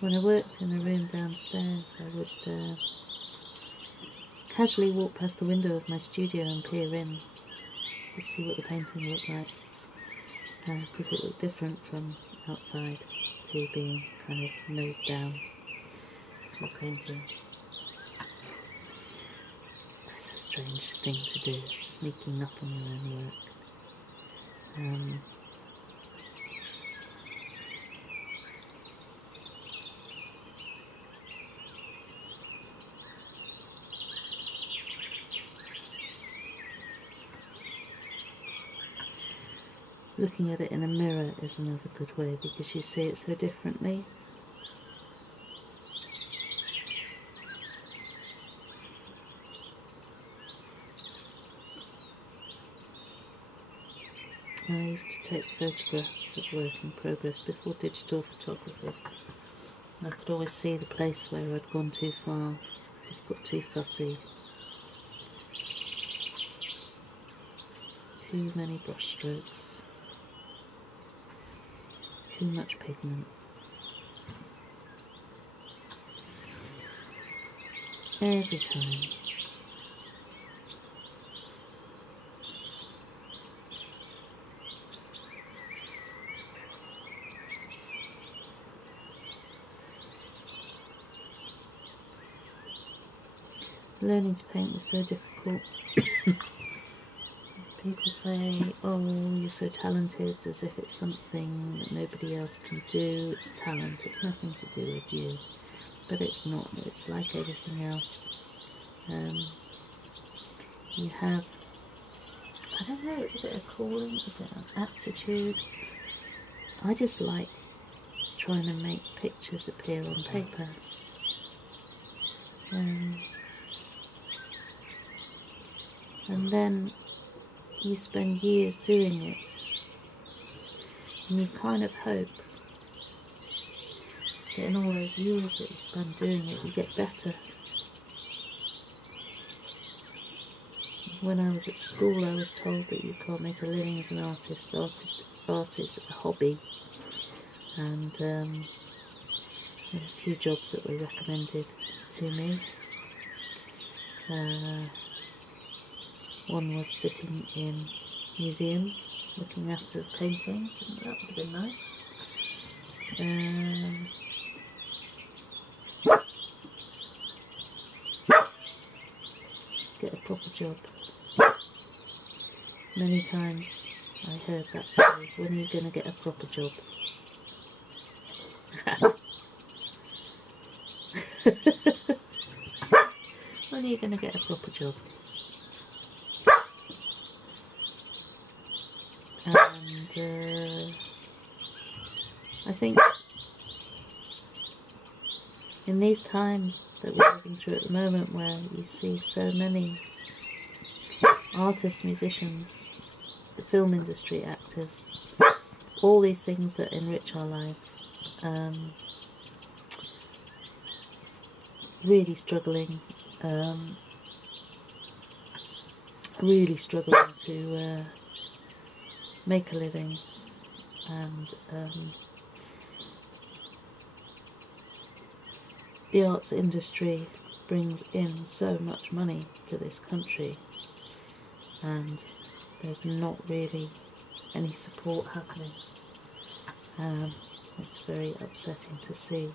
When I worked in a room downstairs, I would casually walk past the window of my studio and peer in to see what the painting looked like, because it looked different from outside to being kind of nose down to a painting. That's a strange thing to do, sneaking up on your own work. Looking at it in a mirror is another good way, because you see it so differently. I used to take photographs of work in progress before digital photography. I could always see the place where I'd gone too far, just got too fussy. Too many brush strokes. Too much pigment. Every time. Learning to paint was so difficult. People say, oh, you're so talented, as if it's something that nobody else can do. It's talent, it's nothing to do with you. But it's not, it's like everything else. You have, I don't know, is it a calling, is it an aptitude? I just like trying to make pictures appear on paper. And then you spend years doing it, and you kind of hope that in all those years that you've been doing it, you get better. When I was at school, I was told that you can't make a living as an artist. Art is a hobby, and there were a few jobs that were recommended to me. One was sitting in museums, looking after paintings, and that would have been nice. Get a proper job. Many times I heard that phrase, when are you going to get a proper job? When are you going to get a proper job? And I think in these times that we're living through at the moment, where you see so many artists, musicians, the film industry, actors, all these things that enrich our lives, really struggling to make a living, and the arts industry brings in so much money to this country, and there's not really any support happening. It's very upsetting to see.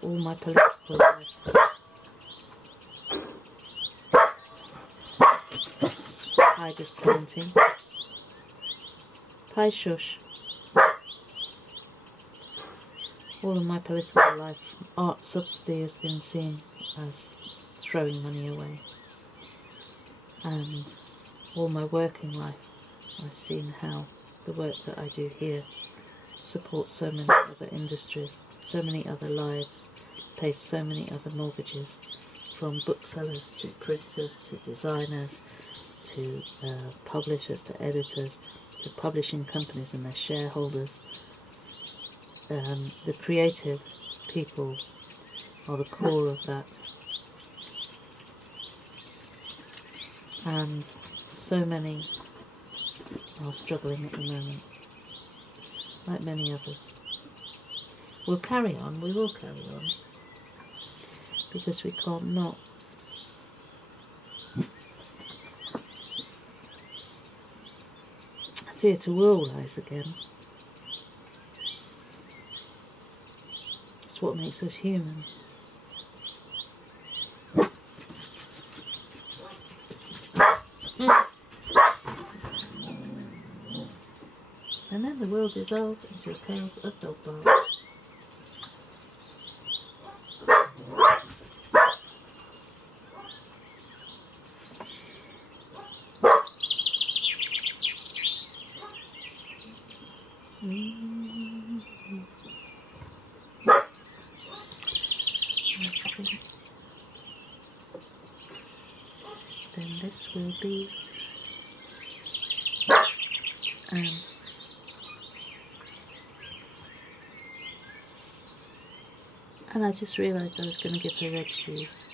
All my political life, Pie just commenting. Pie shush. All of my political life, art subsidy has been seen as throwing money away. And all my working life, I've seen how the work that I do here supports so many other industries, so many other lives, pays so many other mortgages, from booksellers to printers to designers to publishers to editors to publishing companies and their shareholders. The creative people are the core of that, and so many are struggling at the moment, like many others. We'll carry on, we will carry on, because we can't not. Theatre will rise again. It's what makes us human. And then the world dissolved into a chaos of dog bark. and this will be and I just realised I was going to give her red shoes.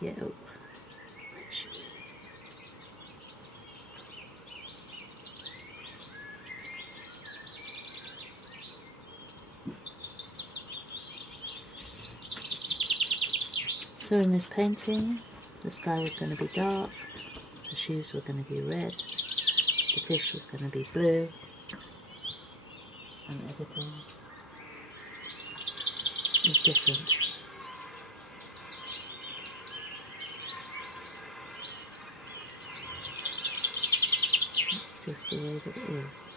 Yeah, oh, red shoes. So in this painting, the sky was going to be dark, the shoes were going to be red, the fish was going to be blue, and everything is different. It's just the way that it is.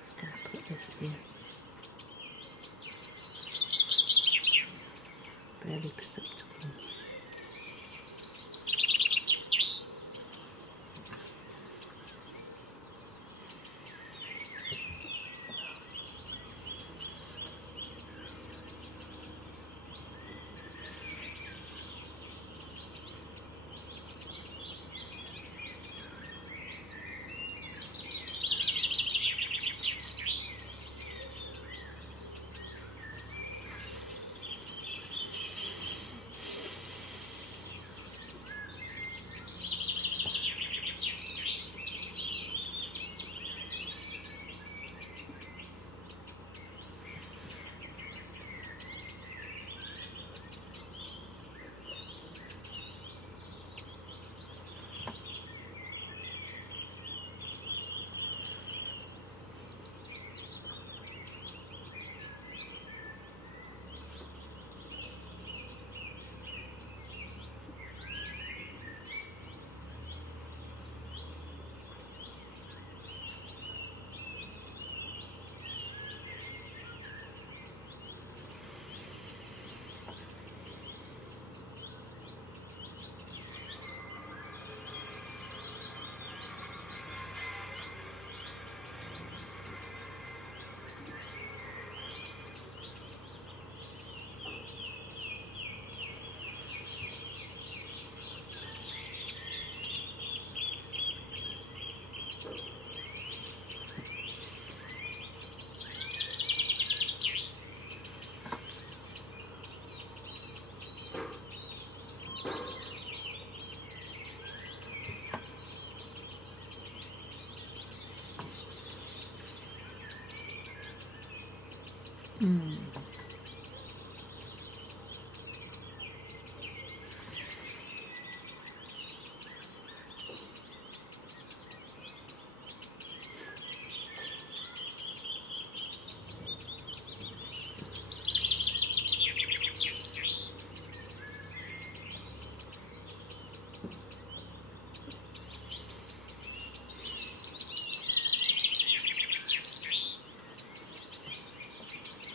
Just going to put this here. Barely perceptible.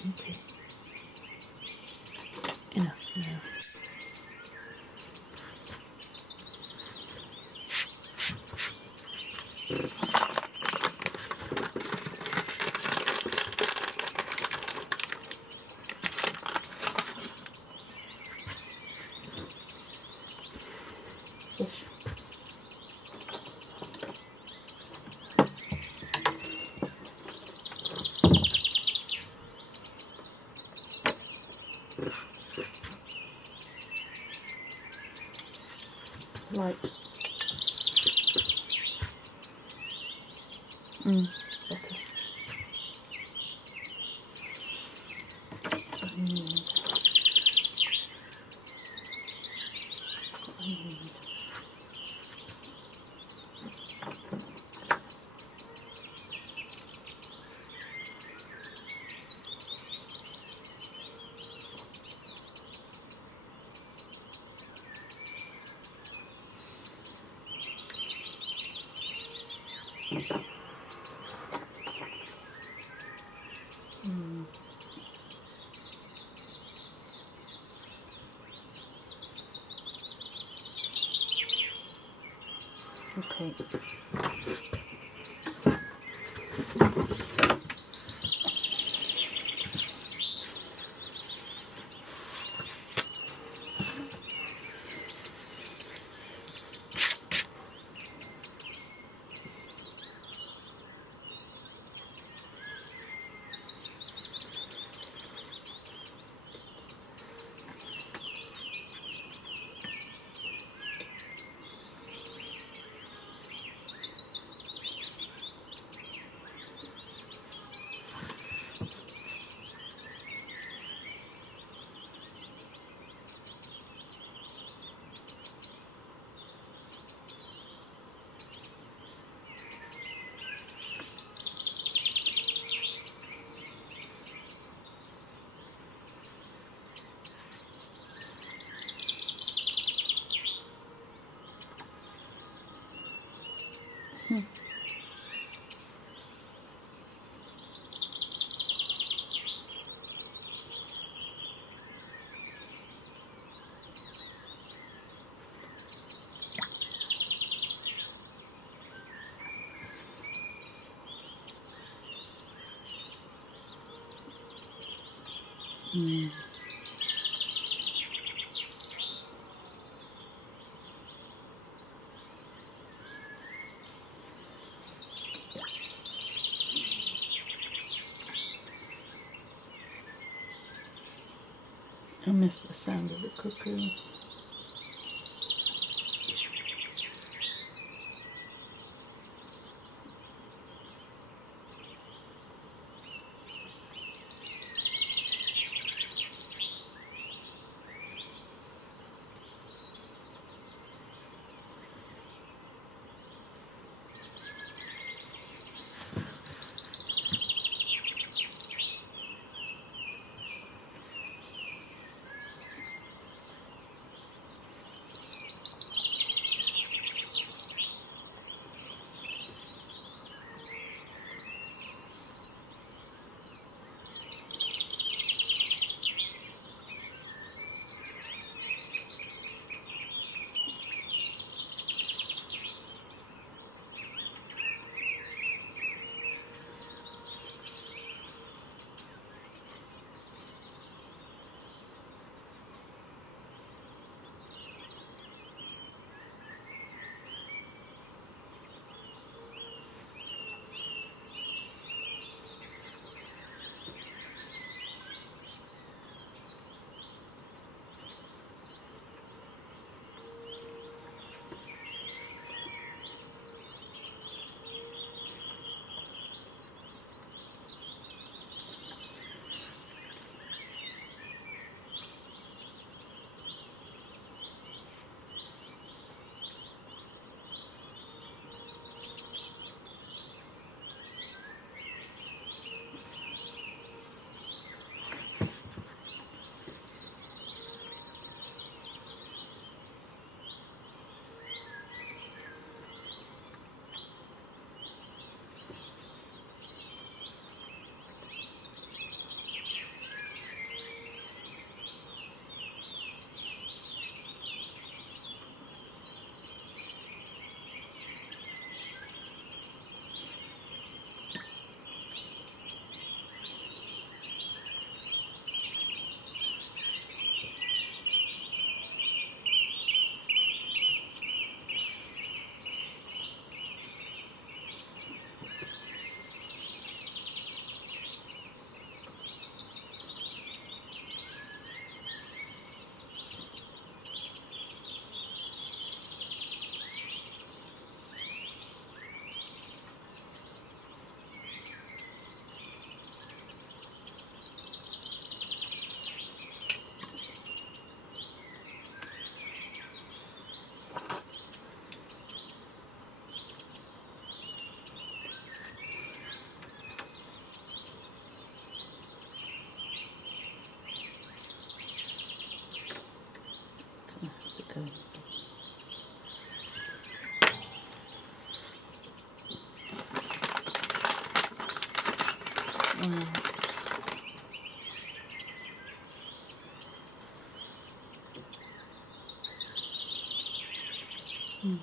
Okay. Enough now. Fish. Right. Better. Okay. Mm. I miss the sound of the cuckoo. Okay. Mm.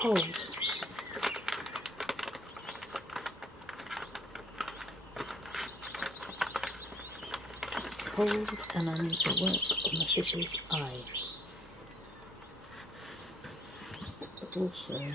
cold. It's cold and I need to work on the fish's eye. But also,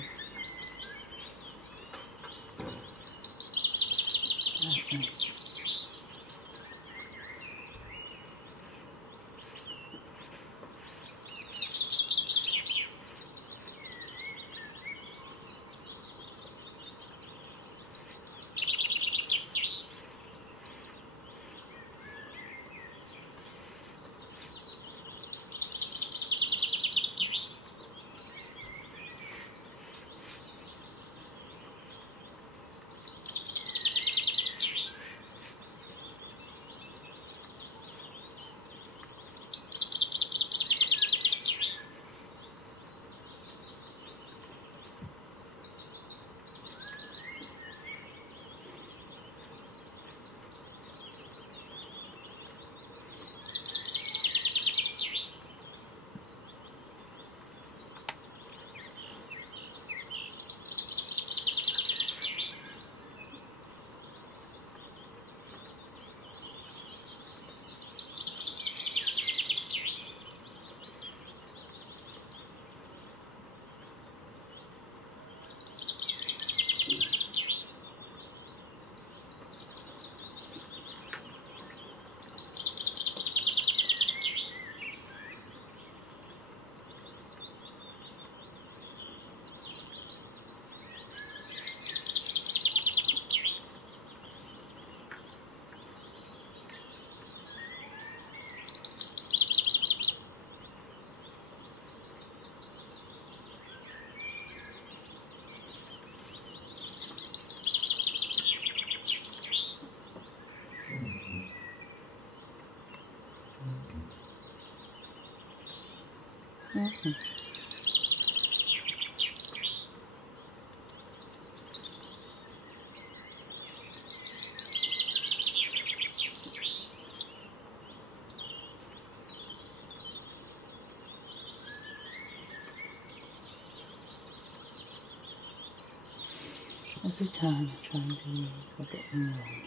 every time I try and do these, I get them wrong.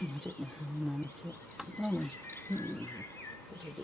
I don't know how I manage it. Oh, what do I do?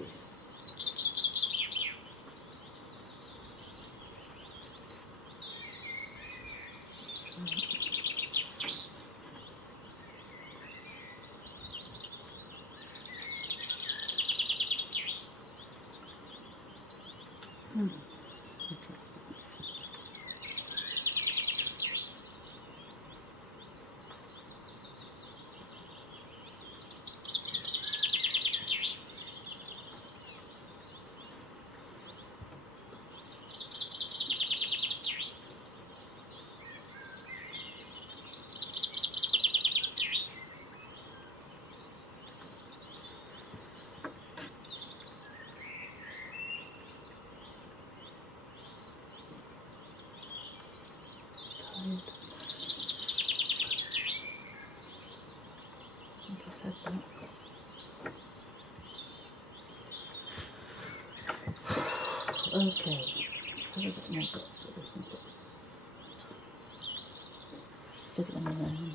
I think I said that. Okay, so I've got more bits with this and bits. Fiddling around.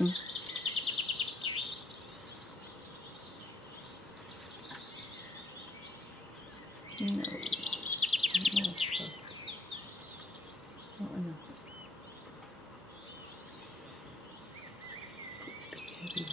No. Not enough. It's a bit heavy.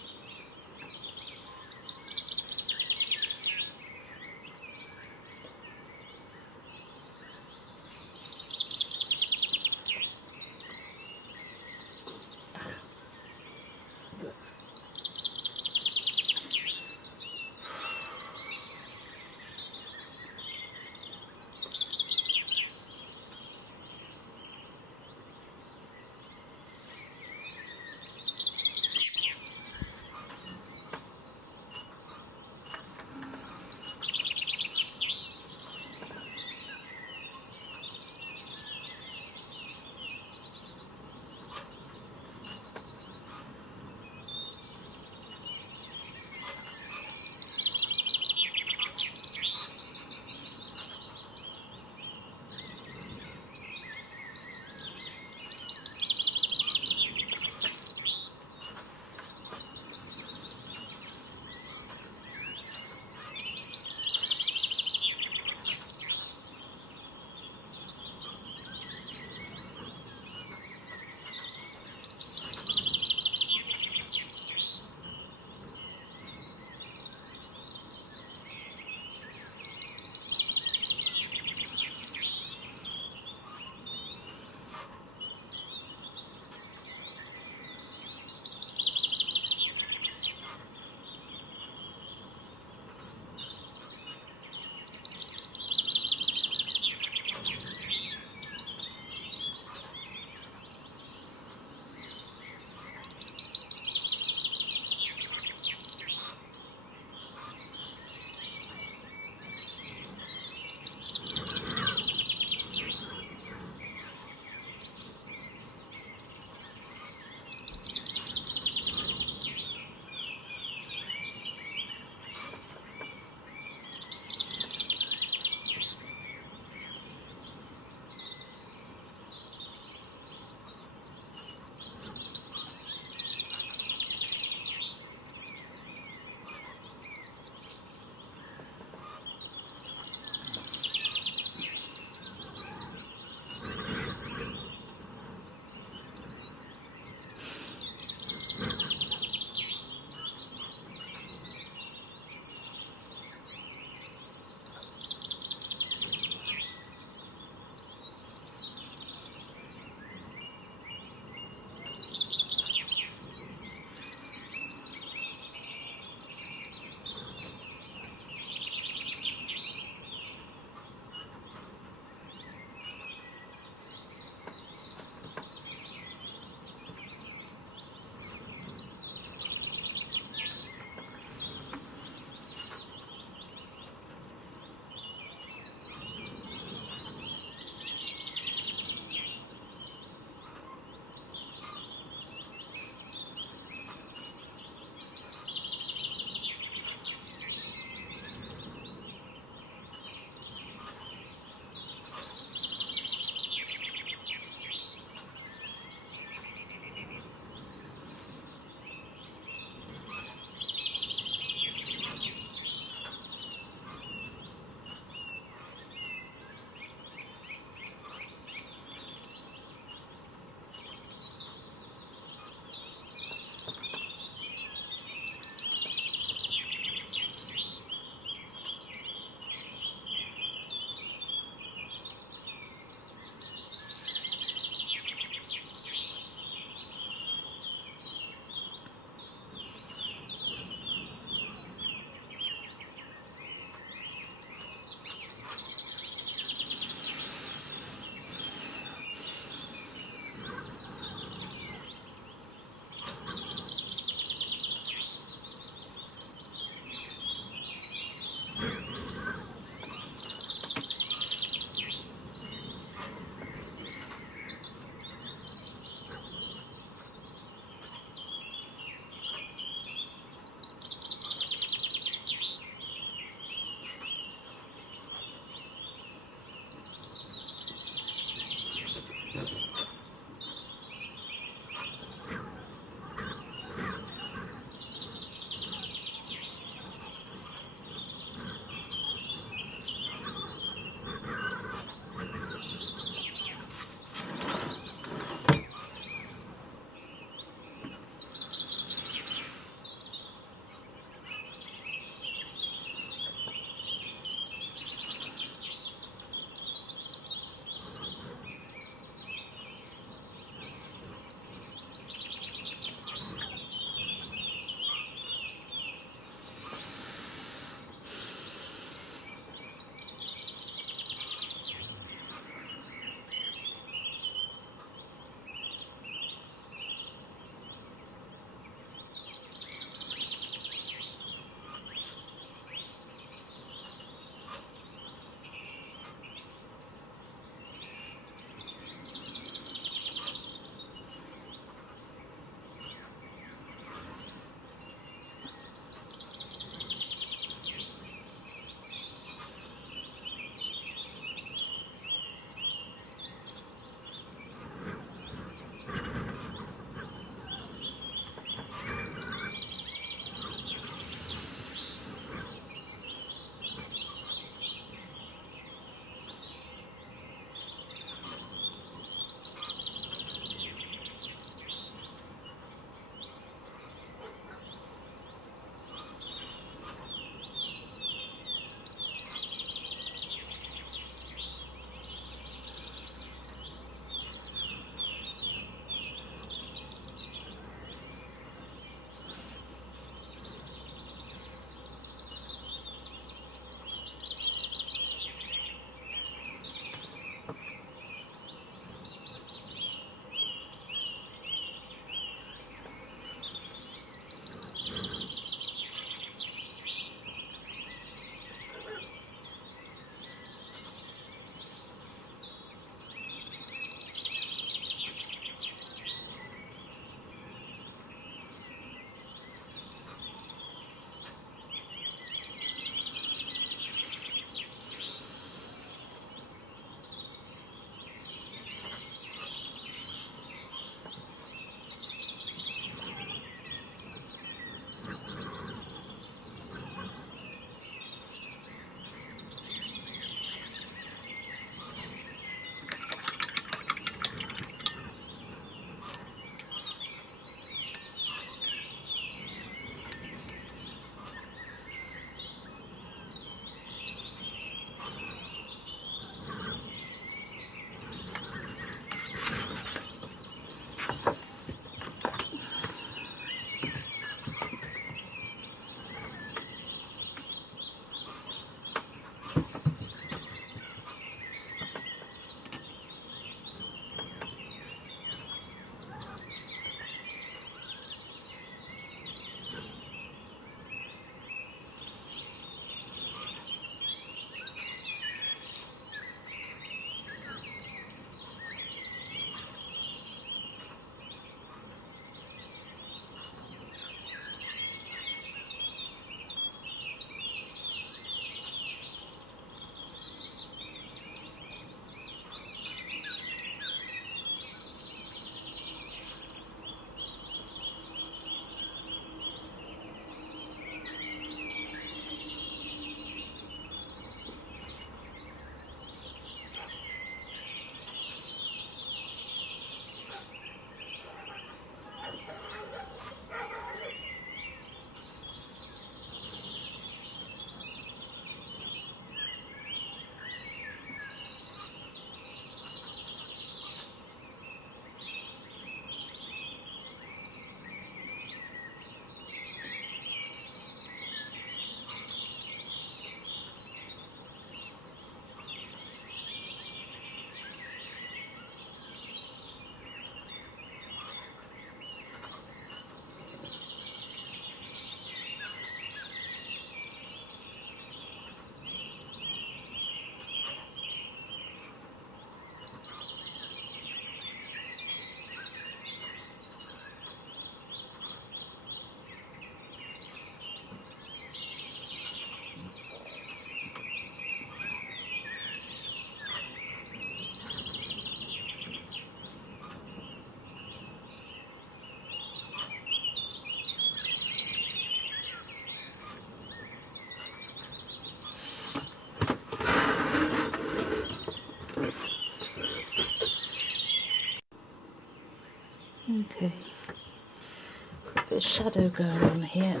bit of shadow going on here,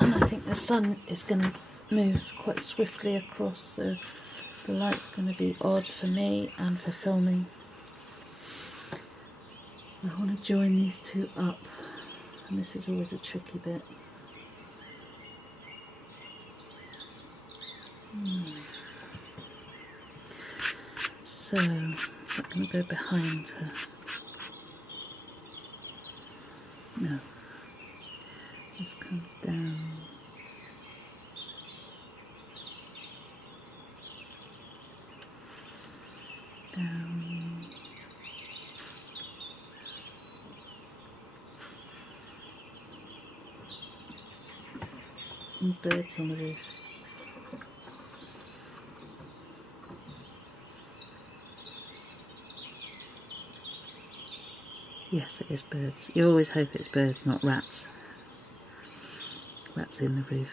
and I think the sun is going to move quite swiftly across, so the light's going to be odd for me and for filming. I want to join these two up, and this is always a tricky bit. So I'm going to go behind her. No, this comes down. Down. And birds on the roof. Yes, it is birds. You always hope it's birds, not rats. Rats in the roof.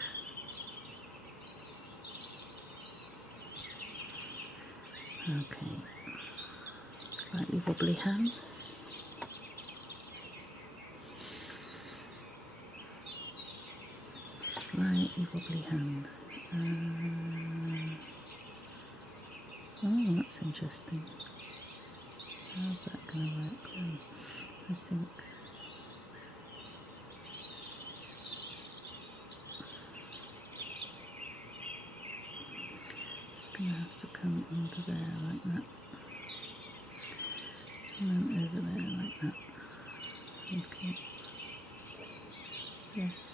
Okay. Slightly wobbly hand. Slightly wobbly hand. Oh, that's interesting. How's that going to work then? I think it's going to have to come under there like that, and then over there like that. Okay. Yes.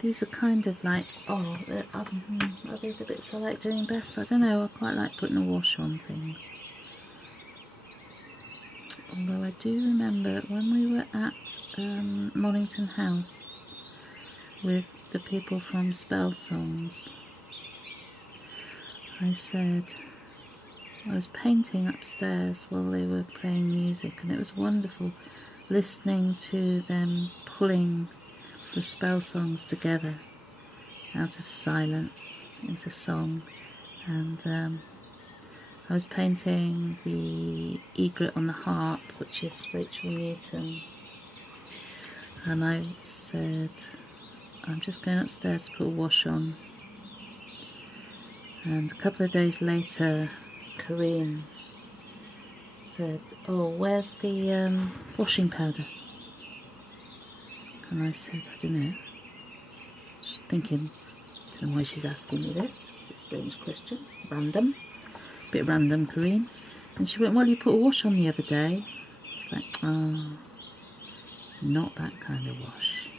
These are kind of like, are they the bits I like doing best? I don't know, I quite like putting a wash on things. Although I do remember when we were at Mornington House with the people from Spell Songs, I said I was painting upstairs while they were playing music, and it was wonderful listening to them pulling the spell songs together out of silence into song. And I was painting the egret on the harp, which is Rachel Newton, and I said I'm just going upstairs to put a wash on. And a couple of days later Corinne said, oh, where's the washing powder? And I said, I don't know. Just thinking, I don't know why she's asking me this. It's a strange question. Random. Bit random, Corinne. And she went, well, you put a wash on the other day. It's like, oh, not that kind of wash.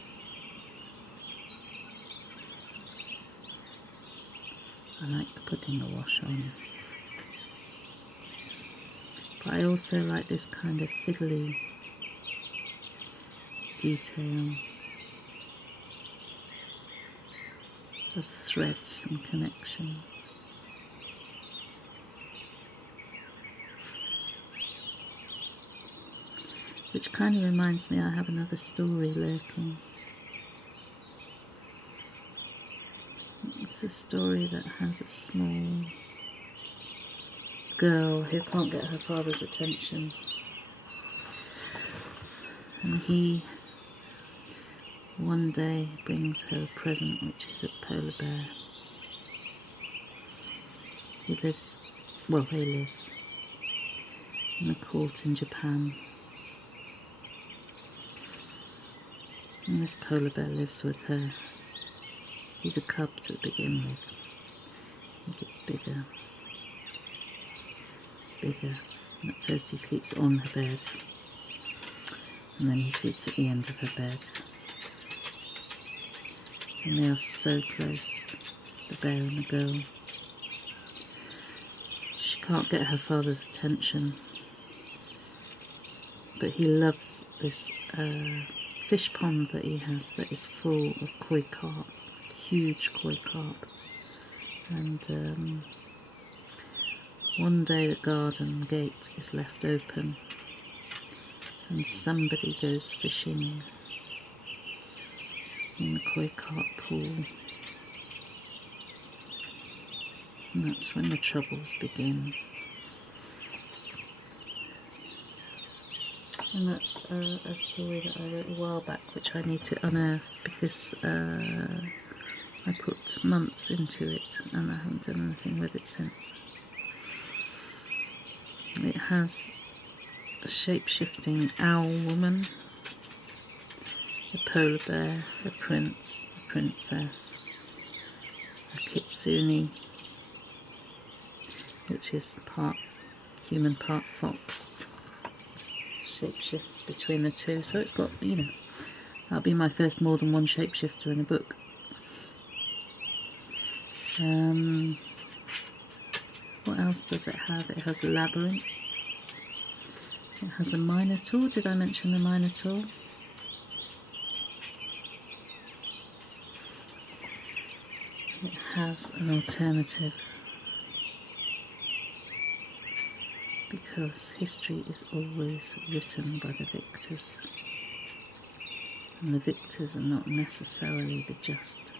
I like putting the wash on. But I also like this kind of fiddly detail of threads and connections. Which kind of reminds me I have another story lurking. It's a story that has a small girl who can't get her father's attention, and he one day brings her a present, which is a polar bear. He lives, well, they live in a court in Japan, and this polar bear lives with her. He's a cub to begin with. He gets bigger, bigger. And at first he sleeps on her bed, and then he sleeps at the end of her bed. And they are so close, the bear and the girl. She can't get her father's attention, but he loves this fish pond that he has that is full of koi carp, huge koi carp. And one day the garden gate is left open and somebody goes fishing, in the koi carp pool. And that's when the troubles begin. And that's a story that I wrote a while back, which I need to unearth because I put months into it and I haven't done anything with it since. It has a shape-shifting owl woman, a polar bear, a prince, a princess, a kitsune, which is part human, part fox. Shapeshifts between the two, so it's got, you know, that'll be my first more than one shapeshifter in a book. What else does it have? It has a labyrinth. It has a minotaur. Did I mention the minotaur? It has an alternative, because history is always written by the victors, and the victors are not necessarily the just.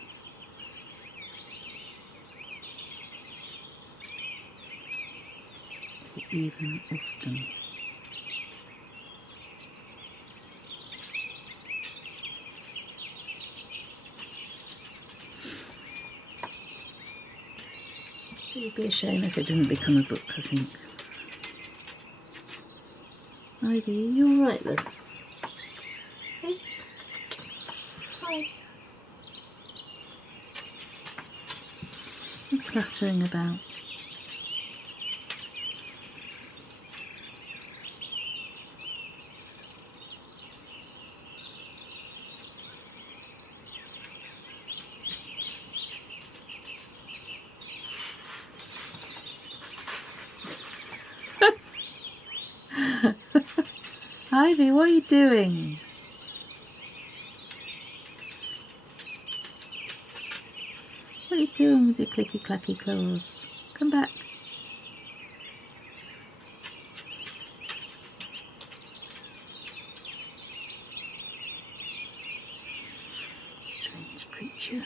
Or even often. It would be a shame if it didn't become a book, I think. Ivy, are you alright then? Hey? Nice. You're clattering about. Ivy, what are you doing? What are you doing with your clicky clacky claws? Come back. Strange creature.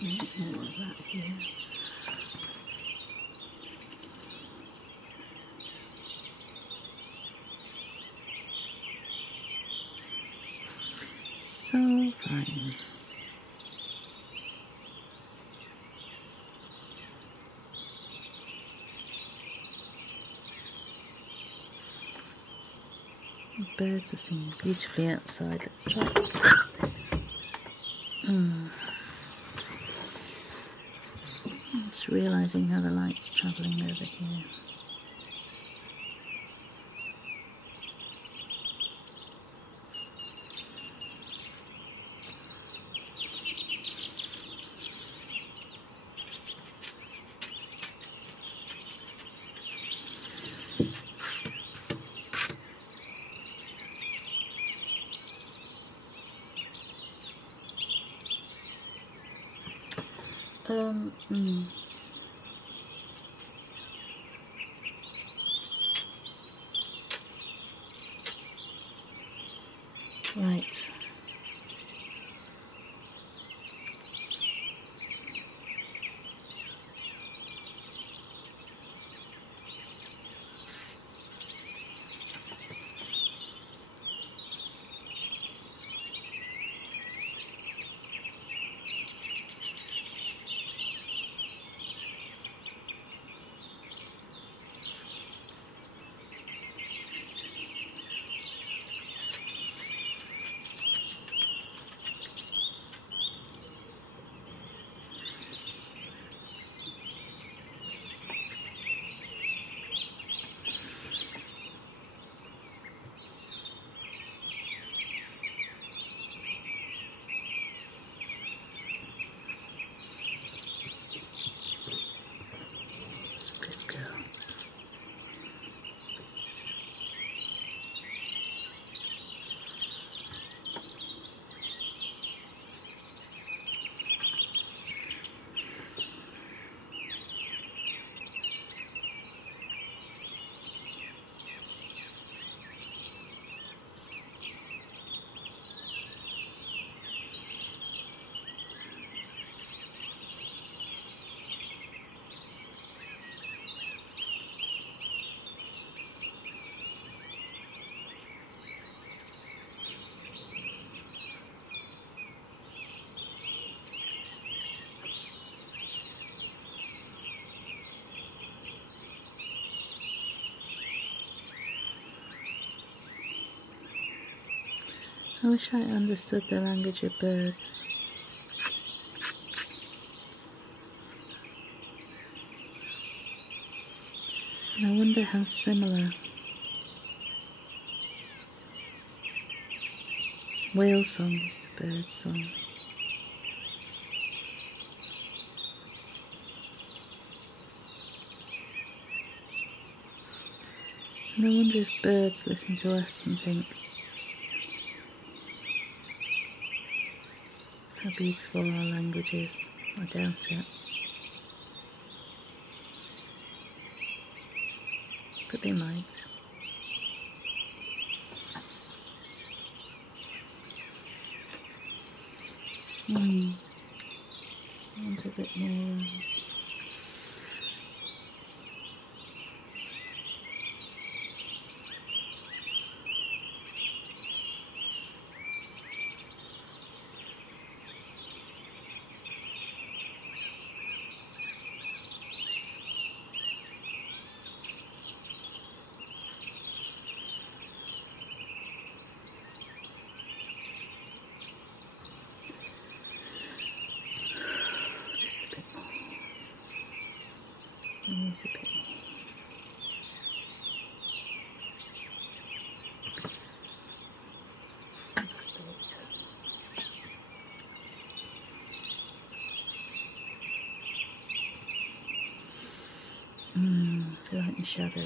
More of that here. So fine. The birds are singing beautifully outside. Let's try. Just realising how the light's travelling over here. Right. I wish I understood the language of birds. And I wonder how similar whale song is to bird song. And I wonder if birds listen to us and think, how beautiful our language is. I doubt it. But they might. I want a bit more. Always a bit more. That's the water. Light and shadow.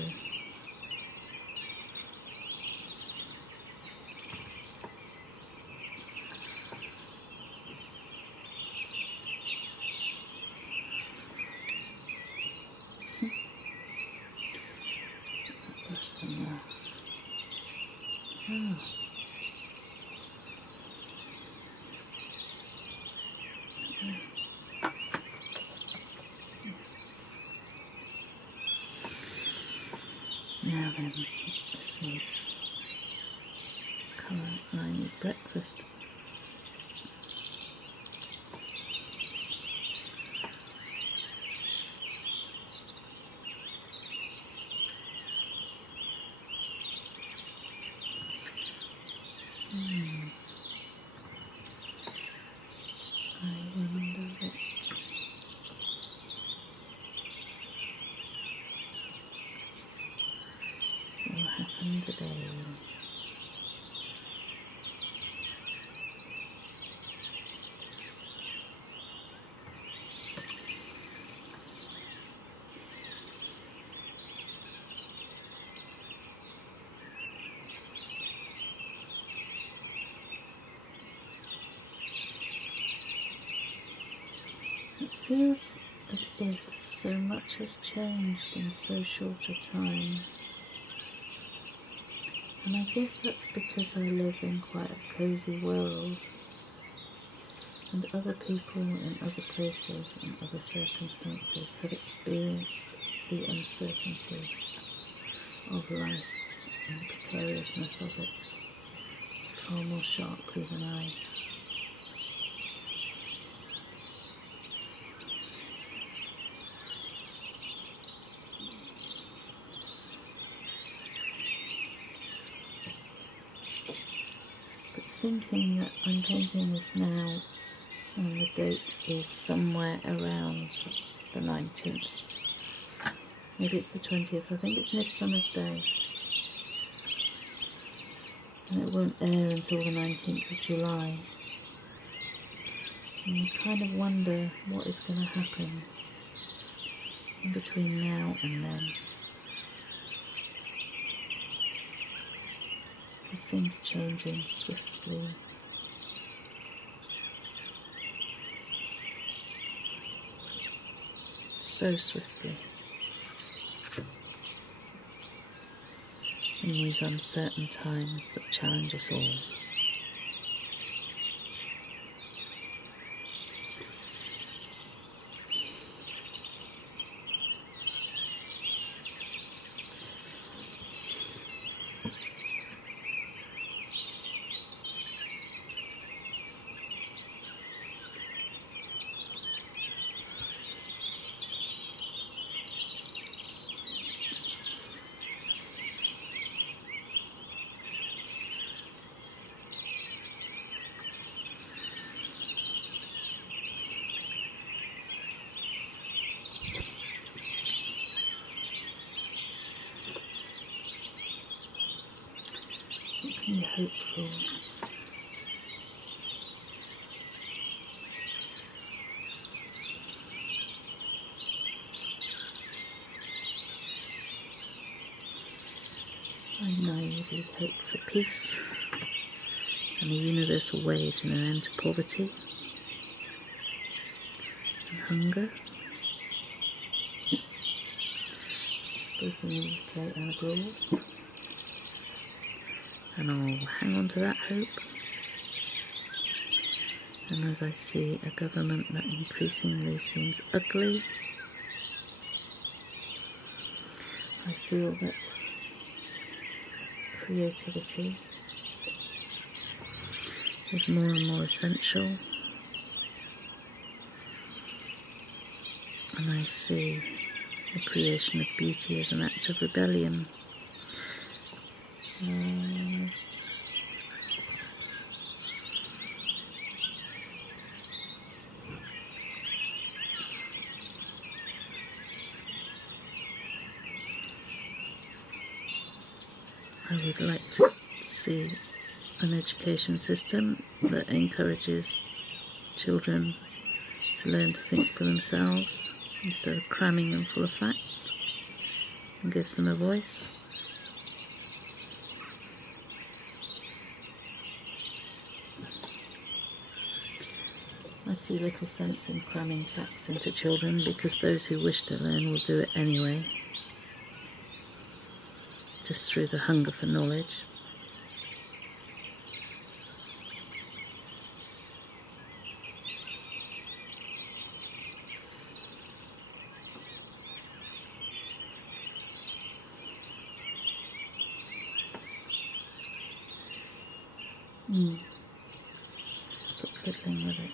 Brush some grass. Oh. Now then, this needs colour. I need breakfast. I wonder what will happen today. It feels as if so much has changed in so short a time. And I guess that's because I live in quite a cosy world, and other people in other places and other circumstances have experienced the uncertainty of life and the precariousness of it far more sharply than I. But thinking that I'm painting this now and the date is somewhere around the 19th. Maybe it's the 20th. I think it's Midsummer's Day. And it won't air until the 19th of July. And you kind of wonder what is going to happen in between now and then. With things changing swiftly. So swiftly. In these uncertain times that challenge us all. hopeful. I naively hope for peace and a universal way to an end to poverty and hunger, both in the UK and abroad. And I'll hang on to that hope. And as I see a government that increasingly seems ugly, I feel that creativity is more and more essential. And I see the creation of beauty as an act of rebellion. I would like to see an education system that encourages children to learn to think for themselves instead of cramming them full of facts, and gives them a voice. I see little sense in cramming facts into children, because those who wish to learn will do it anyway, just through the hunger for knowledge. Stop fiddling with it.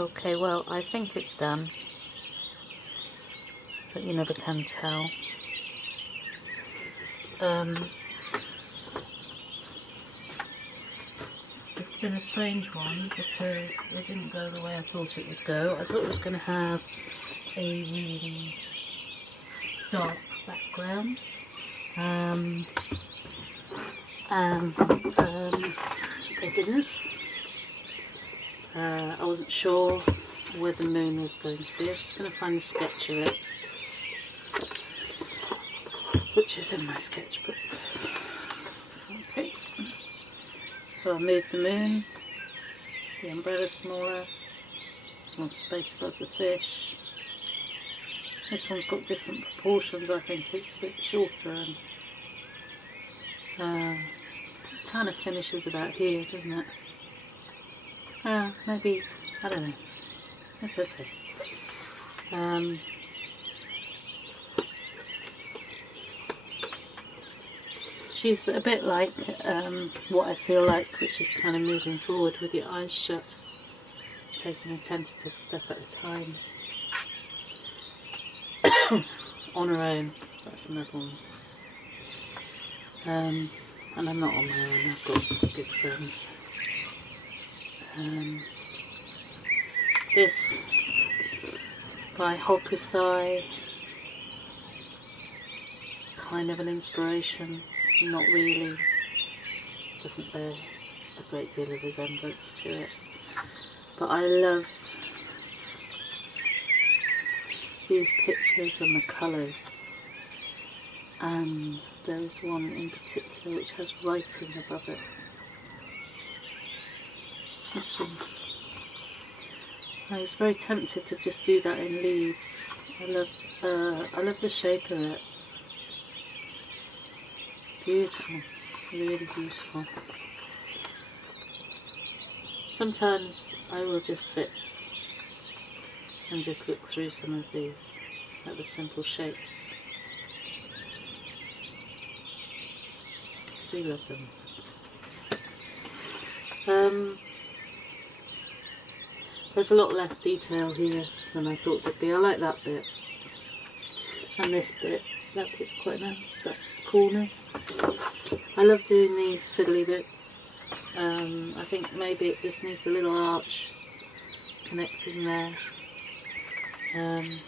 Okay, well, I think it's done, but you never can tell. It's been a strange one because it didn't go the way I thought it would go. I thought it was going to have a really dark background, and it didn't. I wasn't sure where the moon was going to be. I'm just going to find the sketch of it, which is in my sketchbook. Okay, so I moved the moon, the umbrella smaller, more space above the fish. This one's got different proportions. I think it's a bit shorter and kind of finishes about here, doesn't it? Maybe, I don't know. It's okay. She's a bit like what I feel like, which is kind of moving forward with your eyes shut, taking a tentative step at a time. On her own, that's another one. And I'm not on my own, I've got good friends. This by Hokusai, kind of an inspiration, not really, doesn't bear a great deal of resemblance to it, but I love these pictures and the colours, and there's one in particular which has writing above it. This one. I was very tempted to just do that in leaves. I love the shape of it. Beautiful, really beautiful. Sometimes I will just sit and just look through some of these at the simple shapes. I do love them. There's a lot less detail here than I thought there'd be. I like that bit. And this bit. That bit's quite nice, that corner. I love doing these fiddly bits. I think maybe it just needs a little arch connecting there. And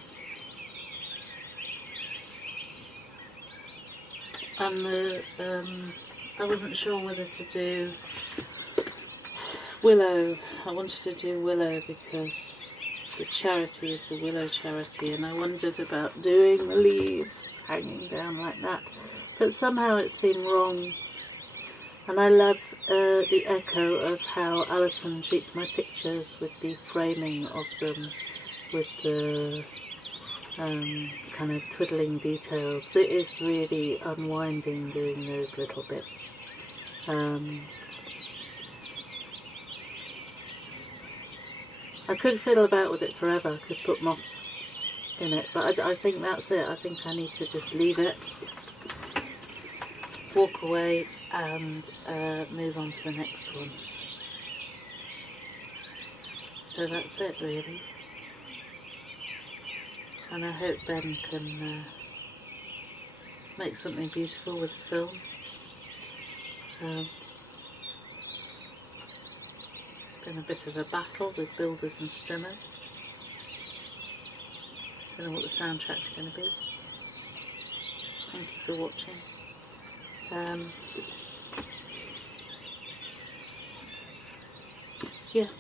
I wasn't sure whether to do willow. I wanted to do willow because the charity is the willow charity, and I wondered about doing the leaves hanging down like that, but somehow it seemed wrong. And I love the echo of how Alison treats my pictures with the framing of them, with the kind of twiddling details. It is really unwinding doing those little bits. I could fiddle about with it forever, I could put moths in it, but I think that's it. I think I need to just leave it, walk away and move on to the next one. So that's it really. And I hope Ben can make something beautiful with the film. It's been a bit of a battle with builders and strimmers. Don't know what the soundtrack's going to be. Thank you for watching. Yeah.